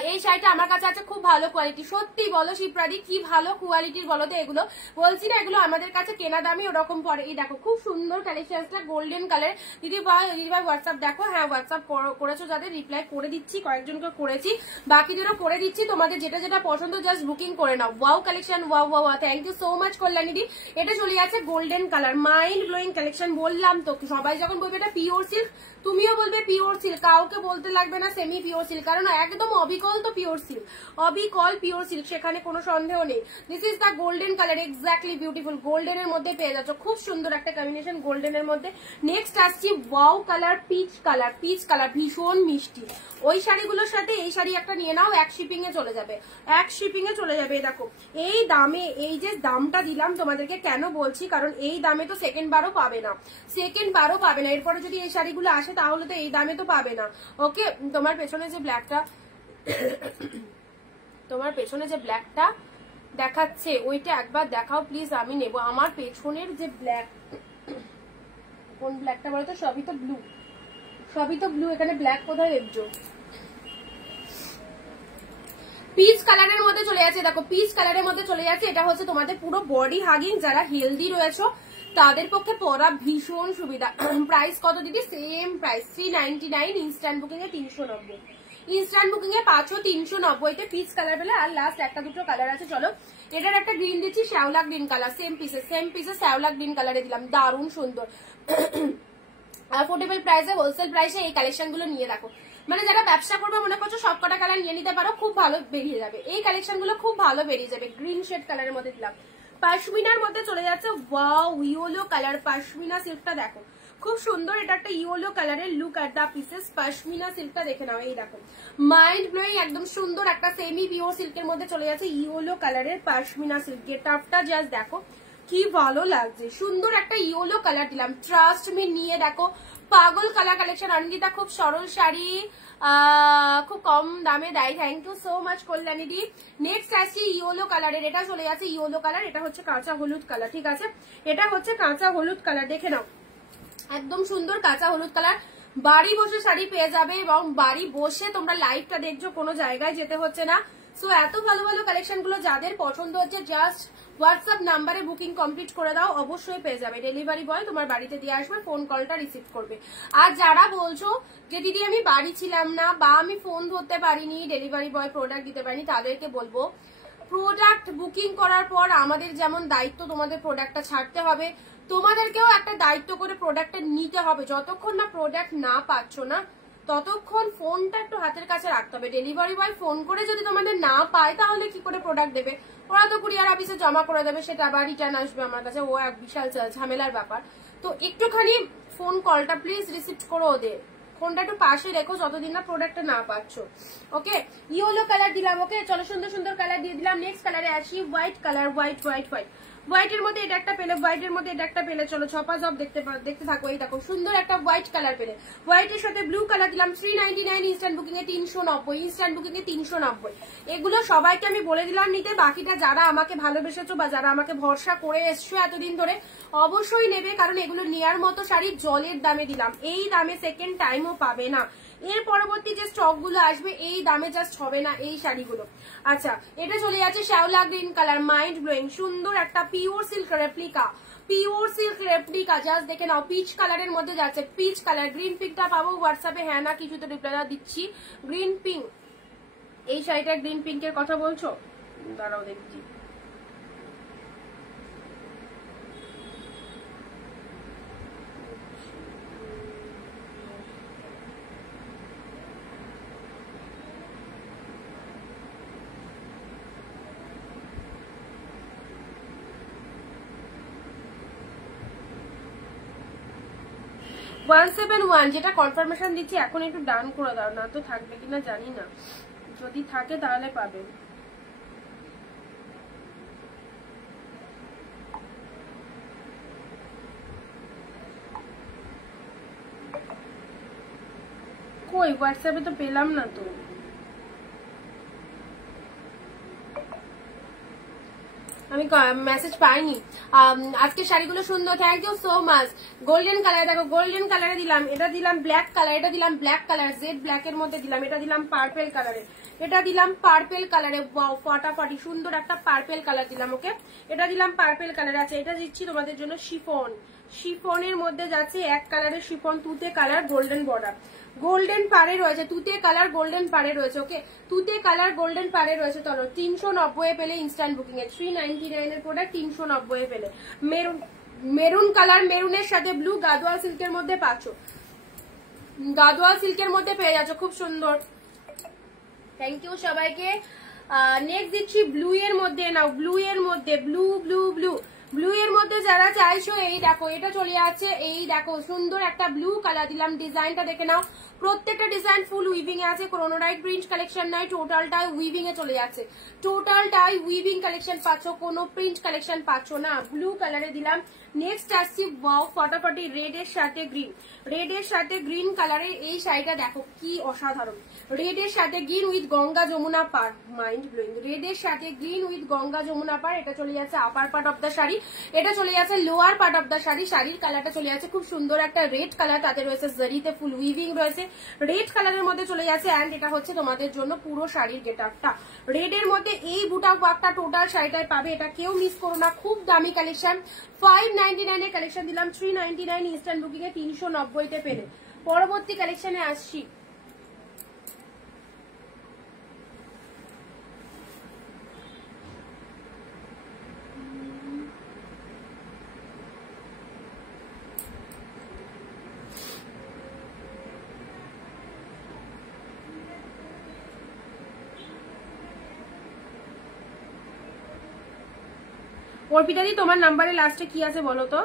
এই শাড়িটা আমার কাছে আছে, খুব ভালো কোয়ালিটি। সত্যি বলো শিপ্রাদি, কি ভালো কোয়ালিটির বলো তো এগুলো। বলছি না এগুলো আমাদের কাছে কেনা দামি ওরকম পড়ে। এই দেখো খুব সুন্দর কালেকশনটা, গোল্ডেন কালার। দিদি ভাই হোয়াটসঅ্যাপ দেখো, হ্যাঁ হোয়াটসঅ্যাপ করেছো যাদের রিপ্লাই করে দিচ্ছি, কয়েকজনকে করেছি, বাকিদেরও করে দিচ্ছি। তোমাদের যেটা যেটা পছন্দ জাস্ট বুকিং করে নাও। Wow collection, wow wow, thank you so much Kalyani di. এটা চলে যাচ্ছে golden colour, mind blowing collection. বললাম তো, সবাই যখন বলবে এটা পিওর সিল্ক, তুমিও বলবে পিওর সিল্ক, কাউকে কাউকে বলতে লাগবে না সেমি পিওর সিল্ক, কারণ একদম অবিকল তো পিওর সিল্ক, অবিকল পিওর সিল্ক, সেখানে কোনো সন্দেহ নেই। This is the golden colour, exactly beautiful গোল্ডেনের মধ্যে পেয়ে যাচ্ছ, খুব সুন্দর একটা কম্বিনেশন গোল্ডেনের মধ্যে। নেক্সট আসছি wow colour, peach colour, peach colour ভীষণ মিষ্টি। ওই শাড়িগুলোর সাথে এই শাড়ি একটা নিয়ে নাও, এক শিপিং এ চলে যাবে, এক শিপিং এ চলে যাবে। দেখো এই দামে, এই যে দামটা দিলাম তোমাদেরকে কেন বলছি, কারণ এই দামে তো সেকেন্ড বারও পাবে না, সেকেন্ড বারও পাবে না। এরপরে যদি এই শাড়িগুলো আসে তাহলে তো এই দামে তো পাবে না। ওকে, তোমার পেছনে যে ব্ল্যাকটা, তোমার পেছনে যে ব্ল্যাকটা দেখাচ্ছে ওইটা একবার দেখাও প্লিজ, আমি নেব। আমার পেছনের যে ব্ল্যাক, কোন ব্ল্যাকটা বলো তো? সবই তো ব্লু, সবই তো ব্লু, এখানে ব্ল্যাক কোথায় দেখছো? পিচ কালারের মধ্যে চলে যাচ্ছে, দেখো পিচ কালারের মধ্যে চলে যাচ্ছে। এটা হচ্ছে তোমাদের পুরো বডি হাগিং, যারা হেলদি রয়েছে তাদের পক্ষে পরা ভীষণ সুবিধা। প্রাইস কত দিদি? সেম প্রাইস 399, ইনস্ট্যান্ট বুকিং এ 390, ইনস্ট্যান্ট বুকিং এ 390 পিচ কালার পেলে। আর লাস্ট একটা দুটো কালার আছে, চলো এটার একটা গ্রিন দিচ্ছি, শ্যাওলা গ্রিন কালার, সেম পিসে শ্যাওলা গ্রিন কালারে দিলাম, দারুণ সুন্দর। অ্যাফোর্ডেবল প্রাইসে, হোলসেল প্রাইসে এই কালেকশন গুলো নিয়ে দেখো। মানে যারা ব্যবসা করবে মনে করছো সবকটা কালার নিয়ে নিতে পারো, খুব ভালো বেরিয়ে যাবে এই কালেকশন গুলো, খুব ভালো বেরিয়ে যাবে। গ্রিন শেড কালারের মধ্যে দিলাম, পাশমিনার মধ্যে চলে যাচ্ছে। ওয়াও, ইয়েলো কালার পাশমিনা সিল্কটা দেখো খুব সুন্দর, এটা একটা ইয়েলো কালারের look at the pieces. Pashmina সিল্কটা দেখে নাও, এই দেখো মাইন্ড ব্লোয়িং, একদম সুন্দর একটা সেমি পিওর সিল্কের মধ্যে চলে যাচ্ছে ইয়েলো কালারের পাশমিনা সিল্ক। গেটআপটা জাস্ট দেখো কি ভালো লাগছে, সুন্দর একটা ইয়েলো কালার দিলাম। ট্রাস্ট মি, নিয়ে দেখো পাগল কালার কালেকশন। অনিন্দিতা খুব সরল শাড়ি, খুব কম দামে দেয়, thank you so much Kalyani di. Next আসছি ইয়েলো কালারের, এটা চলে যাচ্ছে ইয়েলো কালার, এটা হচ্ছে কাঁচা হলুদ কালার, ঠিক আছে, এটা হচ্ছে কাঁচা হলুদ কালার, দেখে নাও একদম সুন্দর কাঁচা হলুদ কালার। বাড়ি বসে শাড়ি পেয়ে যাবে, এবং বাড়ি বসে তোমরা লাইভটা দেখছো, কোনো জায়গায় যেতে হচ্ছে না। সো এত ভালো ভালো কালেকশন গুলো যাদের পছন্দ হচ্ছে জাস্ট হোয়াটসঅ্যাপ নাম্বারে বুকিং কমপ্লিট করে দাও, অবশ্যই পেয়ে যাবে। ডেলিভারি বয় তোমার বাড়িতে দিয়ে আসবে, ফোন কলটা রিসিভ করবে। আর যারা বলছো যে দিদি আমি বাড়ি ছিলাম না বা আমি ফোন ধরতে পারিনি, ডেলিভারি বয় প্রোডাক্ট দিতে পারিনি, তাদেরকে বলবো প্রোডাক্ট বুকিং করার পর আমাদের যেমন দায়িত্ব তোমাদের প্রোডাক্টটা ছাড়তে হবে, তোমাদেরকেও একটা দায়িত্ব করে প্রোডাক্টটা নিতে হবে। যতক্ষণ না প্রোডাক্ট না পাচ্ছ না ততক্ষণ ফোনটা একটু হাতের কাছে রাখতে হবে। ডেলিভারি বয় ফোন করে যদি তোমাদের না পায় তাহলে কি করে প্রোডাক্ট দেবে? ওরা তো কুরিয়ার অফিসে জমা করে দেবে, সেটা আবার রিটার্ন আসবে আমার কাছে, ও এক বিশাল ঝামেলার ব্যাপার। তো একটুখানি ফোন কলটা প্লিজ রিসিভ করো, ওদের ফোনটা একটু পাশে রেখো যতদিন না প্রোডাক্টটা না পাচ্ছ। ওকে, ইয়েলো কালার দিলাম, ওকে চলো সুন্দর সুন্দর কালার দিয়ে দিলাম। নেক্সট কালারে আসি white colour, white white white, হোয়াইটের মধ্যে এটা একটা পেলে, হোয়াইটের মধ্যে এটা একটা পেলে, চলো ছপা জব দেখতে থাকো। এই দেখো সুন্দর একটা হোয়াইট কালার পেলে, হোয়াইটের সাথে ব্লু কালার দিলাম 399, ইনস্ট্যান্ট বুকিং এ 390, ইনস্ট্যান্ট বুকিং এ 390। এগুলো সবাইকে আমি বলে দিলাম নিতে, বাকিটা যারা আমাকে ভালোবেসেছো বা যারা আমাকে ভরসা করে এসছো এতদিন ধরে অবশ্যই নেবে, কারণ এগুলো নেয়ার মতো শাড়ি জলের দামে দিলাম, এই দামে সেকেন্ড টাইমও পাবে না। এর পরবর্তী যে স্টক গুলো আসবে এই দামে জাস্ট হবে না এই শাড়িগুলো। আচ্ছা, এটা চলে যাচ্ছে শ্যাওলা গ্রিন কালার, মাইন্ড ব্লোয়িং, সুন্দর একটা pure silk replica, pure silk replica, just দেখে নাও পিচ কালারের মধ্যে যাচ্ছে, পিচ কালার। গ্রিন পিঙ্কটা পাবো হোয়াটসঅ্যাপে, হ্যাঁ না কিছুতে রিপ্লাই দিচ্ছি। গ্রিন পিঙ্ক, এই শাড়িটা গ্রিন পিঙ্কের কথা বলছো, দাঁড়াও দেখছি। ওয়ান 171, যেটা কনফার্মেশন দিচ্ছি এখন একটু ডান করে দাও, না তো থাকবে কিনা জানি না, যদি থাকে তাহলে পাবে। কই হোয়াটসঅ্যাপে তো পেলাম না তো, আমি মেসেজ পাইনি। আজকে শাড়িগুলো সুন্দর, thank you so much. Golden colour দেখো, গোল্ডেন কালারে দিলাম, এটা দিলাম ব্ল্যাক কালার, এটা দিলাম ব্ল্যাক কালার, জেড ব্ল্যাক এর মধ্যে দিলাম, এটা দিলাম পার্পেল কালারে, এটা দিলাম পার্পেল কালারে, ওয়াও ফাটাফাটি সুন্দর একটা পার্পেল কালার দিলাম। ওকে, এটা দিলাম পার্পেল কালার। আছে এটা দিচ্ছি তোমাদের জন্য শিফন, শিফনের মধ্যে যাচ্ছে এক কালারের শিফন, তুতে কালার, গোল্ডেন বর্ডার, গোল্ডেন পাড়ে রয়েছে, তুতে কালার গোল্ডেন পাড়ে রয়েছে। ওকে, তুতে কালার গোল্ডেন পাড়ে রয়েছে। চলো 390 এ পেলে ইনস্ট্যান্ট বুকিং এ, 399 এর প্রোডাক্ট 390 এ পেলে। মেরুন, মেরুন কালার, মেরুনের সাথে ব্লু গাদোয়াল সিল্কের মধ্যে পাচ্ছ। গাদোয়াল সিল্কের মধ্যে পেয়ে যাচ্ছে, খুব সুন্দর। থ্যাংক ইউ সবাইকে। নেক্সট দিচ্ছি ব্লু এর মধ্যে, নাও ব্লু এর মধ্যে, ব্লু ব্লু ব্লু ব্লু এর মধ্যে যারা চাইছো, এই দেখো এটা চলে যাচ্ছে, এই দেখো সুন্দর একটা ব্লু কালার দিলাম, ডিজাইনটা দেখে নাও। প্রত্যেকটা ডিজাইন ফুল উইভিং এ আছে, কোনোটাই প্রিন্ট কালেকশন নাই, টোটালটাই উইভিং এ চলে যাচ্ছে, টোটালটাই উইভিং কালেকশন পাচ্ছ, কোনো প্রিন্ট কালেকশন পাচ্ছ না। ব্লু কালারে দিলাম। নেক্সট আসছি ওয়াও ফাটাফাটি রেড এর সাথে গ্রিন, রেড এর সাথে গ্রিন কালারের এই শাড়িটা দেখো কি অসাধারণ। রেড এর সাথে গ্রিন উইথ গঙ্গা যমুনা পার, মাইন্ড ব্লোয়িং। রেড এর সাথে গ্রিন উইথ গঙ্গা যমুনা পার, এটা চলে যাচ্ছে upper part of the sari, এটা চলে যাচ্ছে lower part of the sari. শাড়ির কালারটা চলে যাচ্ছে খুব সুন্দর একটা রেড কালার, তাতে রয়েছে জরিতে ফুল উইভিং রয়েছে, রেড কালারের মধ্যে চলে যাচ্ছে। এন্ড এটা হচ্ছে তোমাদের জন্য পুরো শাড়ির গেটআপটা। রেড এর মধ্যে এই বুটা ওয়ার্কটা টোটাল শাড়িটায় পাবে, এটা কেউ মিস করো না, খুব দামি কালেকশন। 599 এর কালেকশন দিলাম 399 ইনস্ট্যান্ট বুকিং এ 390 তে পেলে। পরবর্তী কালেকশনে আসছি। অর্পিতাদি তোমার নাম্বারে লাস্টে কি আছে বলো তো,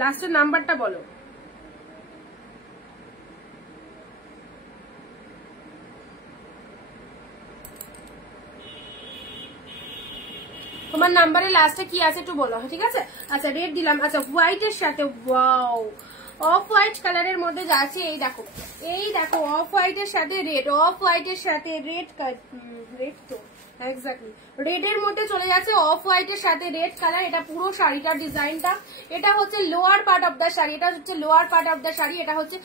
লাস্টের নাম্বারটা বলো। তোমার নাম্বারে লাস্টে কি আছে একটু বলো, ঠিক আছে। আচ্ছা রেড দিলাম। আচ্ছা হোয়াইটের সাথে, ওয়াও অফ হোয়াইট কালারের মধ্যে যাচ্ছে, এই দেখো, এই দেখো অফ হোয়াইটের সাথে রেড, অফ হোয়াইটের সাথে রেড, রেড তো এক্স্যাক্টলি রেড এর মধ্যে চলে যাচ্ছে, অফ হোয়াইটের সাথে রেড কালার। এটা পুরো শাড়িটার ডিজাইনটা, এটা হচ্ছে lower part of the sari, এটা হচ্ছে lower part of the sari. এটা হচ্ছে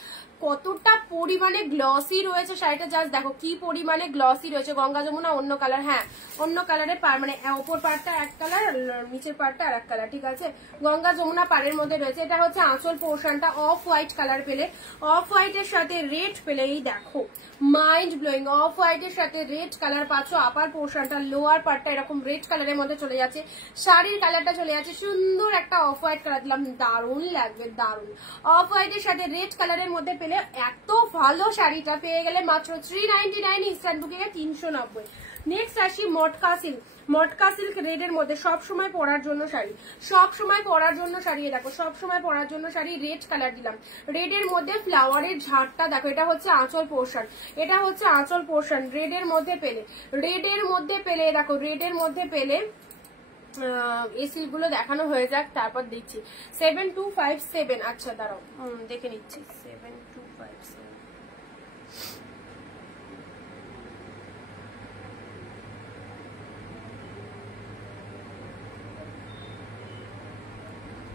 কতটা পরিমাণে গ্লসি রয়েছে শাড়িটা, জাস্ট দেখো কি পরিমাণে গ্লসি রয়েছে। গঙ্গা যমুনা অন্য কালার, হ্যাঁ অন্য কালারের মানে ওপর পার্টটা এক কালার, নিচের পার্টটা আর এক কালার, ঠিক আছে। গঙ্গা যমুনা পাড়ের মধ্যে রয়েছে। এটা হচ্ছে আঁচল পোর্শনটা, অফ হোয়াইট কালার পেলে, অফ হোয়াইটের সাথে রেড পেলে, এই দেখো মাইন্ড ব্লোয়িং। অফ হোয়াইটের সাথে রেড কালার পাচ্ছ, আপার পোর্শনটা লোয়ার পার্টটা এরকম রেড কালারের মধ্যে চলে যাচ্ছে, শাড়ির কালারটা চলে যাচ্ছে সুন্দর একটা অফ হোয়াইট কালার দিলাম, দারুণ লাগবে, দারুণ। অফ হোয়াইটের সাথে রেড কালারের মধ্যে পেলে, এত ভালো শাড়িটা পেয়ে গেলে মাত্র 399 ইনস্ট্যান্ট বুকিং এ 390। নেক্সট আসি মটকা সিল্ক, মটকা সিল্ক রেড এর মধ্যে, সব সময় পরার জন্য শাড়ি, সব সময় পরার জন্য শাড়ি, দেখো সব সময় পরার জন্য শাড়ি, রেড কালার দিলাম। রেড এর মধ্যে ফ্লাওয়ারের ঝাড়টা দেখো, এটা হচ্ছে আঁচল পোর্শন, এটা হচ্ছে আঁচল পোর্শন। রেড এর মধ্যে পেলে, রেড এর মধ্যে পেলে, দেখো রেড এর মধ্যে পেলে। এই সিল্কগুলো দেখানো হয়ে যাক, তারপর দেখছি। 7257, আচ্ছা দাঁড়াও দেখে নিচ্ছি। 7257,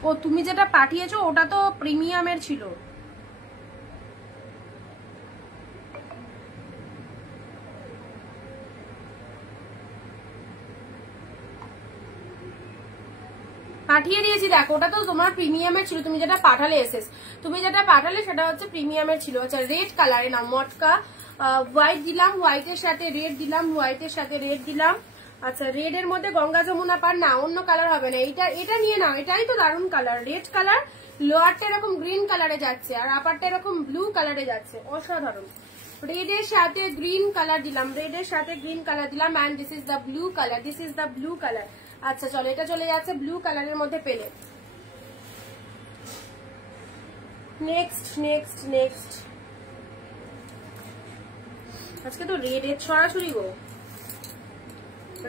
ও তুমি যেটা পাঠিয়েছো ওটা তো প্রিমিয়ামের ছিল। পাঠিয়ে দিয়েছি দেখো, ওটা তো তোমার প্রিমিয়ামের ছিল, তুমি যেটা পাঠালে এসএস, তুমি যেটা পাঠালে সেটা হচ্ছে প্রিমিয়ামের ছিল। আচ্ছা রেড কালারে না, মটকা হোয়াইট দিলাম, হোয়াইটের সাথে রেড দিলাম, হোয়াইটের সাথে রেড দিলাম। আচ্ছা রেড এর মধ্যে গঙ্গা যমুনা পার, না অন্য কালার হবে না, এটা নিয়ে নাও, এটাই তো দারুণ কালার। রেড কালার, লোয়ারটা এরকম গ্রিন কালারে যাচ্ছে আর আপারটা এরকম ব্লু কালারে যাচ্ছে, অসাধারণ। রেড এর সাথে গ্রিন কালার দিলাম, রেড এর সাথে গ্রিন কালার দিলাম, and this is the blue colour, this is the blue colour. আচ্ছা চলো, এটা চলে যাচ্ছে ব্লু কালারের মধ্যে পেলে। নেক্সট নেক্সট নেক্সট, আজকে তো রেড এর ছড়াছড়ি গো,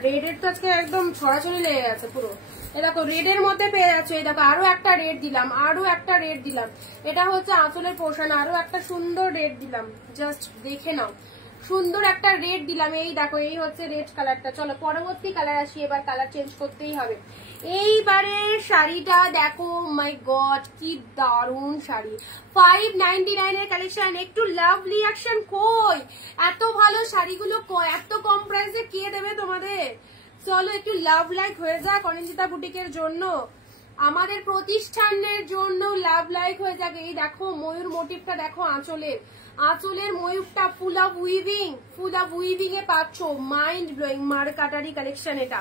রেড এর তো আজকে একদম ছড়াছড়ি লেগে গেছে পুরো। এই দেখো রেড এর মধ্যে পেয়ে যাচ্ছে, এই দেখো আরো একটা রেড দিলাম, আরো একটা রেড দিলাম, এটা হচ্ছে আঁচলের পোর্শন, আরো একটা সুন্দর রেড দিলাম, জাস্ট দেখে নাও, সুন্দর একটা রেড দিলাম। এই দেখো এই হচ্ছে রেড কালারটা। চলো পরবর্তী কালার আসি, এবার কালার চেঞ্জ করতেই হবে। এইবারে শাড়িটা দেখো, মাই গড কি দারুণ শাড়ি, 599 এর কালেকশন। একটু লাভ রিয়াকশন কই, এত ভালো শাড়িগুলো এত কম প্রাইসে কে দেবে তোমাদের? চলো একটু লাভ লাইক হয়ে যাক অনিন্দিতা বুটিকের জন্য, আমাদের প্রতিষ্ঠানের জন্য লাভ লাইক হয়ে যাক। এই দেখো ময়ূর মোটিভটা দেখো আঁচলের, আঁচলের ময়ূরটা ফুল অফ উইভিং এ পাচ্ছ, মাইন্ড ব্লোয়িং মার্কাটারি কালেকশন। এটা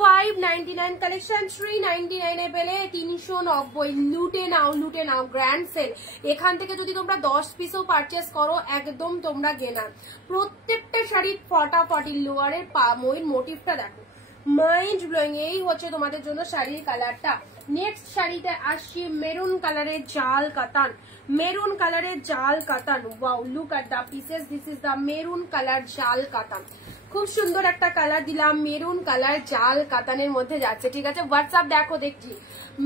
599 কালেকশন 399 এ পেলে 390। লুটে নাও গ্র্যান্ড সেল। এখান থেকে যদি তোমরা 10 পিসও পারচেস করো একদম তোমরা গেনার। প্রত্যেকটা শাড়ি ফটাফটি। লোয়ারের ময়ূর মোটিভটা দেখো, মাইন্ড ব্লোয়িং। এই হচ্ছে তোমাদের জন্য শাড়ির কালারটা। নেক্সট শাড়িতে আসছি মেরুন কালারের জাল কাতান। মেরুন কালারের জাল কাতান, wow look at the pieces, this is the maroon colour জাল কাতান। খুব সুন্দর একটা কালার দিলাম, মেরুন কালার জাল কাতানের মধ্যে যাচ্ছে, ঠিক আছে। হোয়াটসঅ্যাপ দেখো দেখছি,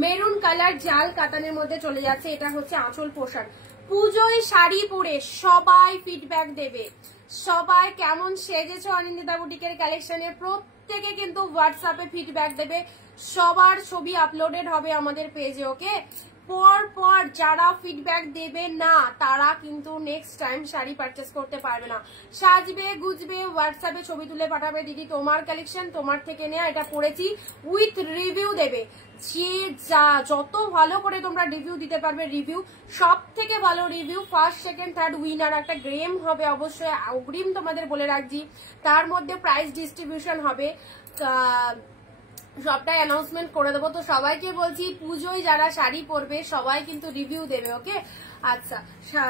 মেরুন কালার জাল কাতানের মধ্যে চলে যাচ্ছে। এটা হচ্ছে আঁচল পোশাক। পুজোয় শাড়ি পরে সবাই ফিডব্যাক দেবে, সবাই কেমন সেজেছো অনিন্দিতা বুটিকের কালেকশনে প্রত্যেকে কিন্তু হোয়াটসঅ্যাপে ফিডব্যাক দেবে। সবার ছবি আপলোডেড হবে আমাদের পেজে, ওকে। পর যারা ফিডব্যাক দেবে না তারা কিন্তু নেক্সট টাইম শাড়ি পারচেস করতে পারবে না। সাজবে গুজবে হোয়াটসঅ্যাপে ছবি তুলে পাঠাবে, দিদি তোমার কালেকশন, তোমার থেকে নেয়া, এটা পরেছি, উইথ রিভিউ দেবে। যে যত ভালো করে তোমরা রিভিউ দিতে পারবে, রিভিউ সব থেকে ভালো review first second third winner. একটা গেম হবে অবশ্যই, অগ্রিম তোমাদের বলে রাখছি। তার মধ্যে প্রাইজ ডিস্ট্রিবিউশন হবে, সবটাই অ্যানাউন্সমেন্ট করে দেবো। তো সবাইকে বলছি পুজোয় যারা শাড়ি পরবে সবাই কিন্তু রিভিউ দেবে, ওকে। আচ্ছা,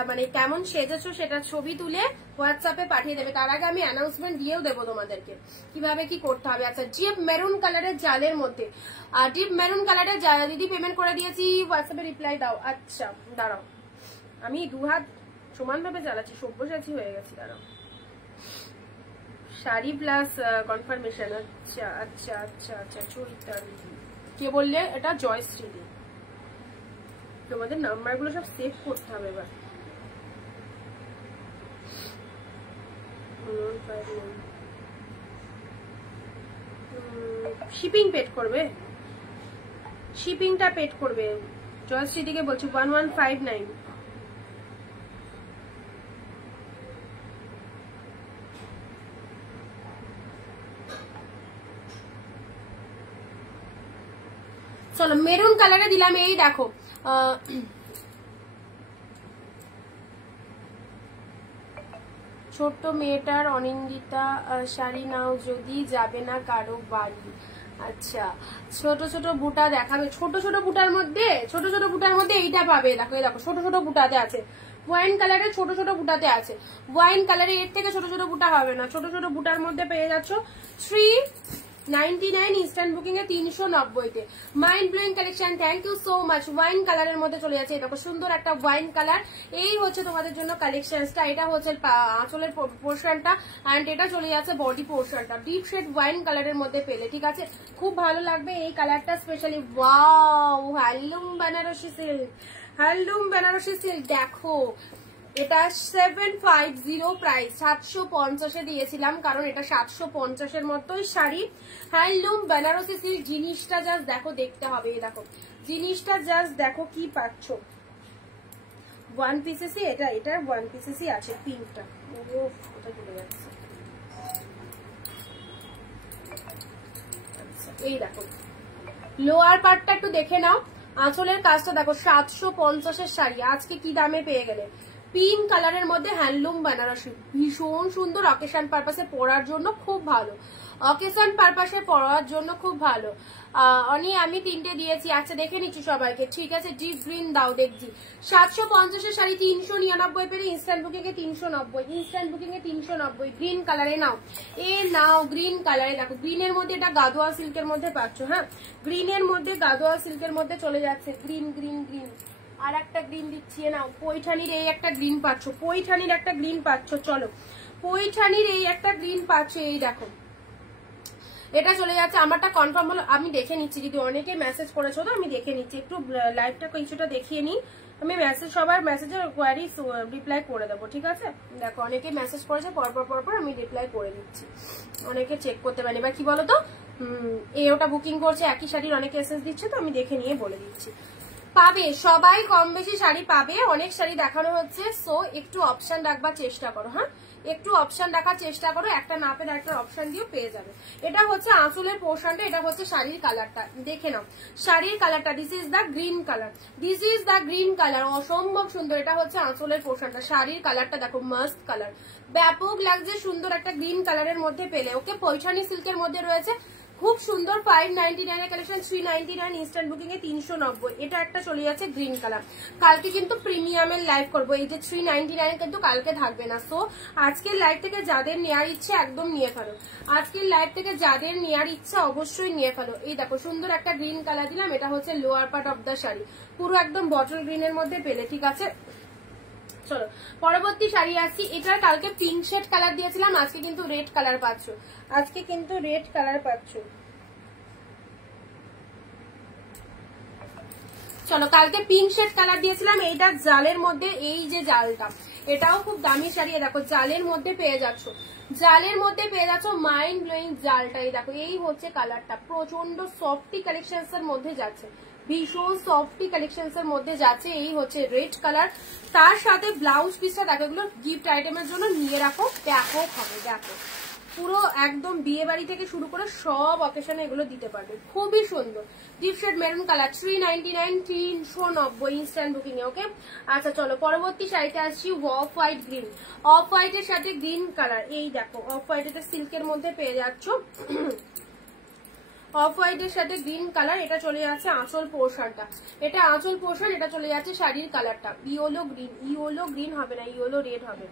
মানে কেমন সেজেছো সেটা ছবি তুলে হোয়াটসঅ্যাপে পাঠিয়ে দেবে। তার আগে আমি অ্যানাউন্সমেন্ট দিয়েও দেবো তোমাদেরকে কিভাবে কি করতে হবে। আচ্ছা, ডিপ মেরুন কালারের জালের মধ্যে, ডিপ মেরুন কালারের দিদি পেমেন্ট করে দিয়েছি, হোয়াটসঅ্যাপে রিপ্লাই দাও। আচ্ছা দাঁড়াও, আমি 2 হাত সমান ভাবে চালাচ্ছি, সব্যসাচী হয়ে গেছি। দাঁড়াও, শাড়ি প্লাস কনফার্মেশন। আচ্ছা আচ্ছা আচ্ছা আচ্ছা, চরিত্রা দিদি কে বললে? এটা জয়শ্রী দি। তোমাদের নাম্বারগুলো সব সেভ করতে হবে এবার। শিপিং পেড করবে, শিপিংটা পেড করবে। জয়শ্রী দিকে বলছি 1159। চলো মেরুন কালারে দিলাম। এই দেখো, ছোট্ট মেয়েটার অনিন্দিতা শাড়ি নাও যদি, যাবে না কারো বাড়ি। আচ্ছা, ছোট ছোট বুটা দেখাবে। ছোট ছোট বুটার মধ্যে এইটা পাবে। দেখো এই দেখো, ছোট ছোট বুটাতে আছে, ওয়াইন কালারের ছোট ছোট বুটাতে আছে। ওয়াইন কালারে এর থেকে ছোট ছোট বুটা হবে না, ছোট ছোট বুটার মধ্যে পেয়ে যাচ্ছ 399 ইনস্ট্যান্ট বুকিং এ 390 তে। Mind blowing collection, thank you so much. Wine কালারের মধ্যে চলে যাচ্ছে, দেখো সুন্দর একটা ওয়াইন কালার। এই হচ্ছে তোমাদের জন্য কালেকশনটা। এটা হচ্ছে আঁচলের পোর্শনটা, এন্ড এটা চলে যাচ্ছে বডি পোর্শনটা। ডিপ শেড ওয়াইন কালারের মধ্যে পেলে, ঠিক আছে, খুব ভালো লাগবে এই কালারটা specially. Wow, handloom Banarasi silk, handloom Banarasi silk. দেখো এটা 750 প্রাইস, 750 এ দিয়েছিলাম কারণ এটা 750 এর মতোই শাড়ি। Handloom Banarasi silk. জিনিসটা জাস্ট দেখো, দেখতে হবে। দেখো জিনিসটা জাস্ট দেখো কি পাচ্ছ। 1 পিসেসই এটা, এটার 1 পিসেসই আছে পিঙ্কটা। ওটা চলে যাচ্ছে। আচ্ছা, এই দেখো লোয়ার পার্টটা একটু দেখে নাও, আঁচলের কাজটা দেখো। 750 এর শাড়ি আজকে কি দামে পেয়ে গেলে। পিঙ্ক কালারের মধ্যে হ্যান্ডলুম বেনারসি, ভীষণ সুন্দর। অকেশন পারপাসে পরার জন্য খুব ভালো, অকেশন পারপাসে পরার জন্য খুব ভালো। অনি আমি 3টে দিয়েছি। আচ্ছা দেখে নিচ্ছি সবাইকে, ঠিক আছে। ডিপ গ্রিন দাও দেখছি। 750 এর শাড়ি 399 পেলে ইনস্ট্যান্ট বুকিং এ 390, ইনস্ট্যান্ট বুকিং এ 390। গ্রিন কালারে নাও, নাও গ্রিন কালারে। দেখো গ্রিনের মধ্যে এটা গাদোয়া সিল্কের মধ্যে পাচ্ছ। হ্যাঁ, গ্রিনের মধ্যে গাদোয়া সিল্কের মধ্যে চলে যাচ্ছে। গ্রিন গ্রিন গ্রিন, আর একটা গ্রিন দিচ্ছি নাও। পৈঠানির এই একটা গ্রিন পাচ্ছ, পৈঠানির একটা গ্রিন পাচ্ছ। চলো পৈঠানির এই একটা গ্রিন পাচ্ছ। এই দেখো এটা চলে যাচ্ছে। আমারটা কনফার্ম হলো, আমি দেখে নিচ্ছি। যদি অনেকে মেসেজ করেছো তো আমি দেখে নিচ্ছি, একটু লাইভটা কিছুটা দেখিয়ে নিই। আমি মেসেজ, সবার মেসেজের কোয়ারি রিপ্লাই করে দেবো, ঠিক আছে। দেখো অনেকে মেসেজ করেছে, পরপর আমি রিপ্লাই করে দিচ্ছি। অনেকে চেক করতে পারেনি। এবার কি বলতো, ওটা বুকিং করছে একই শাড়ির, অনেকে এসএস দিচ্ছে, তো আমি দেখে নিয়ে বলে দিচ্ছি। পাবে সবাই কম বেশি শাড়ি পাবে, অনেক শাড়ি দেখানো হচ্ছে, সো একটু অপশন রাখবার চেষ্টা করো। হ্যাঁ, একটু অপশন দেখার চেষ্টা করো, একটা না পেলে একটা অপশন দিয়েও পেয়ে যাবে। এটা হচ্ছে আঁচলের পোর্শনটা, এটা হচ্ছে শাড়ির কালারটা, দেখে নাও শাড়ির কালারটা। This is the green colour, this is the green colour, অসম্ভব সুন্দর। এটা হচ্ছে আঁচলের পোর্শনটা, শাড়ির কালারটা দেখো মাস্ট কালার, ব্যাপক লাগছে, সুন্দর একটা গ্রিন কালারের মধ্যে পেলে। ওকে পৈঠানি সিল্কের মধ্যে রয়েছে, খুব সুন্দর। 599 এর কালেকশন, 399 ইনস্ট্যান্ট বুকিং এ 390। এটা একটা চলে যাচ্ছে গ্রিন কালার। কালকে কিন্তু প্রিমিয়ামের লাইভ করবো, এই যে 399 কিন্তু কালকে থাকবে না। সো আজকের লাইভ থেকে যাদের নেওয়ার ইচ্ছে একদম নিয়ে ফেলো, আজকের লাইভ থেকে যাদের নেওয়ার ইচ্ছা অবশ্যই নিয়ে ফেলো। এই দেখো সুন্দর একটা গ্রিন কালার দিলাম, এটা হচ্ছে lower part of the sari, পুরো একদম বটল গ্রিনের মধ্যে পেলে, ঠিক আছে। চলো পরবর্তী শাড়ি আসছি। এটার কালকে পিঙ্ক শেড কালার দিয়েছিলাম, আজকে কিন্তু রেড কালার পাচ্ছ, আজকে কিন্তু রেড কালার পাচ্ছ। চলো কালকে পিঙ্ক শেড কালার দিয়েছিলাম, এইটা জালের মধ্যে, এই যে জালটা এটাও খুব দামি শাড়ি, দেখো জালের মধ্যে পেয়ে যাচ্ছ, জালের মধ্যে পেয়ে যাচ্ছ মাইন্ড ব্লোয়িং জালটাই দেখো। এই হচ্ছে কালারটা, প্রচন্ড সফটি কালেকশনস এর মধ্যে যাচ্ছে, ভীষণ সফটি কালেকশনস এর মধ্যে যাচ্ছে। এই হচ্ছে রেড কালার, তার সাথে ব্লাউজ পিসটা দেখো, এগুলো গিফট আইটেমের জন্য নিয়ে রাখো, ব্যাপক হবে, দেখো পুরো একদম বিয়ে বাড়ি থেকে শুরু করে সব অকেশনে এগুলো দিতে পারবে, খুবই সুন্দর। Deep shade maroon colour, 399, 390 instant booking এ। ওকে আচ্ছা চলো পরবর্তী শাড়িতে আসছি, অফ হোয়াইট গ্রিন, অফ হোয়াইটের সাথে গ্রিন কালার। এই দেখো অফ হোয়াইট, এটা সিল্কের মধ্যে পেয়ে যাচ্ছ, অফ হোয়াইটের সাথে গ্রিন কালার। এটা চলে যাচ্ছে আঁচল পোর্শনটা, এটা আঁচল পোর্শন, এটা চলে যাচ্ছে শাড়ির কালারটা ইয়েলো গ্রিন, ইয়েলো গ্রিন হবে না, ইয়েলো রেড হবে।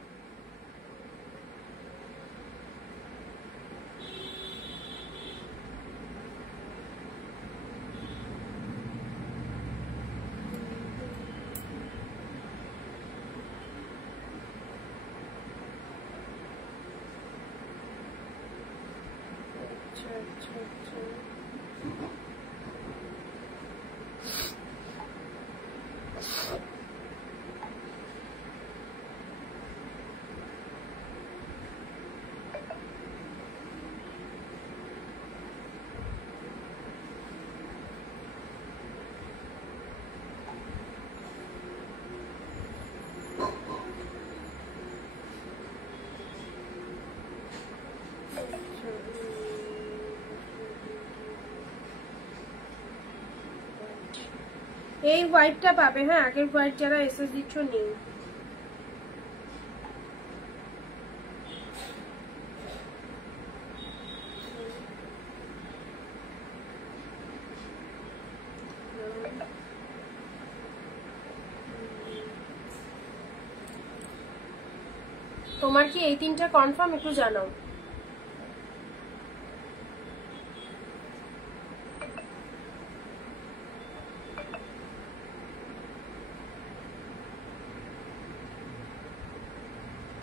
এই হোয়াইটটা পাবে, হ্যাঁ আগের হোয়াইট যারা এসে দিচ্ছ নেই। তোমার কি এই তিনটা কনফার্ম একটু জানাও।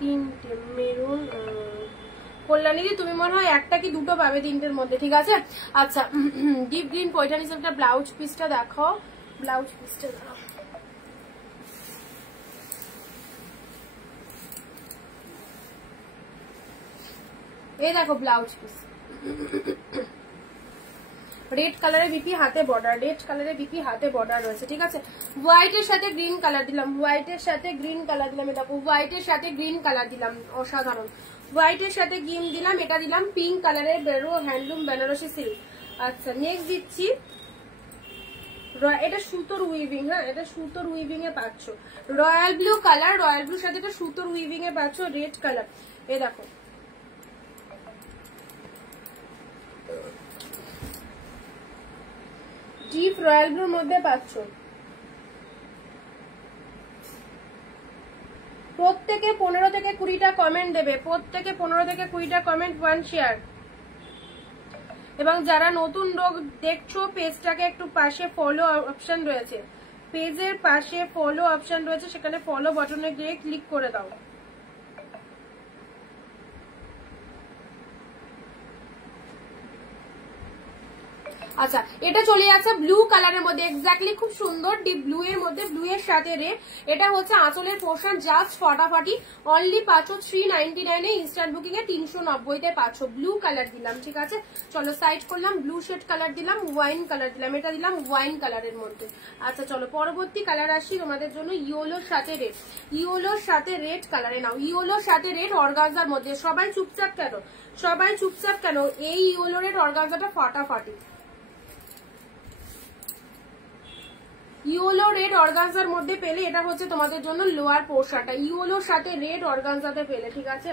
তিনটে মেরুন, কল্যাণীদি তুমি মনে হয় একটা কি দুটো পাবে তিনটের মধ্যে, ঠিক আছে। আচ্ছা ডিপ গ্রিন পয়ঠানি সিল্কটা ব্লাউজ পিসটা দেখো, ব্লাউজ পিসটা দেখো, এই দেখো ব্লাউজ পিস রেড কালারের বিপি হাতে বর্ডার, রেড কালারের বিপি হাতে বর্ডার রয়েছে, ঠিক আছে। হোয়াইটের সাথে গ্রিন কালার দিলাম, হোয়াইটের সাথে গ্রিন কালার দিলাম, এটা হোয়াইটের সাথে গ্রিন কালার দিলাম, অসাধারণ। হোয়াইটের সাথে গ্রিন দিলাম, এটা দিলাম পিঙ্ক কালারের বেরো হ্যান্ডলুম বেনারসি সিল্ক। আচ্ছা নেক্সট দিচ্ছি, এটা সুতোর উইভিং, হ্যাঁ এটা সুতোর উইভিং এ পাচ্ছ, রয়্যাল ব্লু কালার, রয়্যাল ব্লুর সাথে এটা সুতোর উইভিং এ পাচ্ছ, রেড কালার। এ দেখো ডিপ রয়্যাল ব্লুর মধ্যে পাচ্ছ। প্রত্যেকে 15 থেকে 20টা কমেন্ট দেবে, প্রত্যেকে 15 থেকে 20টা কমেন্ট, 1 শেয়ার। এবং যারা নতুন লোক দেখছো পেজটাকে একটু পাশে ফলো অপশন রয়েছে, পেজের পাশে ফলো অপশন রয়েছে, সেখানে ফলো বাটনে গিয়ে ক্লিক করে দাও। আচ্ছা এটা চলে যাচ্ছে ব্লু কালারের মধ্যে, এক্স্যাক্টলি খুব সুন্দর ডিপ ব্লু এর মধ্যে, ব্লু এর সাথে রেড। এটা হচ্ছে আঁচলের পোর্শন, জাস্ট ফাটাফাটি। অনলি পাচ্ছ 399 এ, ইনস্ট্যান্ট বুকিং এ 390 তে পাচ্ছ। ব্লু কালার দিলাম, ঠিক আছে চলো সাইড করলাম। ব্লু শেড কালার দিলাম, ওয়াইন কালার দিলাম, এটা দিলাম ওয়াইন কালারের মধ্যে। আচ্ছা চলো পরবর্তী কালার আসি তোমাদের জন্য, ইয়েলোর সাথে রেড। ইয়েলোর সাথে রেড কালারে নাও, ইয়েলোর সাথে রেড অর্গানজার মধ্যে। সবাই চুপচাপ কেন, সবাই চুপচাপ কেন, এই ইয়েলো রেড অর্গানজাটা ফাটাফাটি। ইয়েলো রেড অর্গানজার মধ্যে পেলে এটা হচ্ছে তোমাদের জন্য লোয়ার পোর্শনটা, ইয়েলোর সাথে রেড অর্গানজাতে পেলে, ঠিক আছে।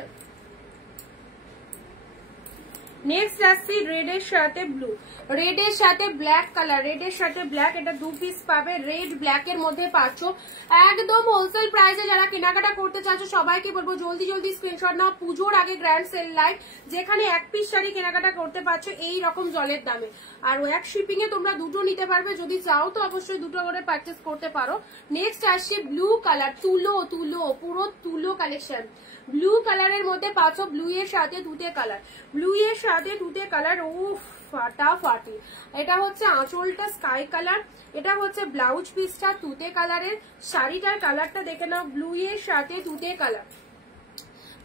নেক্সট আসছি রেড এর সাথে ব্লু, রেড এর সাথে ব্ল্যাক কালার, রেড এর সাথে ব্ল্যাক, এটা 2 পিস পাবে, রেড ব্ল্যাক এর মধ্যে পাচ্ছ একদম হোলসেল প্রাইসে। যারা কেনাকাটা করতে চাচ্ছ সবাইকে বলবো জলদি জলদি স্ক্রিনশট নাও, পুজোর আগে গ্র্যান্ড সেল লাইভ, যেখানে 1 পিস শাড়ি কেনাকাটা করতে পারছো এই রকম জলের দামে। আর ওয়াক শিপিং এ তোমরা দুটো নিতে পারবে, যদি চাও তো অবশ্যই দুটো করে পারচেস করতে পারো। নেক্সট আসছে ব্লু কালার, তুলো তুলো, পুরো তুলো কালেকশন। ব্লু কালারের মধ্যে পাচ্ছ ব্লু এর সাথে তুতে কালার, ব্লু এর সাথে তুতে কালার, উফ ফাটাফাটি। এটা হচ্ছে আঁচলটা স্কাই কালার, এটা হচ্ছে ব্লাউজ পিসটা তুতে কালারের। শাড়িটার কালারটা দেখে নাও, ব্লু এর সাথে তুতে কালার,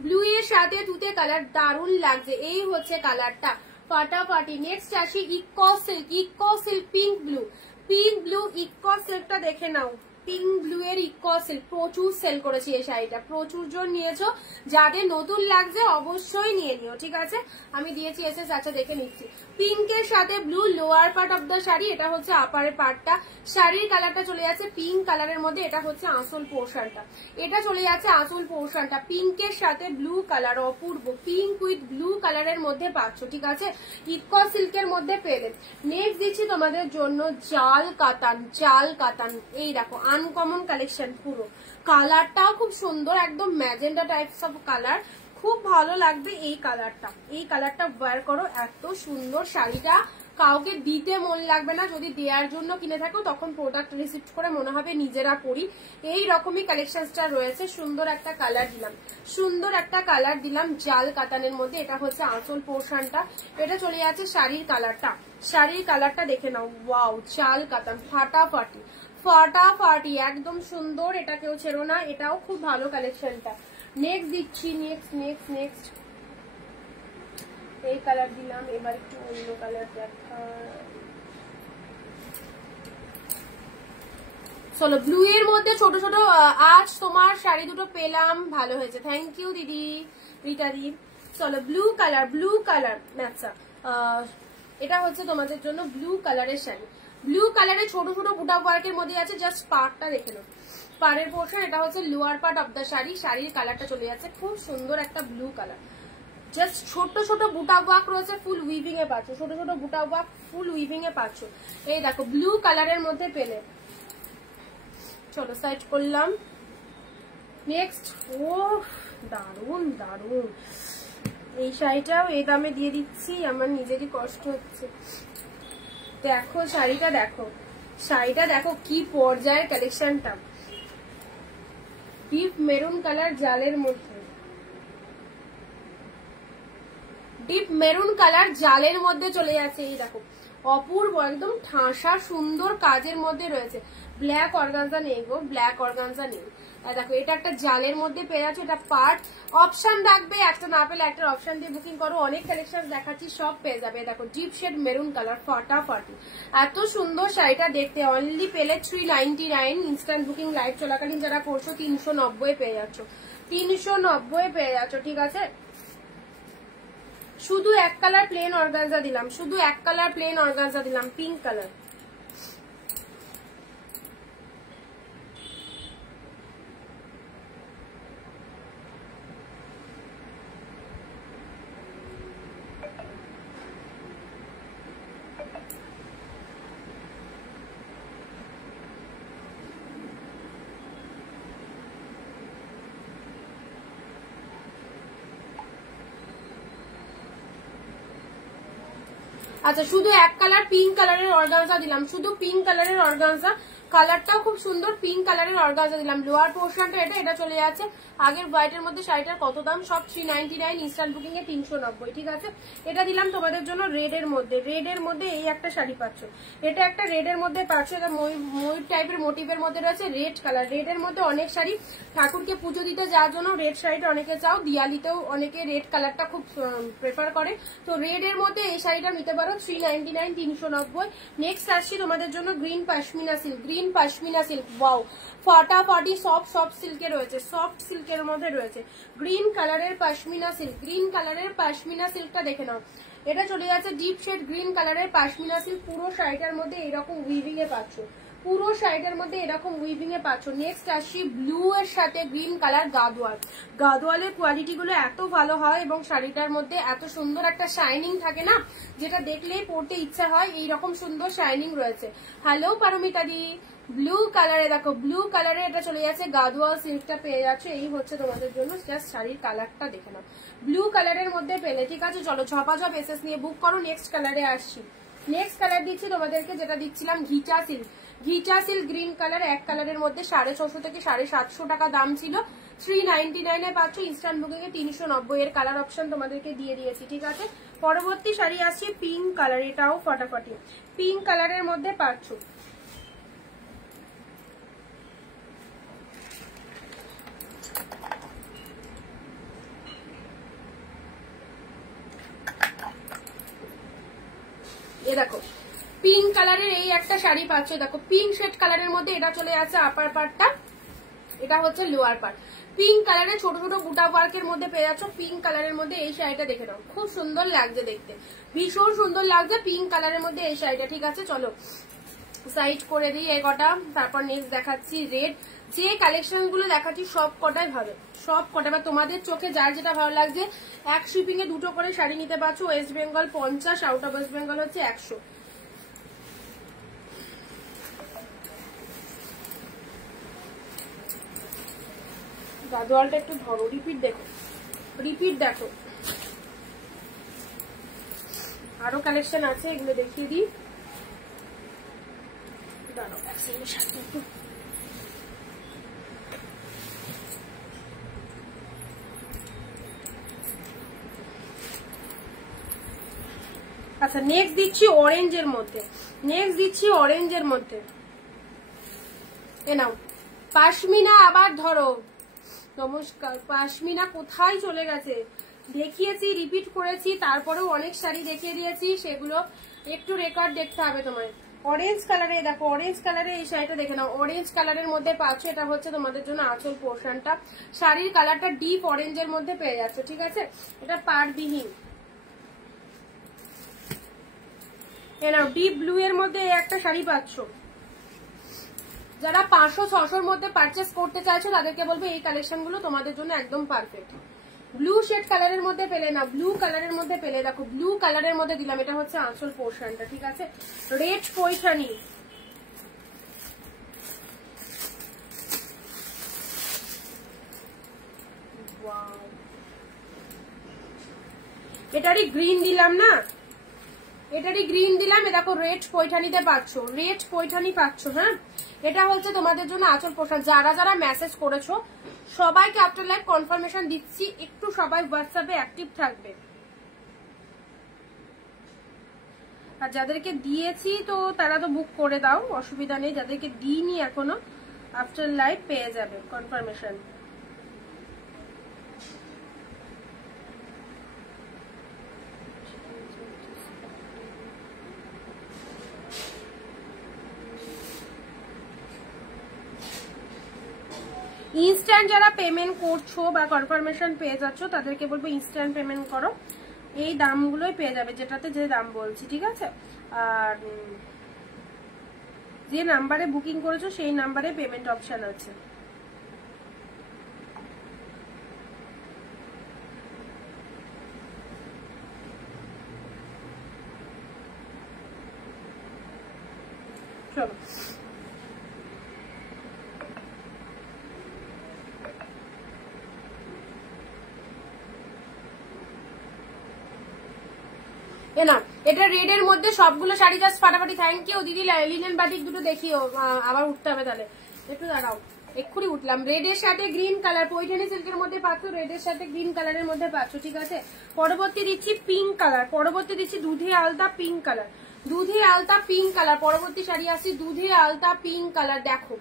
ব্লু এর সাথে তুতে কালার, দারুণ লাগছে। এই হচ্ছে কালারটা ফাটাফাটি। নেক্সট আসি eco silk, eco silk pink blue, pink blue eco সিল্কটা দেখে নাও, পিঙ্ক ব্লু এর ইকো সিল্ক প্রচুর সেল করেছি এই শাড়িটা, প্রচুর জন নিয়েছো। যাদের নতুন লাগছে অবশ্যই নিয়ে নিও, ঠিক আছে আমি দিয়েছি এসে। আচ্ছা দেখে নিচ্ছি, পিঙ্কের সাথে blue lower part of the sari, এটা হচ্ছে আপারের পার্টটা। শাড়ির কালারটা চলে যাচ্ছে পিঙ্ক কালারের মধ্যে, এটা হচ্ছে আঁচল পোর্শনটা, এটা চলে যাচ্ছে আঁচল পোর্শনটা। পিঙ্কের সাথে blue colour, Apurba pink with blue কালারের মধ্যে পাচ্ছ, ঠিক আছে ইকো সিল্কের মধ্যে পেলে। নেক্সট দিচ্ছি তোমাদের জন্য জাল কাতান, জাল কাতান, এই দেখো আনকমন কালেকশন, পুরো কালারটাও খুব সুন্দর, একদম ম্যাজেন্ডা টাইপস অফ কালার, খুব ভালো লাগবে এই কালারটা। এই কালারটা ওয়্যার করো, এত সুন্দর শাড়িটা কাউকে দিতে মন লাগবে না, যদি দেওয়ার জন্য কিনে থাকো তখন প্রোডাক্ট রিসিভ করে মনে হবে নিজেরা পরি। এই রকমই কালেকশনটা রয়েছে। সুন্দর একটা কালার দিলাম, সুন্দর একটা কালার দিলাম জাল কাতানের মধ্যে, এটা হচ্ছে আঁচল পোর্শনটা। এটা চলে যাচ্ছে শাড়ির কালারটা, শাড়ির কালারটা দেখে নাও, ওয়াও জাল কাতান ফাটাফাটি, ফাটাফাটি একদম সুন্দর, এটা কেউ ছেড়ো না, এটাও খুব ভালো কালেকশনটা। নেক্সট দিচ্ছি, নেক্সট নেক্সট নেক্সট এই কালার দিলাম, এবার একটু অন্য কালার দেখা। চলো ব্লু এর মধ্যে ছোট ছোট, আজ তোমার শাড়ি দুটো পেলাম, ভালো হয়েছে, থ্যাংক ইউ দিদি, রিতা দি। চলো ব্লু কালার, ব্লু কালার, আচ্ছা এটা হচ্ছে তোমাদের জন্য ব্লু কালারের শাড়ি, ব্লু কালারে ছোট ছোট বুটা ওয়ার্কের মধ্যে আছে, জাস্ট পার্টটা দেখে নাও, পাড়ের পোর্শন। এটা হচ্ছে lower part of the sari, শাড়ির কালারটা চলে যাচ্ছে খুব সুন্দর একটা ব্লু কালার, জাস্ট ছোট ছোট বুটা ওয়ার্ক রয়েছে, ফুল উইভিং এ পাচ্ছ, ছোট ছোট বুটা ওয়ার্ক ফুল উইভিং এ পাচ্ছ। এই দেখো ব্লু কালারের মধ্যে পেলে, চলো সাইড করলাম। নেক্সট, ও দারুন দারুন, এই শাড়িটাও এই দামে দিয়ে দিচ্ছি, আমার নিজেরই কষ্ট হচ্ছে। দেখো শাড়িটা দেখো, শাড়িটা দেখো কি পর্যায়ের কালেকশনটা, ডিপ মেরুন কালার জালের মধ্যে, ডিপ মেরুন কালার জালের মধ্যে চলে যাচ্ছে। এই দেখো অপূর্ব একদম ঠাসা সুন্দর কাজের মধ্যে রয়েছে। ব্ল্যাক অর্গানজা নেই গো, ব্ল্যাক অর্গানজা নেই। দেখো এটা একটা জালের মধ্যে পেয়ে যাচ্ছে, এটা পার্ট অপশন রাখবে, একটা না পেলে একটা অপশন দিয়ে বুকিং করো, অনেক কালেকশন দেখাচ্ছি সব পেয়ে যাবে। দেখো ডিপ শেড মেরুন কালার ফাটাফাটি, এত সুন্দর শাড়িটা দেখতে। অনলি পেলে 399, ইনস্ট্যান্ট বুকিং লাইভ চলাকালীন যারা করছো 390 পেয়ে যাচ্ছ, 390 পেয়ে যাচ্ছ, ঠিক আছে। শুধু এক কালার প্লেন অর্গানজা দিলাম, শুধু এক কালার প্লেন অর্গানজা দিলাম, পিঙ্ক কালার। আচ্ছা শুধু এক কালার পিঙ্ক কালারের অর্গানজা দিলাম, শুধু পিঙ্ক কালারের অর্গানজা, কালারটাও খুব সুন্দর, পিঙ্ক কালারের অর্গানজা দিলাম। লোয়ার পোর্শনটা এটা চলে যাচ্ছে আগের হোয়াইটের মধ্যে। শাড়িটার কত দাম? সব 399, ইনস্ট্যান্ট বুকিং এ 390, ঠিক আছে। এটা দিলাম তোমাদের জন্য রেড এর মধ্যে। রেড এর মধ্যে এই একটা শাড়ি পাচ্ছ, এটা একটা রেড এর মধ্যে পাচ্ছ, এটা ময়ূর টাইপের মোটিভের মধ্যে রয়েছে, রেড কালার। রেড এর মধ্যে অনেক শাড়ি ঠাকুরকে পুজো দিতে যাওয়ার জন্য রেড শাড়িটা অনেকে চাও, দিওয়ালিতেও অনেকে রেড কালারটা খুব প্রেফার করে, তো রেড এর মধ্যে এই শাড়িটা নিতে পারো 399, 390। নেক্সট আসছি তোমাদের জন্য green pashmina silk. Green pashmina silk, wow, ফাটাফাটি সফট সিল্কে রয়েছে, সফট সিল্কের মধ্যে রয়েছে গ্রিন কালারের পাশমিনা সিল্ক। গ্রিন কালারের পাশমিনা সিল্কটা দেখে নাও, এটা চলে যাচ্ছে ডিপ শেড গ্রিন কালারের পাশমিনা সিল্ক। পুরো শাড়িটার মধ্যে এরকম উইভিং এ পাচ্ছ, পুরো শাড়িটার মধ্যে এরকম উইভিং এ পাচ্ছ। নেক্সট আসছি ব্লু এর সাথে গ্রিন কালার গাদোয়াল। গাদোয়ালের কোয়ালিটি গুলো এত ভালো হয় এবং শাড়িটার মধ্যে এত সুন্দর একটা শাইনিং থাকে না, যেটা দেখলেই পরতে ইচ্ছা হয়। এইরকম সুন্দর শাইনিং রয়েছে। হ্যালো পারমিতা দি, ব্লু কালারে দেখো, ব্লু কালারে এটা চলে যাচ্ছে গাদোয়াল সিল্কটা পেয়ে যাচ্ছে। এই হচ্ছে তোমাদের জন্য, জাস্ট শাড়ির কালারটা দেখে নাও, ব্লু কালারের মধ্যে পেলে, ঠিক আছে। চলো ঝপাঝপ এসএস নিয়ে বুক করো। নেক্সট কালারে আসছি। নেক্সট কালার দিচ্ছি তোমাদেরকে, যেটা দিচ্ছিলাম ঘিচা সিল্ক। ঘিচা সিল্ক গ্রিন কালার, এক কালারের মধ্যে 650 থেকে 750 টাকা দাম ছিল, 399 এ পাচ্ছ, ইনস্ট্যান্ট বুকিং এ 390 এর কালার অপশন তোমাদেরকে দিয়ে দিয়েছি, ঠিক আছে। পরবর্তী শাড়ি আসছে পিঙ্ক কালার, এটাও ফাটাফাটি পিঙ্ক কালারের মধ্যে পাচ্ছ। এ দেখো পিঙ্ক কালারের এই একটা শাড়ি পাচ্ছ, দেখো পিঙ্ক শেড কালারের মধ্যে। এটা চলে যাচ্ছে আপার পার্টটা, এটা হচ্ছে লোয়ার পার্ট। পিঙ্ক কালারের ছোট ছোট বুটা ওয়ার্কের মধ্যে পেয়ে যাচ্ছ। পিঙ্ক কালারের মধ্যে এই শাড়িটা দেখে নাও, খুব সুন্দর লাগছে দেখতে, ভীষণ সুন্দর লাগছে পিঙ্ক কালারের মধ্যে এই শাড়িটা, ঠিক আছে। চলো সাইড করে দিই এই কটা, তারপর নেক্সট দেখাচ্ছি রেড। যে কালেকশন গুলো দেখাচ্ছি সব কটাই ভালো, সব কটা, বা তোমাদের চোখে যার যেটা ভালো লাগছে। এক শিপিং এ দুটো করে শাড়ি নিতে পারছো। West Bengal 50, out of West Bengal হচ্ছে 100। গাদোয়ালটা একটু ধরো, রিপিট দেখো, রিপিট দেখো, আরো কালেকশন আছে, এগুলো দেখিয়ে দিই। দাঁড়াও এক সেকেন্ড, সাথে একটু আচ্ছা। নেক্সট দিচ্ছি অরেঞ্জের মধ্যে, নেক্সট দিচ্ছি অরেঞ্জের মধ্যে। এ নাও পাশমিনা, আবার ধরো। নমস্কার, পাশমিনা কোথায় চলে গেছে? দেখিয়েছি, রিপিট করেছি, তারপরেও অনেক শাড়ি দেখিয়ে দিয়েছি, সেগুলো একটু রেকর্ড দেখতে হবে তোমায়। অরেঞ্জ কালারে দেখো, অরেঞ্জ কালারে এই শাড়িটা দেখে নাও, অরেঞ্জ কালারের মধ্যে পাচ্ছ। এটা হচ্ছে তোমাদের জন্য আঁচল পোর্শনটা, শাড়ির কালারটা ডিপ অরেঞ্জের মধ্যে পেয়ে যাচ্ছ, ঠিক আছে। এটা পাড়বিহীন। এ নাও ডিপ ব্লু এর মধ্যে একটা শাড়ি পাচ্ছ। যারা 500-600 মধ্যে পারচেস করতে চাইছো তাদেরকে বলবো এই কালেকশন গুলো তোমাদের জন্য একদম পারফেক্ট। ব্লু শেড কালারের মধ্যে পেলে না, ব্লু কালারের মধ্যে পেলে, দেখো ব্লু কালারের মধ্যে দিলাম। এটা হচ্ছে আঁচল পোর্শনটা, ঠিক আছে। রেড পৈঠানি, এটারই গ্রিন দিলাম না, এটারই গ্রিন দিলাম। এ দেখো রেড পৈঠানিতে পাচ্ছ, রেড পৈঠানি পাচ্ছ, হ্যাঁ। এটা হচ্ছে তোমাদের জন্য আঁচল পোশাক। যারা যারা মেসেজ করেছো সবাইকে আফটার লাইভ কনফার্মেশন দিচ্ছি, একটু সবাই হোয়াটসঅ্যাপে অ্যাক্টিভ থাকবে। আর যাদেরকে দিয়েছি তো তারা তো বুক করে দাও, অসুবিধা নেই। যাদেরকে দিইনি এখনো, আফটার লাইভ পেয়ে যাবে কনফার্মেশন। ইনস্ট্যান্ট যারা পেমেন্ট করছো বা কনফার্মেশন পেয়ে যাচ্ছ তাদেরকে বলবো ইনস্ট্যান্ট পেমেন্ট করো, এই দামগুলোই পেয়ে যাবে, যেটাতে যে দাম বলছি, ঠিক আছে। আর যে নাম্বারে বুকিং করেছো সেই নাম্বারে পেমেন্ট অপশন আছে। চলো এ না এটা রেড এর মধ্যে সবগুলো শাড়ি জাস্ট ফাটাফাটি। থ্যাংক ইউ দিদি। লিনেন বাটিক দুটো দেখিও, আবার উঠতে হবে তাহলে, একটু দাঁড়াও, এক্ষুনি উঠলাম। রেড এর সাথে গ্রিন কালার, পৈঠানি সিল্কের মধ্যে পাচ্ছ, রেড এর সাথে গ্রিন কালারের মধ্যে পাচ্ছ, ঠিক আছে। পরবর্তী দিচ্ছি পিঙ্ক কালার, পরবর্তী দিচ্ছি দুধে আলতা পিঙ্ক কালার, দুধে আলতা পিঙ্ক কালার। পরবর্তী শাড়ি আসছি দুধে আলতা পিঙ্ক কালার, দেখো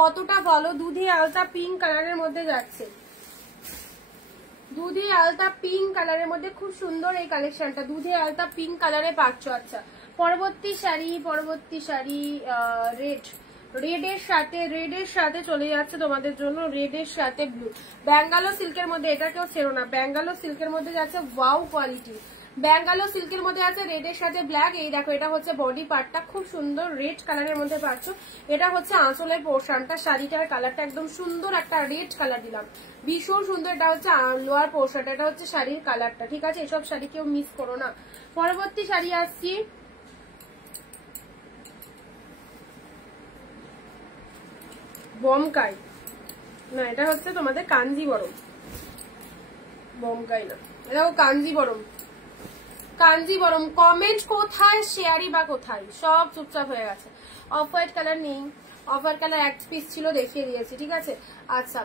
কতটা ভালো দুধে আলতা পিঙ্ক কালারের মধ্যে যাচ্ছে, দুধে আলতা পিঙ্ক কালারের মধ্যে খুব সুন্দর এই কালেকশনটা, দুধে আলতা পিঙ্ক কালারে পাচ্ছ। আচ্ছা পরবর্তী শাড়ি, পরবর্তী শাড়ি রেড, রেড এর সাথে চলে যাচ্ছে তোমাদের জন্য, রেড এর সাথে ব্লু, ব্যাঙ্গালোর সিল্কের মধ্যে, এটা কেউ ছেড়ো না, ব্যাঙ্গালোর সিল্কের মধ্যে যাচ্ছে, ওয়াও কোয়ালিটি, ব্যাঙ্গালোর সিল্কের মধ্যে আছে রেড এর সাথে ব্ল্যাক। এই দেখো এটা হচ্ছে বডি পার্টটা, খুব সুন্দর রেড কালারের মধ্যে পাচ্ছ। এটা হচ্ছে আঁচলের পোর্শনটা, শাড়িটার কালারটা একদম সুন্দর একটা রেড কালার দিলাম, ভীষণ সুন্দর। এটা হচ্ছে লোয়ার পোর্শনটা, এটা হচ্ছে শাড়ির কালারটা, ঠিক আছে। এসব শাড়ি কেউ মিস করো না। পরবর্তী শাড়ি আসছি বমকাই, না এটা হচ্ছে তোমাদের কাঞ্জিবরম, বমকাই না, এটাও কাঞ্জিবরম, কাঞ্জিবরম। কমেন্ট কোথায়, শেয়ারি বা কোথায়, সব চুপচাপ হয়ে গেছে। অফ হোয়াইট কালার নেই, অফ হোয়াইট কালার এক পিস ছিল, দেখিয়ে দিয়েছি, ঠিক আছে। আচ্ছা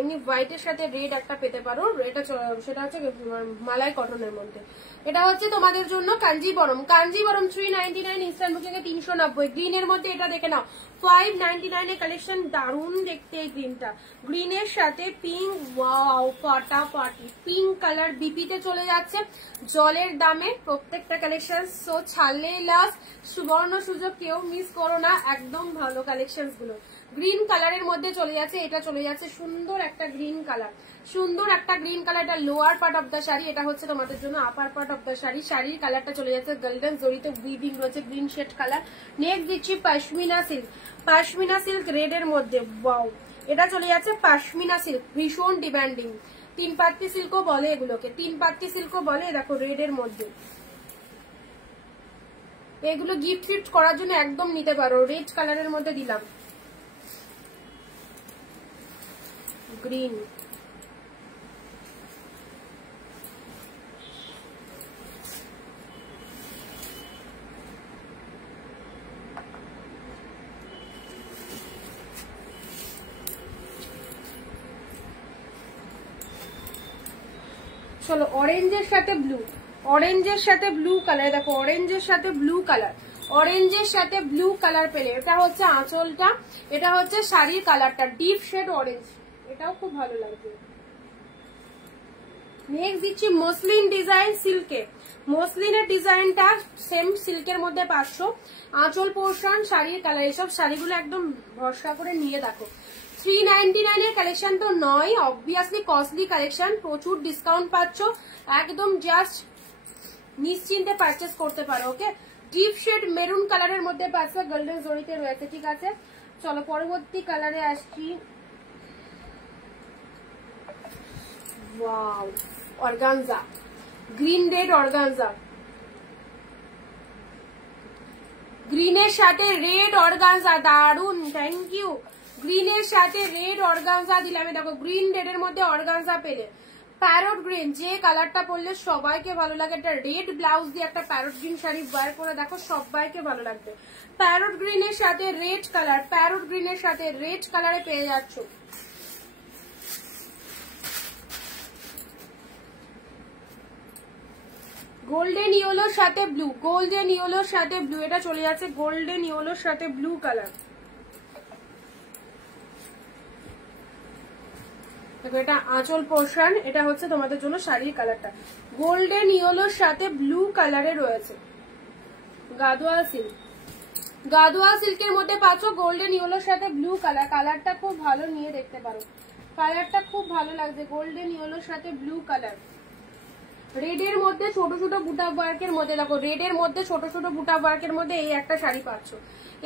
এমনি হোয়াইটের সাথে রেড একটা পেতে পারো, এটা সেটা হচ্ছে মালাই কটনের মধ্যে। এটা হচ্ছে তোমাদের জন্য কাঞ্জিবরম, কাঞ্জিবরম 399, ইনস্ট্যান্ট বুকিং এ 390। গ্রিনের মধ্যে এটা দেখে নাও 599 এর কালেকশন, দারুণ দেখতে এই গ্রিনটা, গ্রিনের সাথে পিঙ্ক, ওয়াও ফাটাফাটি পিঙ্ক কালার, বিপিতে চলে যাচ্ছে জলের দামে প্রত্যেকটা কালেকশন। সো ছাড়লে লাস্ট, সুবর্ণ সুযোগ, কেউ মিস করো না, একদম ভালো কালেকশন গুলো। গ্রিন কালারের মধ্যে চলে যাচ্ছে, এটা চলে যাচ্ছে সুন্দর একটা গ্রিন কালার, সুন্দর একটা গ্রিন কালার। এটা lower part of the sari, এটা হচ্ছে তোমাদের জন্য আপার পার্ট অফ দ্য শাড়ি। শাড়ির কালারটা চলে যাচ্ছে গোল্ডেন জরিতে উইভিং রয়েছে, গ্রিন শেড কালার। নেক্সট দিচ্ছি pashmina silk, pashmina silk red এর মধ্যে, ওয়াও এটা চলে যাচ্ছে পশমিনা সিল্ক, ভীষণ ডিমান্ডিং, তিন পাত্তি সিল্কও বলে এগুলোকে, তিন পাত্তি সিল্কও বলে। দেখো রেড এর মধ্যে, এগুলো গিফট ফিফট করার জন্য একদম নিতে পারো। রেড কালারের মধ্যে দিলাম গ্রিন, চলো অরেঞ্জের সাথে ব্লু, অরেঞ্জের সাথে ব্লু কালার, দেখো অরেঞ্জের সাথে ব্লু কালার, অরেঞ্জের সাথে ব্লু কালার পেলে। এটা হচ্ছে আঁচলটা, এটা হচ্ছে শাড়ির কালারটা, ডিপ শেড অরেঞ্জ, এটাও খুব ভালো লাগবে। নেক্সট দিচ্ছি মসলিন ডিজাইন সিল্কে, মসলিনের ডিজাইনটা সেম সিল্কের মধ্যে পাচ্ছ, আঁচল পোর্শন শাড়ির কালার। এসব শাড়িগুলো একদম ভরসা করে নিয়ে দেখো। 399 এর কালেকশন তো নয়, অবভিয়াসলি কস্টলি কালেকশন, প্রচুর ডিসকাউন্ট পাচ্ছ, একদম জাস্ট নিশ্চিন্তে পারচেস করতে পারো। ওকে, ডিপ শেড মেরুন কালারের মধ্যে পাচ্ছ, গোল্ডেন জরিতে রয়েছে, ঠিক আছে। চলো পরবর্তী কালারে আসছি, wow organza, green red organza, গ্রিনের সাথে রেড অর্গানজা, দারুন, থ্যাংক ইউ। গ্রিনের সাথে রেড অর্গানজা দিলাম, দেখো গ্রিন রেড এর মধ্যে অর্গানজা পেলে। প্যারট গ্রিন, যে কালারটা পরলে সবাইকে ভালো লাগে, একটা রেড ব্লাউজ দিয়ে একটা প্যারট গ্রিন শাড়ি ওয়্যার করে দেখো, সবাইকে ভালো লাগবে। প্যারট গ্রিনের সাথে রেড কালার, প্যারট গ্রিনের সাথে রেড কালারে পেয়ে যাচ্ছ। গোল্ডেন ইয়েলোর সাথে ব্লু, গোল্ডেন ইয়েলোর সাথে ব্লু, এটা চলে যাচ্ছে গোল্ডেন ইয়েলোর সাথে ব্লু কালার। দেখো এটা আঁচল পোর্শন, এটা হচ্ছে তোমাদের জন্য শাড়ির কালারটা, গোল্ডেন ইয়েলোর সাথে ব্লু কালারে রয়েছে। গাদোয়াল সিল্ক, গাদোয়াল সিল্কের মধ্যে পাচ্ছ গোল্ডেন ইয়েলোর সাথে ব্লু কালার, কালারটা খুব ভালো, নিয়ে দেখতে পারো, কালারটা খুব ভালো লাগছে, গোল্ডেন ইয়েলোর সাথে ব্লু কালার। রেড এর মধ্যে ছোট ছোট বুটা ওয়ার্কের মধ্যে, দেখো রেড এর মধ্যে ছোট ছোট বুটা ওয়ার্কের মধ্যে এই একটা শাড়ি পাচ্ছ।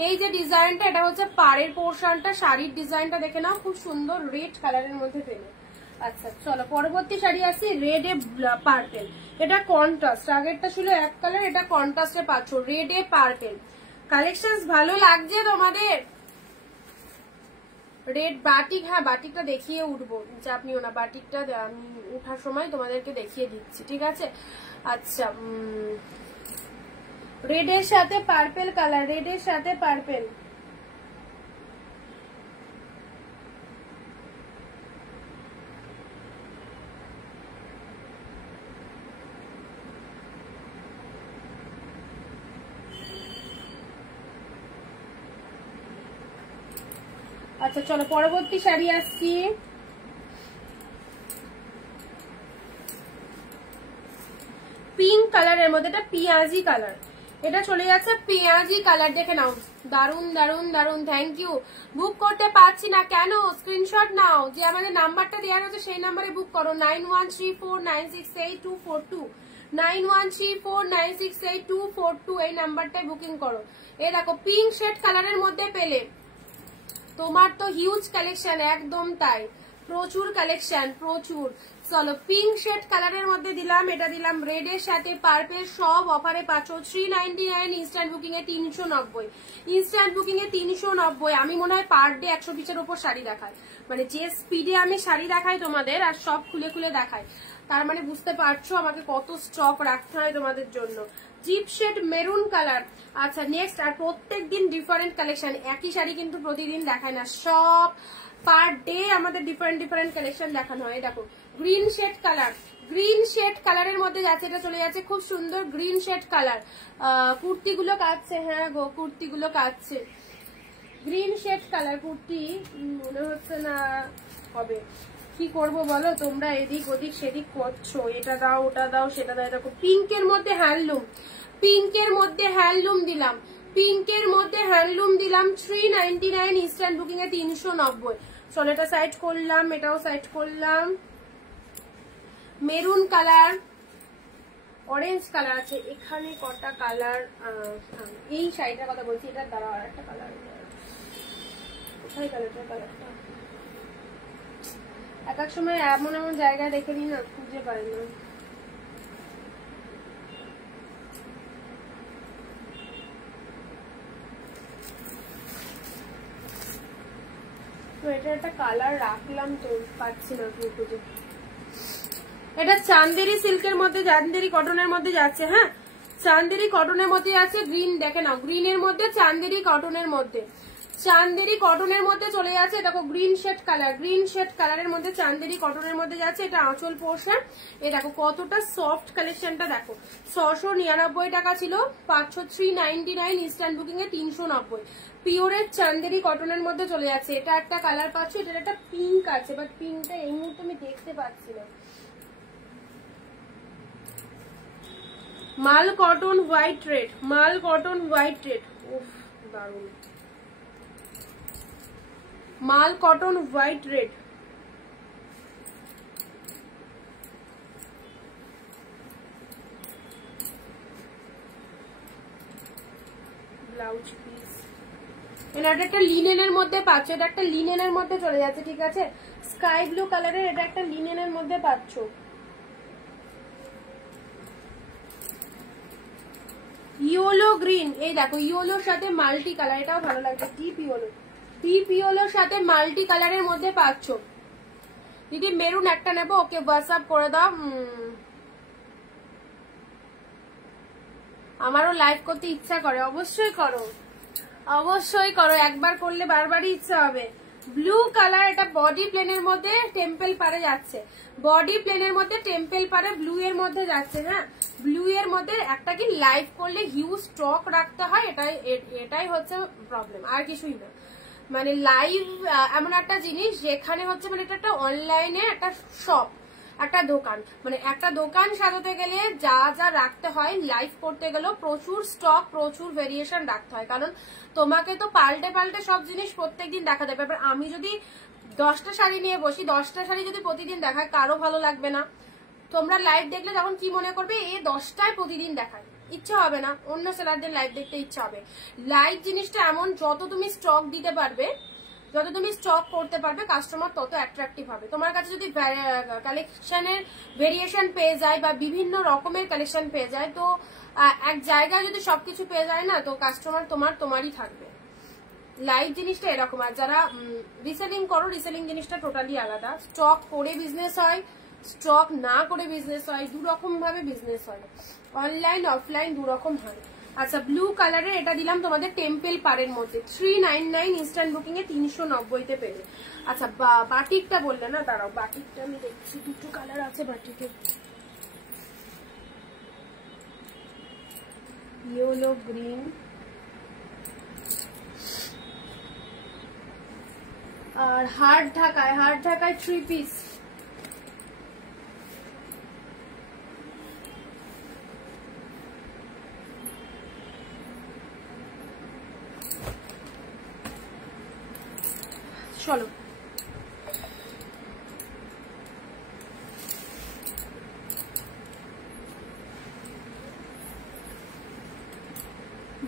এই যে ডিজাইনটা, এটা হচ্ছে পাড়ের পোর্শনটা, শাড়ির ডিজাইনটা দেখে নাও, খুব সুন্দর রেড কালারের মধ্যে পেলে। আচ্ছা চলো পরবর্তী শাড়ি আসছি রেড এ পার্পেল, এটা কন্ট্রাস্ট, আগেরটা ছিল এক কালার, এটা কন্ট্রাস্টে পাচ্ছ, রেড এ পার্পেল। কালেকশন ভালো লাগছে তোমাদের? রেড বাটিক, হ্যাঁ বাটিকটা দেখিয়ে উঠবো, চাপ নিও না, বাটিকটা আমি উঠার সময় তোমাদেরকে দেখিয়ে দিচ্ছি, ঠিক আছে। আচ্ছা রেডের সাথে পার্পেল কালার, রেডের সাথে পার্পেল। আচ্ছা চলো পরবর্তী শাড়ি আসছি। পিঙ্ক কালারের মধ্যে, এটা পিঁয়াজি কালার, এটা চলে যাচ্ছে পেঁয়াজি কালার। দেখে নাও, দারুন দারুন দারুন। Thank you. বুক করতে পারছি না কেন? স্ক্রিনশট নাও, যে আমাদের নাম্বারটা দেওয়া রয়েছে সেই নাম্বারে বুক করো, 9134968242, 9134968242, এই নাম্বারটায় বুকিং করো। এই দেখো পিঙ্ক শেড কালারের মধ্যে পেলে, তোমার তো হিউজ কালেকশন, একদম তাই, প্রচুর কালেকশন প্রচুর। চলো পিঙ্ক শেড কালারের মধ্যে দিলাম, এটা দিলাম রেডের সাথে পার্পেল, সব অফারে পাচ্ছ 399, ইনস্ট্যান্ট বুকিং এ 390, ইনস্ট্যান্ট বুকিং এ 390। আমি মনে হয় পার ডে 100 পিসের উপর শাড়ি দেখাই, মানে যে স্পিডে আমি শাড়ি দেখাই তোমাদের আর সব খুলে খুলে দেখাই, তার মানে বুঝতে পারছো আমাকে কত স্টক রাখতে হয় তোমাদের জন্য। Deep shade maroon colour. আচ্ছা নেক্সট, আর প্রত্যেক দিন ডিফারেন্ট কালেকশন, একই শাড়ি কিন্তু প্রতিদিন দেখায় না, সব পার ডে আমাদের ডিফারেন্ট ডিফারেন্ট কালেকশন দেখানো হয়। দেখো green shade colour, green shade কালারের মধ্যে যাচ্ছে, এটা চলে যাচ্ছে খুব সুন্দর গ্রিন শেড কালার। কুর্তিগুলো কাটছে, হ্যাঁ গো কুর্তিগুলো কাটছে, গ্রিন শেড কালার কুর্তি মনে হচ্ছে না হবে। কি করব বলো, তোমরা এদিক ওদিক সেদিক করছো, এটা দাও ওটা দাও সেটা দাও। দেখো পিঙ্কের মধ্যে হ্যান্ডলুম, পিঙ্কের মধ্যে হ্যান্ডলুম দিলাম, পিঙ্কের মধ্যে হ্যান্ডলুম দিলাম 399, ইনস্ট্যান্ট বুকিং এ 390। চলো এটা সাইড করলাম, এটাও সাইড করলাম। মেরুন কালার, অরেঞ্জ কালার আছে, এখানে কটা কালার, এই শাড়িটার কথা বলছি, এটার দ্বারা আর একটা কালার, কোথায় কালারটা, কালারটা এক এক সময় এমন এমন জায়গায় দেখে নিই না, খুঁজে পাই না। তো এটা একটা কালার রাখলাম তো পাচ্ছি না খুঁজে। এটা চান্দেরি সিল্কের মধ্যে, চান্দেরি কটনের মধ্যে যাচ্ছে, হ্যাঁ চান্দেরি কটনের মধ্যে আছে। গ্রিন দেখে নাও, গ্রিনের মধ্যে চান্দেরি কটনের মধ্যে, চান্দেরি কটনের মধ্যে চলে যাচ্ছে। দেখো green shade colour, green shade কালারের মধ্যে চান্দেরি কটনের মধ্যে যাচ্ছে, এটা আঁচল পোর্শন। এ দেখো কতটা সফট কালেকশনটা, দেখো 699 টাকা ছিল, পাচ্ছ 399, ইনস্ট্যান্ট বুকিং এ 390। পিওরের চান্দেরি কটনের মধ্যে চলে যাচ্ছে। এটা একটা কালার পাচ্ছ, এটার একটা পিঙ্ক আছে, বাট পিঙ্কটা এই মুহূর্তে আমি দেখতে পাচ্ছি না। মাল কটন হোয়াইট রেড, মাল কটন হোয়াইট রেড, উফ দারুণ, মাল cotton white red. Blouse piece, এটা একটা লিনেনের মধ্যে পাচ্ছ, এটা একটা লিনেনের মধ্যে চলে যাচ্ছে, ঠিক আছে স্কাই ব্লু কালারের, এটা একটা লিনেনের মধ্যে পাচ্ছ। ইয়েলো গ্রিন, এই দেখো ইয়েলোর সাথে মাল্টি কালার, এটাও ভালো লাগছে, ডিপ ইয়েলো, ডিপ ইয়েলোর সাথে মাল্টি কালারের মধ্যে পাচ্ছ। দিদি মেরুন একটা নেবো, ওকে হোয়াটসঅ্যাপ করে দাও। আমারও লাইভ করতে ইচ্ছা করে, অবশ্যই করো, অবশ্যই করো, একবার করলে বারবারই ইচ্ছা হবে। ব্লু কালার, এটা বডি প্লেনের মধ্যে টেম্পল পারে যাচ্ছে, বডি প্লেনের মধ্যে টেম্পল পারে ব্লু এর মধ্যে যাচ্ছে। হ্যাঁ ব্লু এর মধ্যে একটা কি লাইভ করলে হিউজ স্টক রাখতে হয়, এটাই হচ্ছে প্রবলেম, আর কিছুই না। মানে লাইভ এমন একটা জিনিস যেখানে হচ্ছে, মানে এটা একটা অনলাইনে একটা শপ, একটা দোকান, মানে একটা দোকান সাজাতে গেলে যা যা রাখতে হয়, লাইভ করতে গেলেও প্রচুর স্টক প্রচুর ভেরিয়েশন রাখতে হয়, কারণ তোমাকে তো পাল্টে পাল্টে সব জিনিস প্রত্যেকদিন দেখাতে হবে। এবার আমি যদি 10টা শাড়ি নিয়ে বসি, 10টা শাড়ি যদি প্রতিদিন দেখায়, কারো ভালো লাগবে না। তোমরা লাইভ দেখলে তখন কি মনে করবে, এ 10টাই প্রতিদিন দেখায়, ইচ্ছা হবে না, অন্য সেলারদের লাইভ দেখতে ইচ্ছা হবে। লাইভ জিনিসটা এমন, যত তুমি স্টক দিতে পারবে, যত তুমি স্টক করতে পারবে, কাস্টমার তত অ্যাট্রাকটিভ হবে। তোমার কাছে যদি কালেকশনের ভেরিয়েশন পেয়ে যায় বা বিভিন্ন রকমের কালেকশন পেয়ে যায়, তো এক জায়গায় যদি সবকিছু পেয়ে যায় না, তো কাস্টমার তোমারই থাকবে। লাইভ জিনিসটা এরকম। আর যারা রিসেলিং করো, রিসেলিং জিনিসটা টোটালি আলাদা। স্টক করে বিজনেস হয়, স্টক না করে বিজনেস হয়, দু রকম ভাবে বিজনেস হয়, অনলাইন অফলাইন দু রকম হয়। আচ্ছা ব্লু কালারের এটা দিলাম তোমাদের টেম্পল পাড়ের মধ্যে 399 ইনস্ট্যান্ট বুকিং এ 390 তে পেলে। আচ্ছা বাটিকটা বললে না, দাঁড়াও বাটিকটা আমি দেখছি, দুটো কালার আছে বাটিকে, ইয়েলো গ্রিন আর হার্ড ঢাকায় 3 পিস। চলো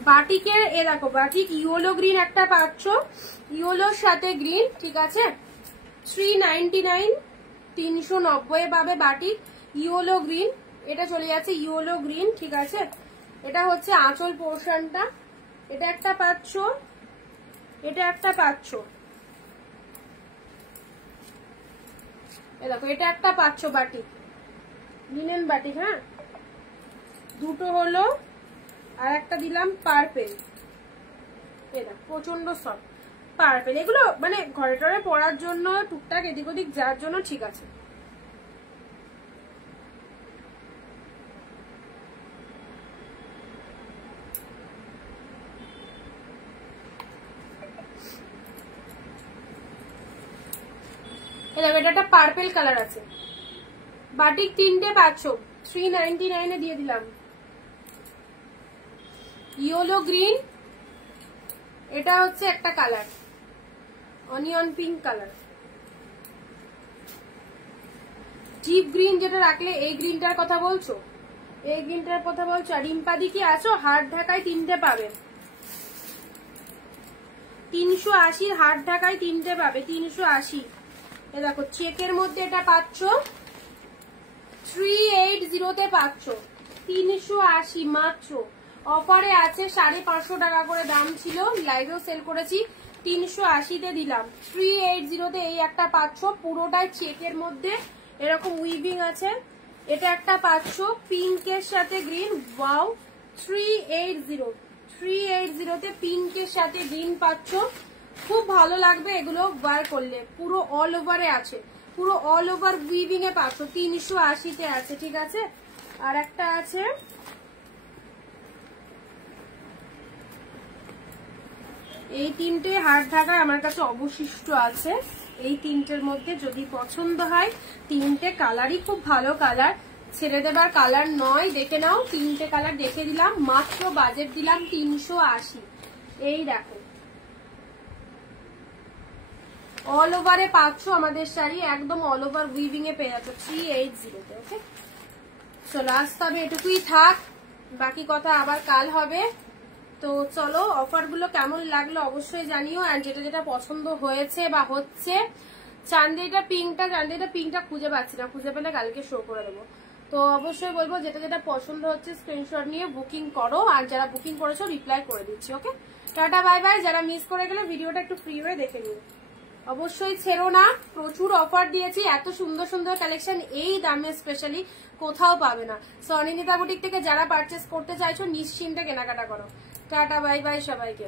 বাটিকের এ দেখো বাটিক ইয়েলো গ্রিন একটা পাচ্ছ, ইয়েলোর সাথে গ্রিন, ঠিক আছে 399 390 পাবে বাটিক ইয়েলো গ্রিন। এটা চলে যাচ্ছে ইয়েলো গ্রিন, ঠিক আছে। এটা হচ্ছে আঁচল পোর্শনটা, এটা একটা পাচ্ছ, এটা একটা পাচ্ছ, দেখো এটা একটা পাচ্ছ বাটিক, লিনেন বাটিক, হ্যাঁ দুটো হলো, আর একটা দিলাম পার্পেল, এটা প্রচন্ড সফট পার্পেল। এগুলো মানে ঘরে টরে পরার জন্য টুকটাক এদিক ওদিক যার জন্য ঠিক আছে। এটা একটা পার্পেল কালার আছে, বাটিক 3টে পাচ্ছ 399 এ দিয়ে দিলাম। ইয়েলো গ্রিন এটা হচ্ছে একটা colour, onion pink colour. Deep green যেটা রাখলে এই গ্রিনটার কথা বলছো, এই গ্রিনটার কথা বলছো। আর রিম্পাদি কি আছো? হার্ড ঢাকায় 3টে পাবে, 380 হার্ড ঢাকায় 3টে পাবে 380। এ দেখো চেকের মধ্যে এটা পাচ্ছ 380 তে পাচ্ছ 380 মাত্র। অফারে আছে 550 টাকা করে দাম ছিল, লাইভেও সেল করেছি 380 তে দিলাম। 380 তে এই একটা পাচ্ছ, পুরোটাই চেকের মধ্যে এরকম উইভিং আছে। এটা একটা পাচ্ছ পিঙ্কের সাথে গ্রিন, ওয়াও 380 তে পিঙ্কের সাথে গ্রিন পাচ্ছ, খুব ভালো লাগবে এগুলো ওয়্যার করলে। পুরো অল ওভারে আছে, পুরো অল ওভার উইভিং এ পাচ্ছ, 380 তে আছে, ঠিক আছে। আর একটা আছে এই 3টে হার্ড ঢাকায় আমার কাছে অবশিষ্ট আছে। এই 3টের মধ্যে যদি পছন্দ হয়, 3টে কালারই খুব ভালো কালার, ছেড়ে দেবার কালার নয়, দেখে নাও 3টে কালার দেখে দিলাম, মাত্র বাজেট দিলাম 380। এই দেখো অল ওভারে পাচ্ছ আমাদের শাড়ি, একদম অল ওভার উইভিং এ পেয়ে যাচ্ছ 380 তে। ওকে চলো আজ তবে এটুকুই থাক, বাকি কথা আবার কাল হবে। তো চলো অফার গুলো কেমন লাগলো অবশ্যই জানিও, আর যেটা যেটা পছন্দ হয়েছে বা হচ্ছে। চান্দেরিটা পিঙ্কটা খুঁজে পাচ্ছি না, খুঁজে পেলে কালকে শো করে দেবো। তো অবশ্যই বলবো যেটা যেটা পছন্দ হচ্ছে স্ক্রিনশট নিয়ে বুকিং করো, আর যারা বুকিং করেছো রিপ্লাই করে দিচ্ছি। ওকে টাটা বাই বাই। যারা মিস করে গেলে ভিডিওটা একটু ফ্রি হয়ে দেখে নিও, অবশ্যই ছেড়ো না, প্রচুর অফার দিয়েছি, এত সুন্দর সুন্দর কালেকশন এই দামে স্পেশালি কোথাও পাবে না। সো অনিন্দিতা বুটিক থেকে যারা পারচেস করতে চাইছো নিশ্চিন্তে কেনাকাটা করো। টাটা বাই বাই সবাইকে।